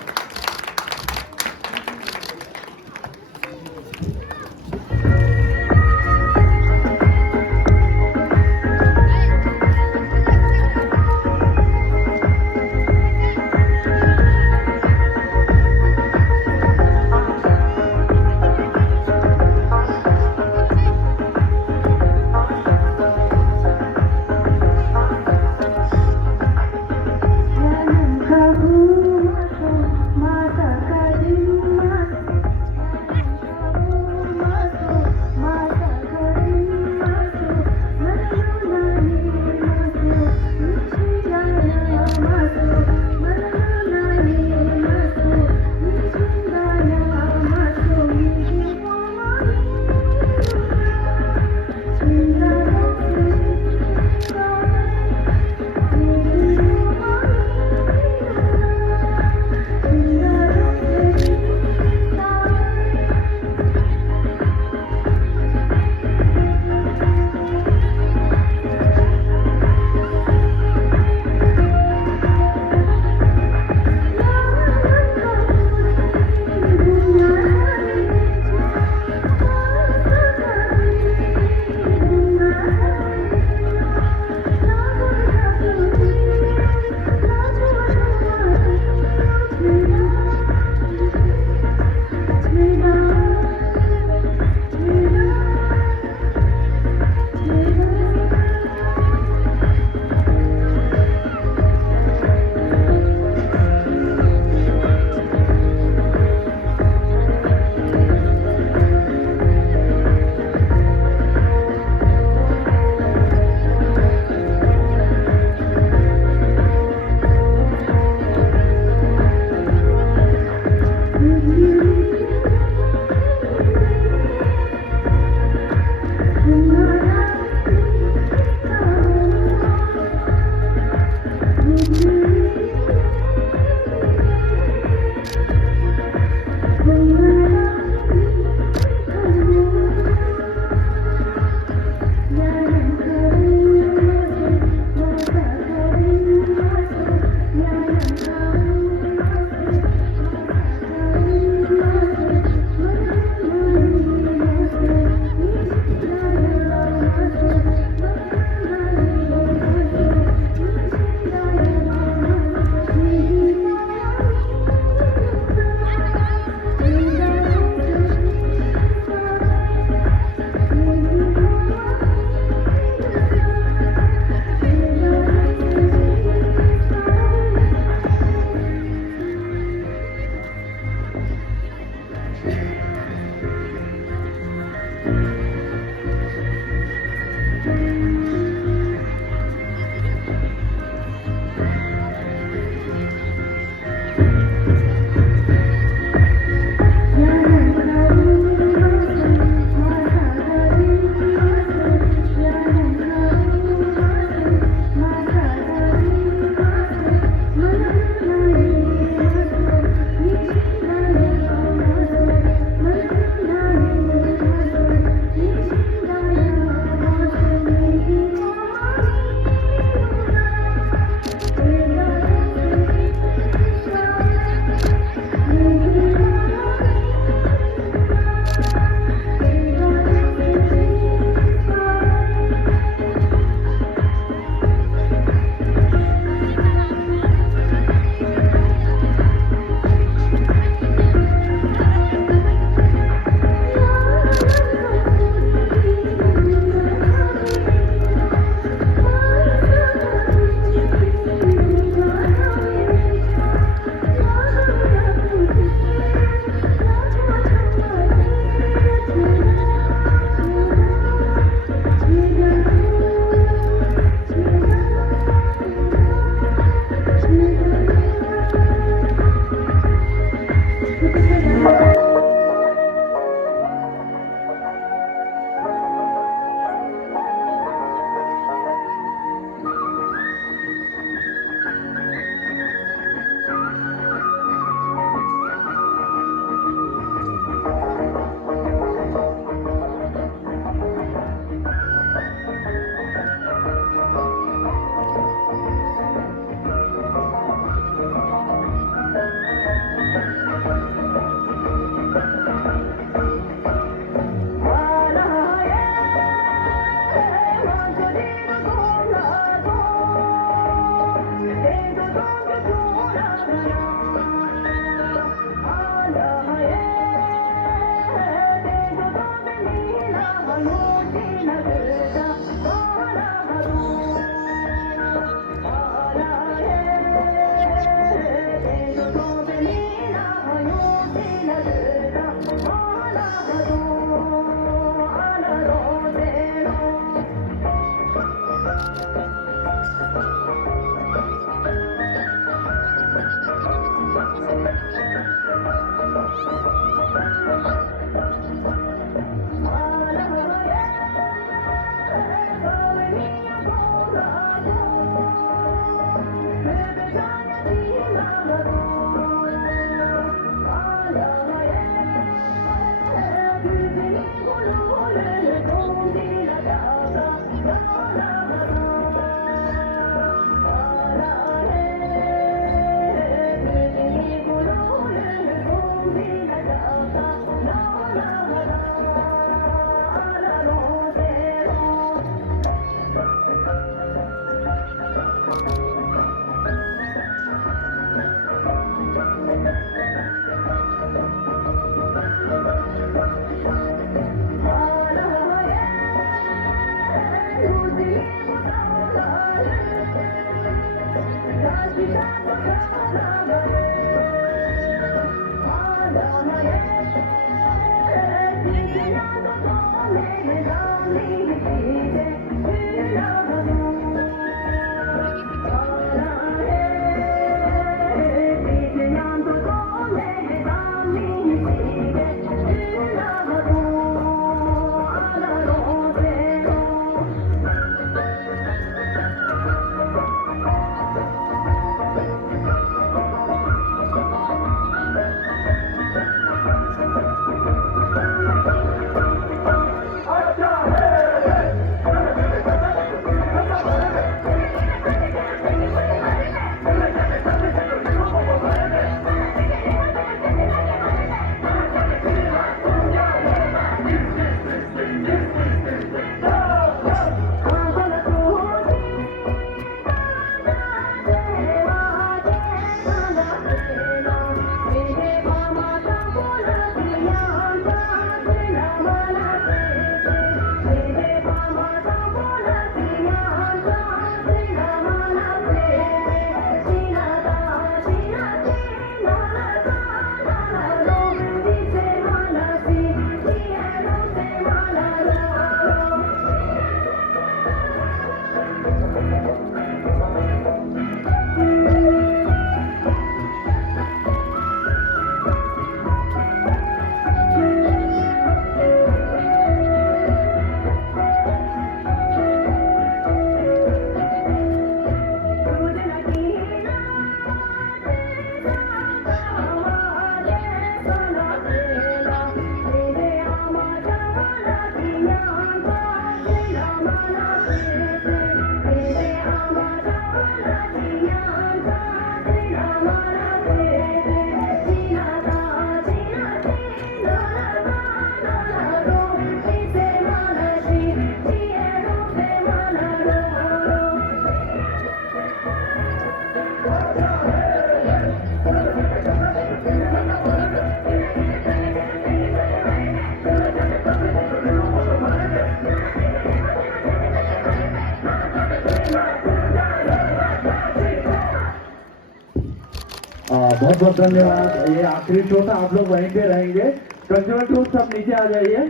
बहुत धन्यवाद। ये आखिरी शो था, आप लोग वहीं पे रहेंगे। कल्चरल ट्रूप सब नीचे आ जाइए।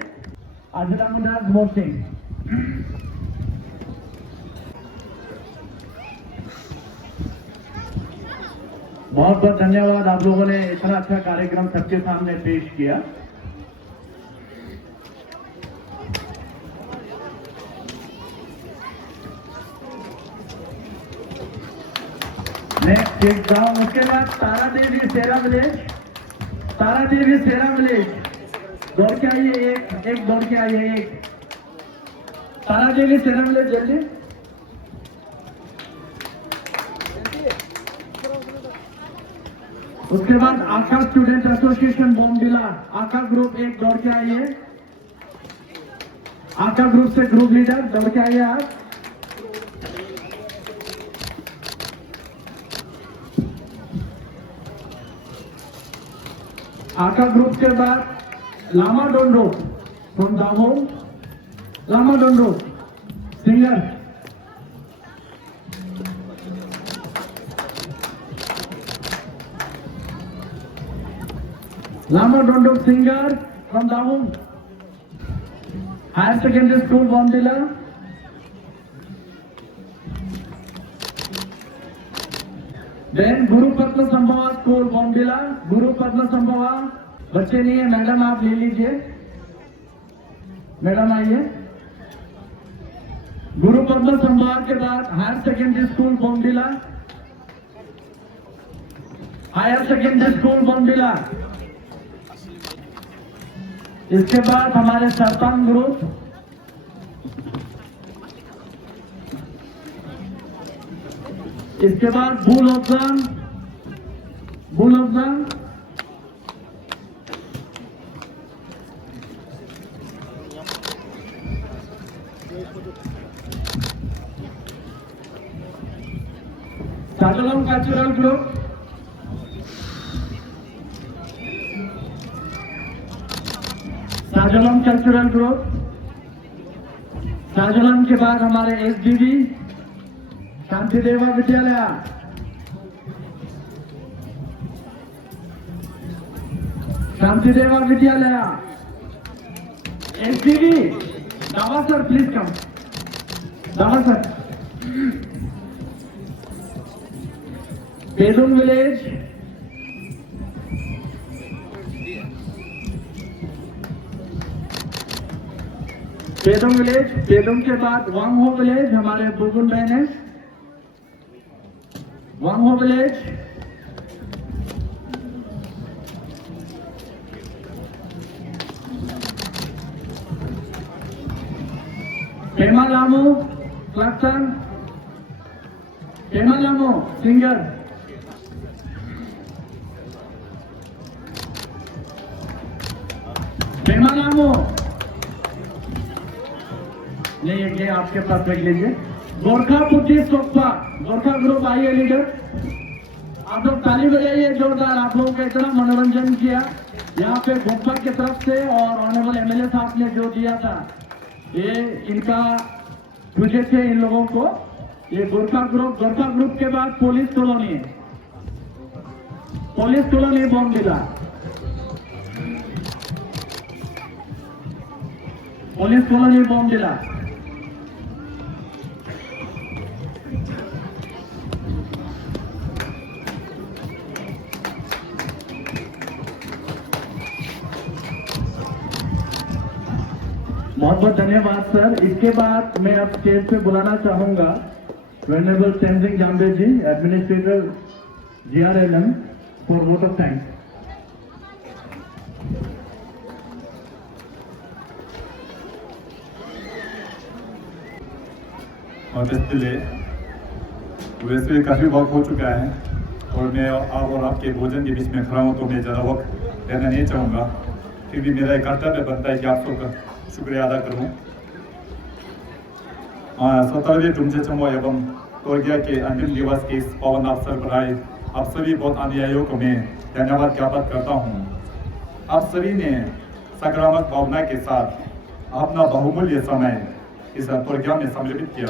अजरामदास मोसिंग। बहुत बहुत धन्यवाद, आप लोगों ने इतना अच्छा कार्यक्रम सबके सामने पेश किया। नेक्स्ट एक गाँव, उसके बाद तारा देवी सेरा विलेज। तारा देवी सेरा विलेज दौड़ के आइए, एक दौड़ के आइए, एक तारा देवी सेरा विलेज जल्दी। उसके बाद आका स्टूडेंट एसोसिएशन बोमडिला, आका ग्रुप एक दौड़ के आइए। आका ग्रुप से ग्रुप लीडर दौड़ के आइए आप। आका ग्रुप के बाद Lama Dondo from Dahod, Lama Dondo singer. Lama Dondo singer from Dahod, higher secondary school Bomdila. Then Guru Padma संभवा school Bomdila, गुरु पद्म संभवा। बच्चे नहीं है, मैडम आप ले लीजिए, मैडम आइए। गुरु पद्म संभवा के बाद higher secondary school Bomdila, higher secondary school Bomdila. इसके बाद हमारे सरपंच ग्रुप, इसके बाद बुल ऑप्शन, Sajalam cultural group, Sajalam cultural group. Sajalam के बाद हमारे एसडीडी शांतिदेवा विद्यालय, शांतिदेवा विद्यालय एसडीडी। दावा sir please come, Dawa sir. Pedung village, Pedung village. Pedung के बाद वांगहो विलेज, हमारे बुगुन बहन है, वांगहो विलेज। पेमा लामो क्लासन, पेमा लामो सिंगर। पेमा लामो नहीं, ये आपके पास रख लीजिए। गोरखा पुटी सोपा, गोरखा ग्रुप आइए लीडर, आप लोग ताली बजाइए जोरदार। आप लोगों का इतना मनोरंजन किया यहाँ पे गोरखा की तरफ से, और ऑनरेबल एमएलए साहब ने जो दिया था, ये इनका तुझे थे इन लोगों को। ये गोरखा ग्रुप के बाद police colony, police colony Bomdila, police colony Bomdila. बहुत बहुत धन्यवाद सर। इसके बाद मैं अब स्टेज पे बुलाना चाहूंगा venerable Tenzin Jambey ji, administrator GRLM, for vote of thanks. और इसलिए वैसे भी काफ़ी वक्त हो चुका है, और मैं आप और आपके भोजन के बीच में खड़ा हूँ, तो मैं ज़्यादा वक्त लेना नहीं चाहूँगा। फिर भी मेरा एक कर्तव्य बनता है कि आप सबका शुक्रिया अदा करूँ। 17वें डुमचेचमो एवं टोरगिया के अंतिम दिवस के इस पावन अवसर पर आए आप सभी बहुत अनुयायियों को मैं धन्यवाद ज्ञापित करता हूँ। आप सभी ने सकारात्मक भावना के साथ अपना बहुमूल्य समय इस टोरगिया में समर्पित किया,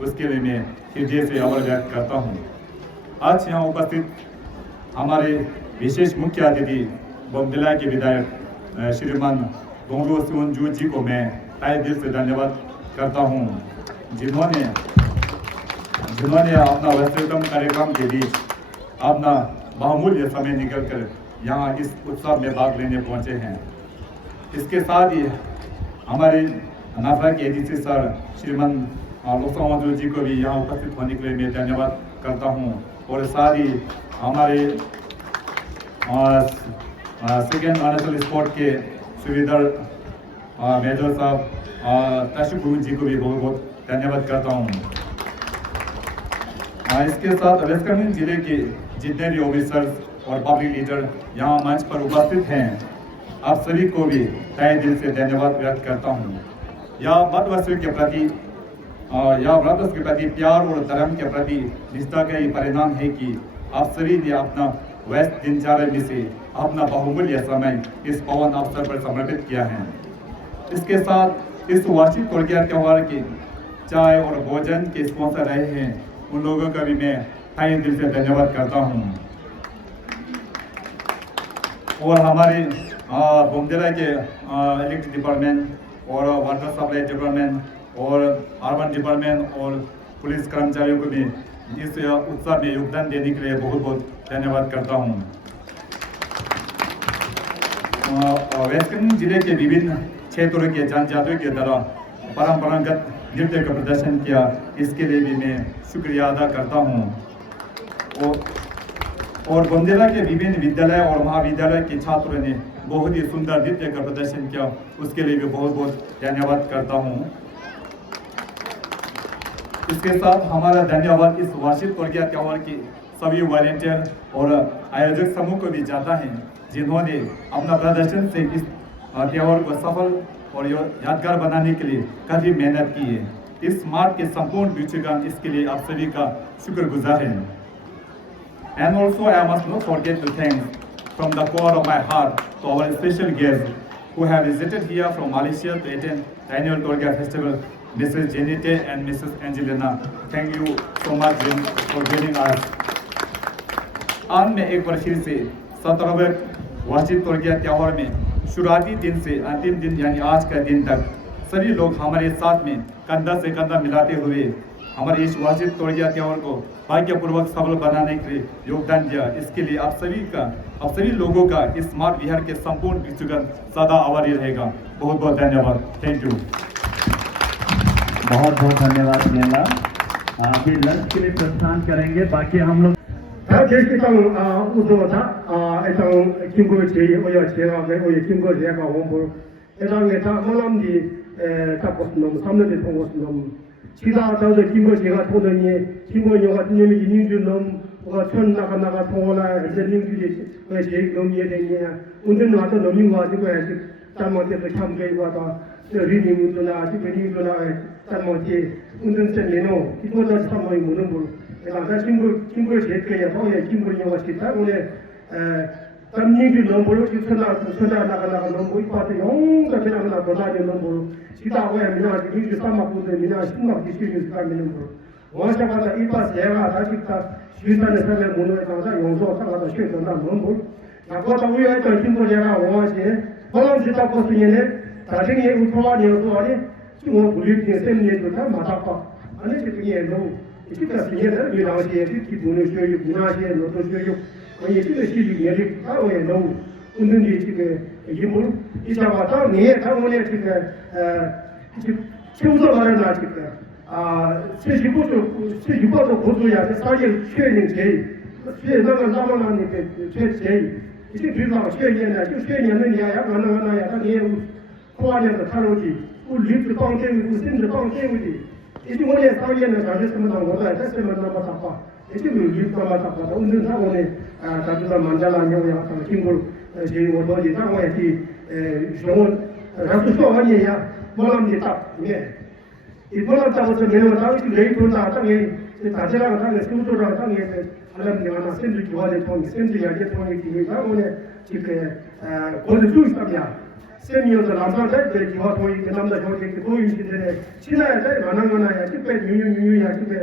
उसके लिए मैं हृदय से आभार व्यक्त करता हूँ। आज यहाँ उपस्थित हमारे विशेष मुख्य अतिथि बोमडिला के विधायक श्रीमान दोंगो सोनजू जी को मैं तहे दिल से धन्यवाद करता हूँ, जिन्होंने अपना व्यस्ततम कार्यक्रम के बीच अपना बहुमूल्य समय निकालकर यहाँ इस उत्सव में भाग लेने पहुँचे हैं। इसके साथ ही हमारे नाफा के एडीसी सर श्रीमान लोकसभा जी को भी यहाँ उपस्थित होने के लिए मैं धन्यवाद करता हूँ, और साथ ही हमारे सेकेंड अरुणाचल स्पोर्ट के सुविधा मेजर साहब ताशु गुरु जी को भी बहुत बहुत धन्यवाद करता हूँ। इसके साथ वेस्ट कामेंग जिले के जितने भी ऑफिसर्स और पब्लिक लीडर यहाँ मंच पर उपस्थित हैं, आप सभी को भी तहे दिल से धन्यवाद व्यक्त करता हूँ। यह मतवासियों के प्रति या व्रत के प्रति प्यार और धर्म के प्रति निष्ठा का ही परिणाम है कि आप सभी ने अपना व्यस्त दिनचर्या में से अपना बहुमूल्य समय इस पावन अवसर पर समर्पित किया है। इसके साथ इस वार्षिक तोड़किया त्यौहार के चाय और भोजन के स्पॉन्सर रहे हैं, उन लोगों का भी मैं तहे दिल से धन्यवाद करता हूँ। और हमारे बोमडिला के इलेक्ट्रिक डिपार्टमेंट और वाटर सप्लाई डिपार्टमेंट और अर्बन डिपार्टमेंट और पुलिस कर्मचारियों को भी इस उत्सव में योगदान देने के लिए बहुत बहुत धन्यवाद करता हूँ। वेस्ट कामेंग जिले के विभिन्न क्षेत्रों के जनजातियों के द्वारा परंपरागत नृत्य का प्रदर्शन किया, इसके लिए भी मैं शुक्रिया अदा करता हूँ। और बोमडिला के विभिन्न विद्यालय और महाविद्यालय के छात्रों ने बहुत ही सुंदर नृत्य का प्रदर्शन किया, उसके लिए भी बहुत बहुत धन्यवाद करता हूँ। इसके साथ हमारा धन्यवाद इस वार्षिक तोड़किया त्यौहार के सभी वॉलेंटियर और आयोजक समूह को भी जाता है, जिन्होंने अपना प्रदर्शन से इस त्यौहार को सफल और यादगार बनाने के लिए काफ़ी मेहनत की है। इस मार्ग के संपूर्ण वीक्षकगण इसके लिए आप सभी का शुक्रगुजार हैं। And also I must not forget to thank from the core of my heart to our special guests who have visited here from Malaysia to attend the annual Tolga Festival, Mrs. Jenite and Mrs. Angelina. Thank you so much for joining us. आज मैं एक बार फिर से 17वें वार्षिक तोड़किया त्यौहार में शुरुआती दिन से अंतिम दिन यानी आज का दिन तक सभी लोग हमारे साथ में कंधा से कंधा मिलाते हुए हमारे इस वार्षिक तोड़किया त्यौहार को भाग्यपूर्वक सफल बनाने के लिए योगदान दिया। इसके लिए आप सभी लोगों का इस स्मार्ट विहार के संपूर्ण वीक्षकगण सदा आभारी रहेगा। बहुत बहुत धन्यवाद। Thank you. बहुत बहुत धन्यवाद नेला। अभी लंच के लिए प्रस्थान करेंगे, बाकी हम लोग 지다 저도 김거지가 토더니 김거녀가 님이 님주놈 천 나가 통화나 이제 님주지 왜 제일 놈이에 되냐 운전 와서 놈이 가지고 해야지 잘못해서 참게 와서 리님도나 지금님도나 잘못이 운전세 내노 이거도 참고이 무는 걸 내가 김거 제거야 뭐야 김거녀가 싫다 오늘 담님이 넘보로 천나 나가 넘보 이파트 용가 그냥 보다니 넘보 지다 왜 미나 이게 삼마부데 미나 신막 디시는 사람이 넘보 와샤가다 이파 제가 다시다 시간에 살면 문을 가다 용서 상가다 쉬었다 넘보 나고다 위에 또 김거녀가 와시 벌써 지다 거스니네 나중에 우토와니도 아니 뭐 불리게 셈니도 다 맞아봐 아니 그게 너 이렇게 시에는 미나시에 기분을 쉬어요 미나시에 너도 쉬어요 ये तो चीज़ ये हाँ वो ये नो उन्हें ये चीज़ ये बोल इस बात का नहीं है था उन्हें चीज़ चीज़ वाले ना चीज़ सिर्फ तो खुद हो जाते सारे शेयरिंग चाहिए ना नहीं पे चाहिए इसी फिर ना शेयरिंग ना जो शेयरिंग नहीं आया ना यार ये कुआने तो थारों की वो लिफ्ट पाँचे वो सिंध पाँचे वो जी इसी वजह से सारे ना जाने से मतलब होता है जैसे मतलब बतापा इसी में लिफ्ट का बतापा तो उन्हें ना उन्हें 다들 만잘하냐고 약간 힘을 제일 원하지 당원이 좋은 라스토 아니야 뭐라는지 딱 예. 이번에 따라서 내가 당시 레이트나 당에 다제라가 당에 수도라 당에 하는 내가 센터 좋아해 통 센터 야게 통이 기회가 오늘 지금 거기 수 있다냐 세미어서 남자들 그 기와 통이 그 남자 저기 그 통이 시대에 지나야 돼 많은 거나야 집에 유유야 집에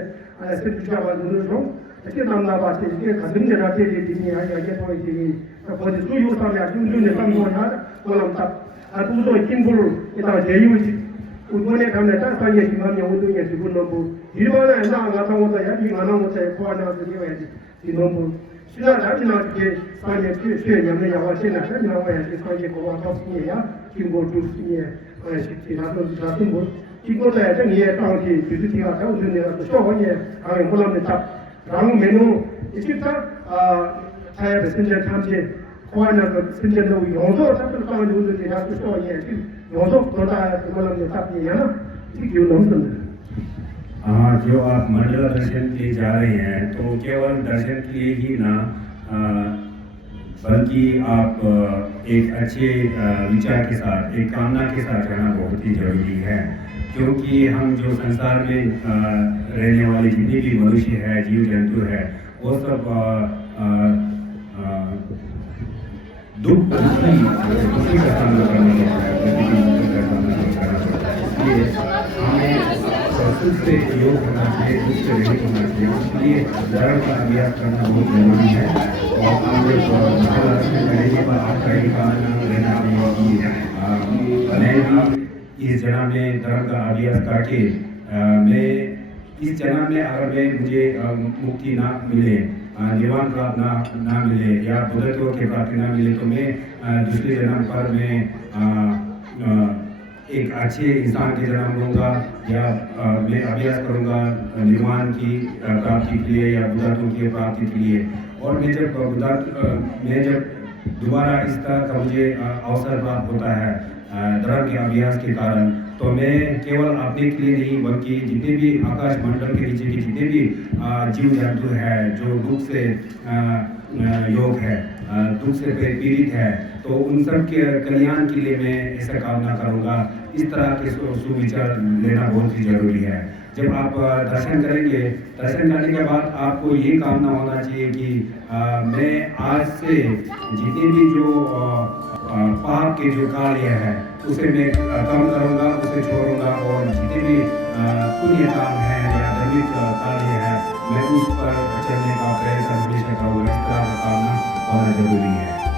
센터 잡아 놓는 좀 이렇게 남나봤지 이게 가슴 내라게 되니 이게 뭐 이게 거기 수요 사람이 중중에 상관하나 몰람답 아두도 김불 이따 제유지 우번에 가면 딱상에 김함이 운동에 지금 너무 일반에 나가서 오다 야기 가는 곳에 포함해서 되어야지 너무 시간 자기나 게 상에 최년에 야와시나 나와야지 상에 고와 덮니야 김불 두스니에 식지라도 자도 뭐 이거다 정리에 땅이 비슷히가 다 운동에서 쇼원에 아니 몰람에 딱 라고 메뉴 있다 타협의 선전 탐지 고안을 선전도 용서 잡을 까는 우리들이 나도 쇼에 용서 보다 그걸로 잡히잖아 이게 너무 जो आप मंडला दर्शन के लिए जा रहे हैं तो केवल दर्शन के लिए ही ना बल्कि आप एक अच्छे विचार के साथ एक कामना के साथ जाना बहुत ही जरूरी है क्योंकि हम जो संसार में रहने वाले जितने भी मनुष्य है जीव जंतु है वो सब दुख खुशी का सामना करने के इसलिए हमें खुद से योग करना चाहिए खुद से नहीं करना चाहिए इसलिए धर्म का अभ्यास करना बहुत जरूरी है और हम लोग करने के बाद आपका ही कामना रहना चाहिए मैं भी इस जन्म में धर्म का अभ्यास करके मैं इस जन्म में अगर मैं मुझे मुक्ति ना मिले निर्वाण प्राप्त ना मिले या बुद्धत्व की प्राप्ति ना मिले तो मैं दूसरे जन्म पर मैं एक अच्छे इंसान के जन्म लूँगा या मैं अभ्यास करूँगा निर्वाण की प्राप्ति के लिए या बुद्धत्व की प्राप्ति के लिए और मैं जब दोबारा इस तरह का मुझे अवसर प्राप्त होता है धर्म के अभ्यास के कारण तो मैं केवल अपने के लिए नहीं बल्कि जितने भी आकाश मंडल के नीचे के जितने भी जीव जंतु है जो दुख से योग है दुख से पीड़ित है तो उन सब के कल्याण के लिए मैं ऐसा कामना करूँगा इस तरह के सुविचार लेना बहुत ही जरूरी है जब आप दर्शन करेंगे दर्शन करने के बाद आपको ये कामना होना चाहिए कि मैं आज से जितने भी जो पाप के जो कार्य है उसे मैं कम करूँगा उसे छोड़ूंगा और जितने भी पुण्य काम है या धार्मिक कार्य है मैं उस पर चलने का प्रयत्न हमेशा करूँगा इस तरह का कामना होना जरूरी है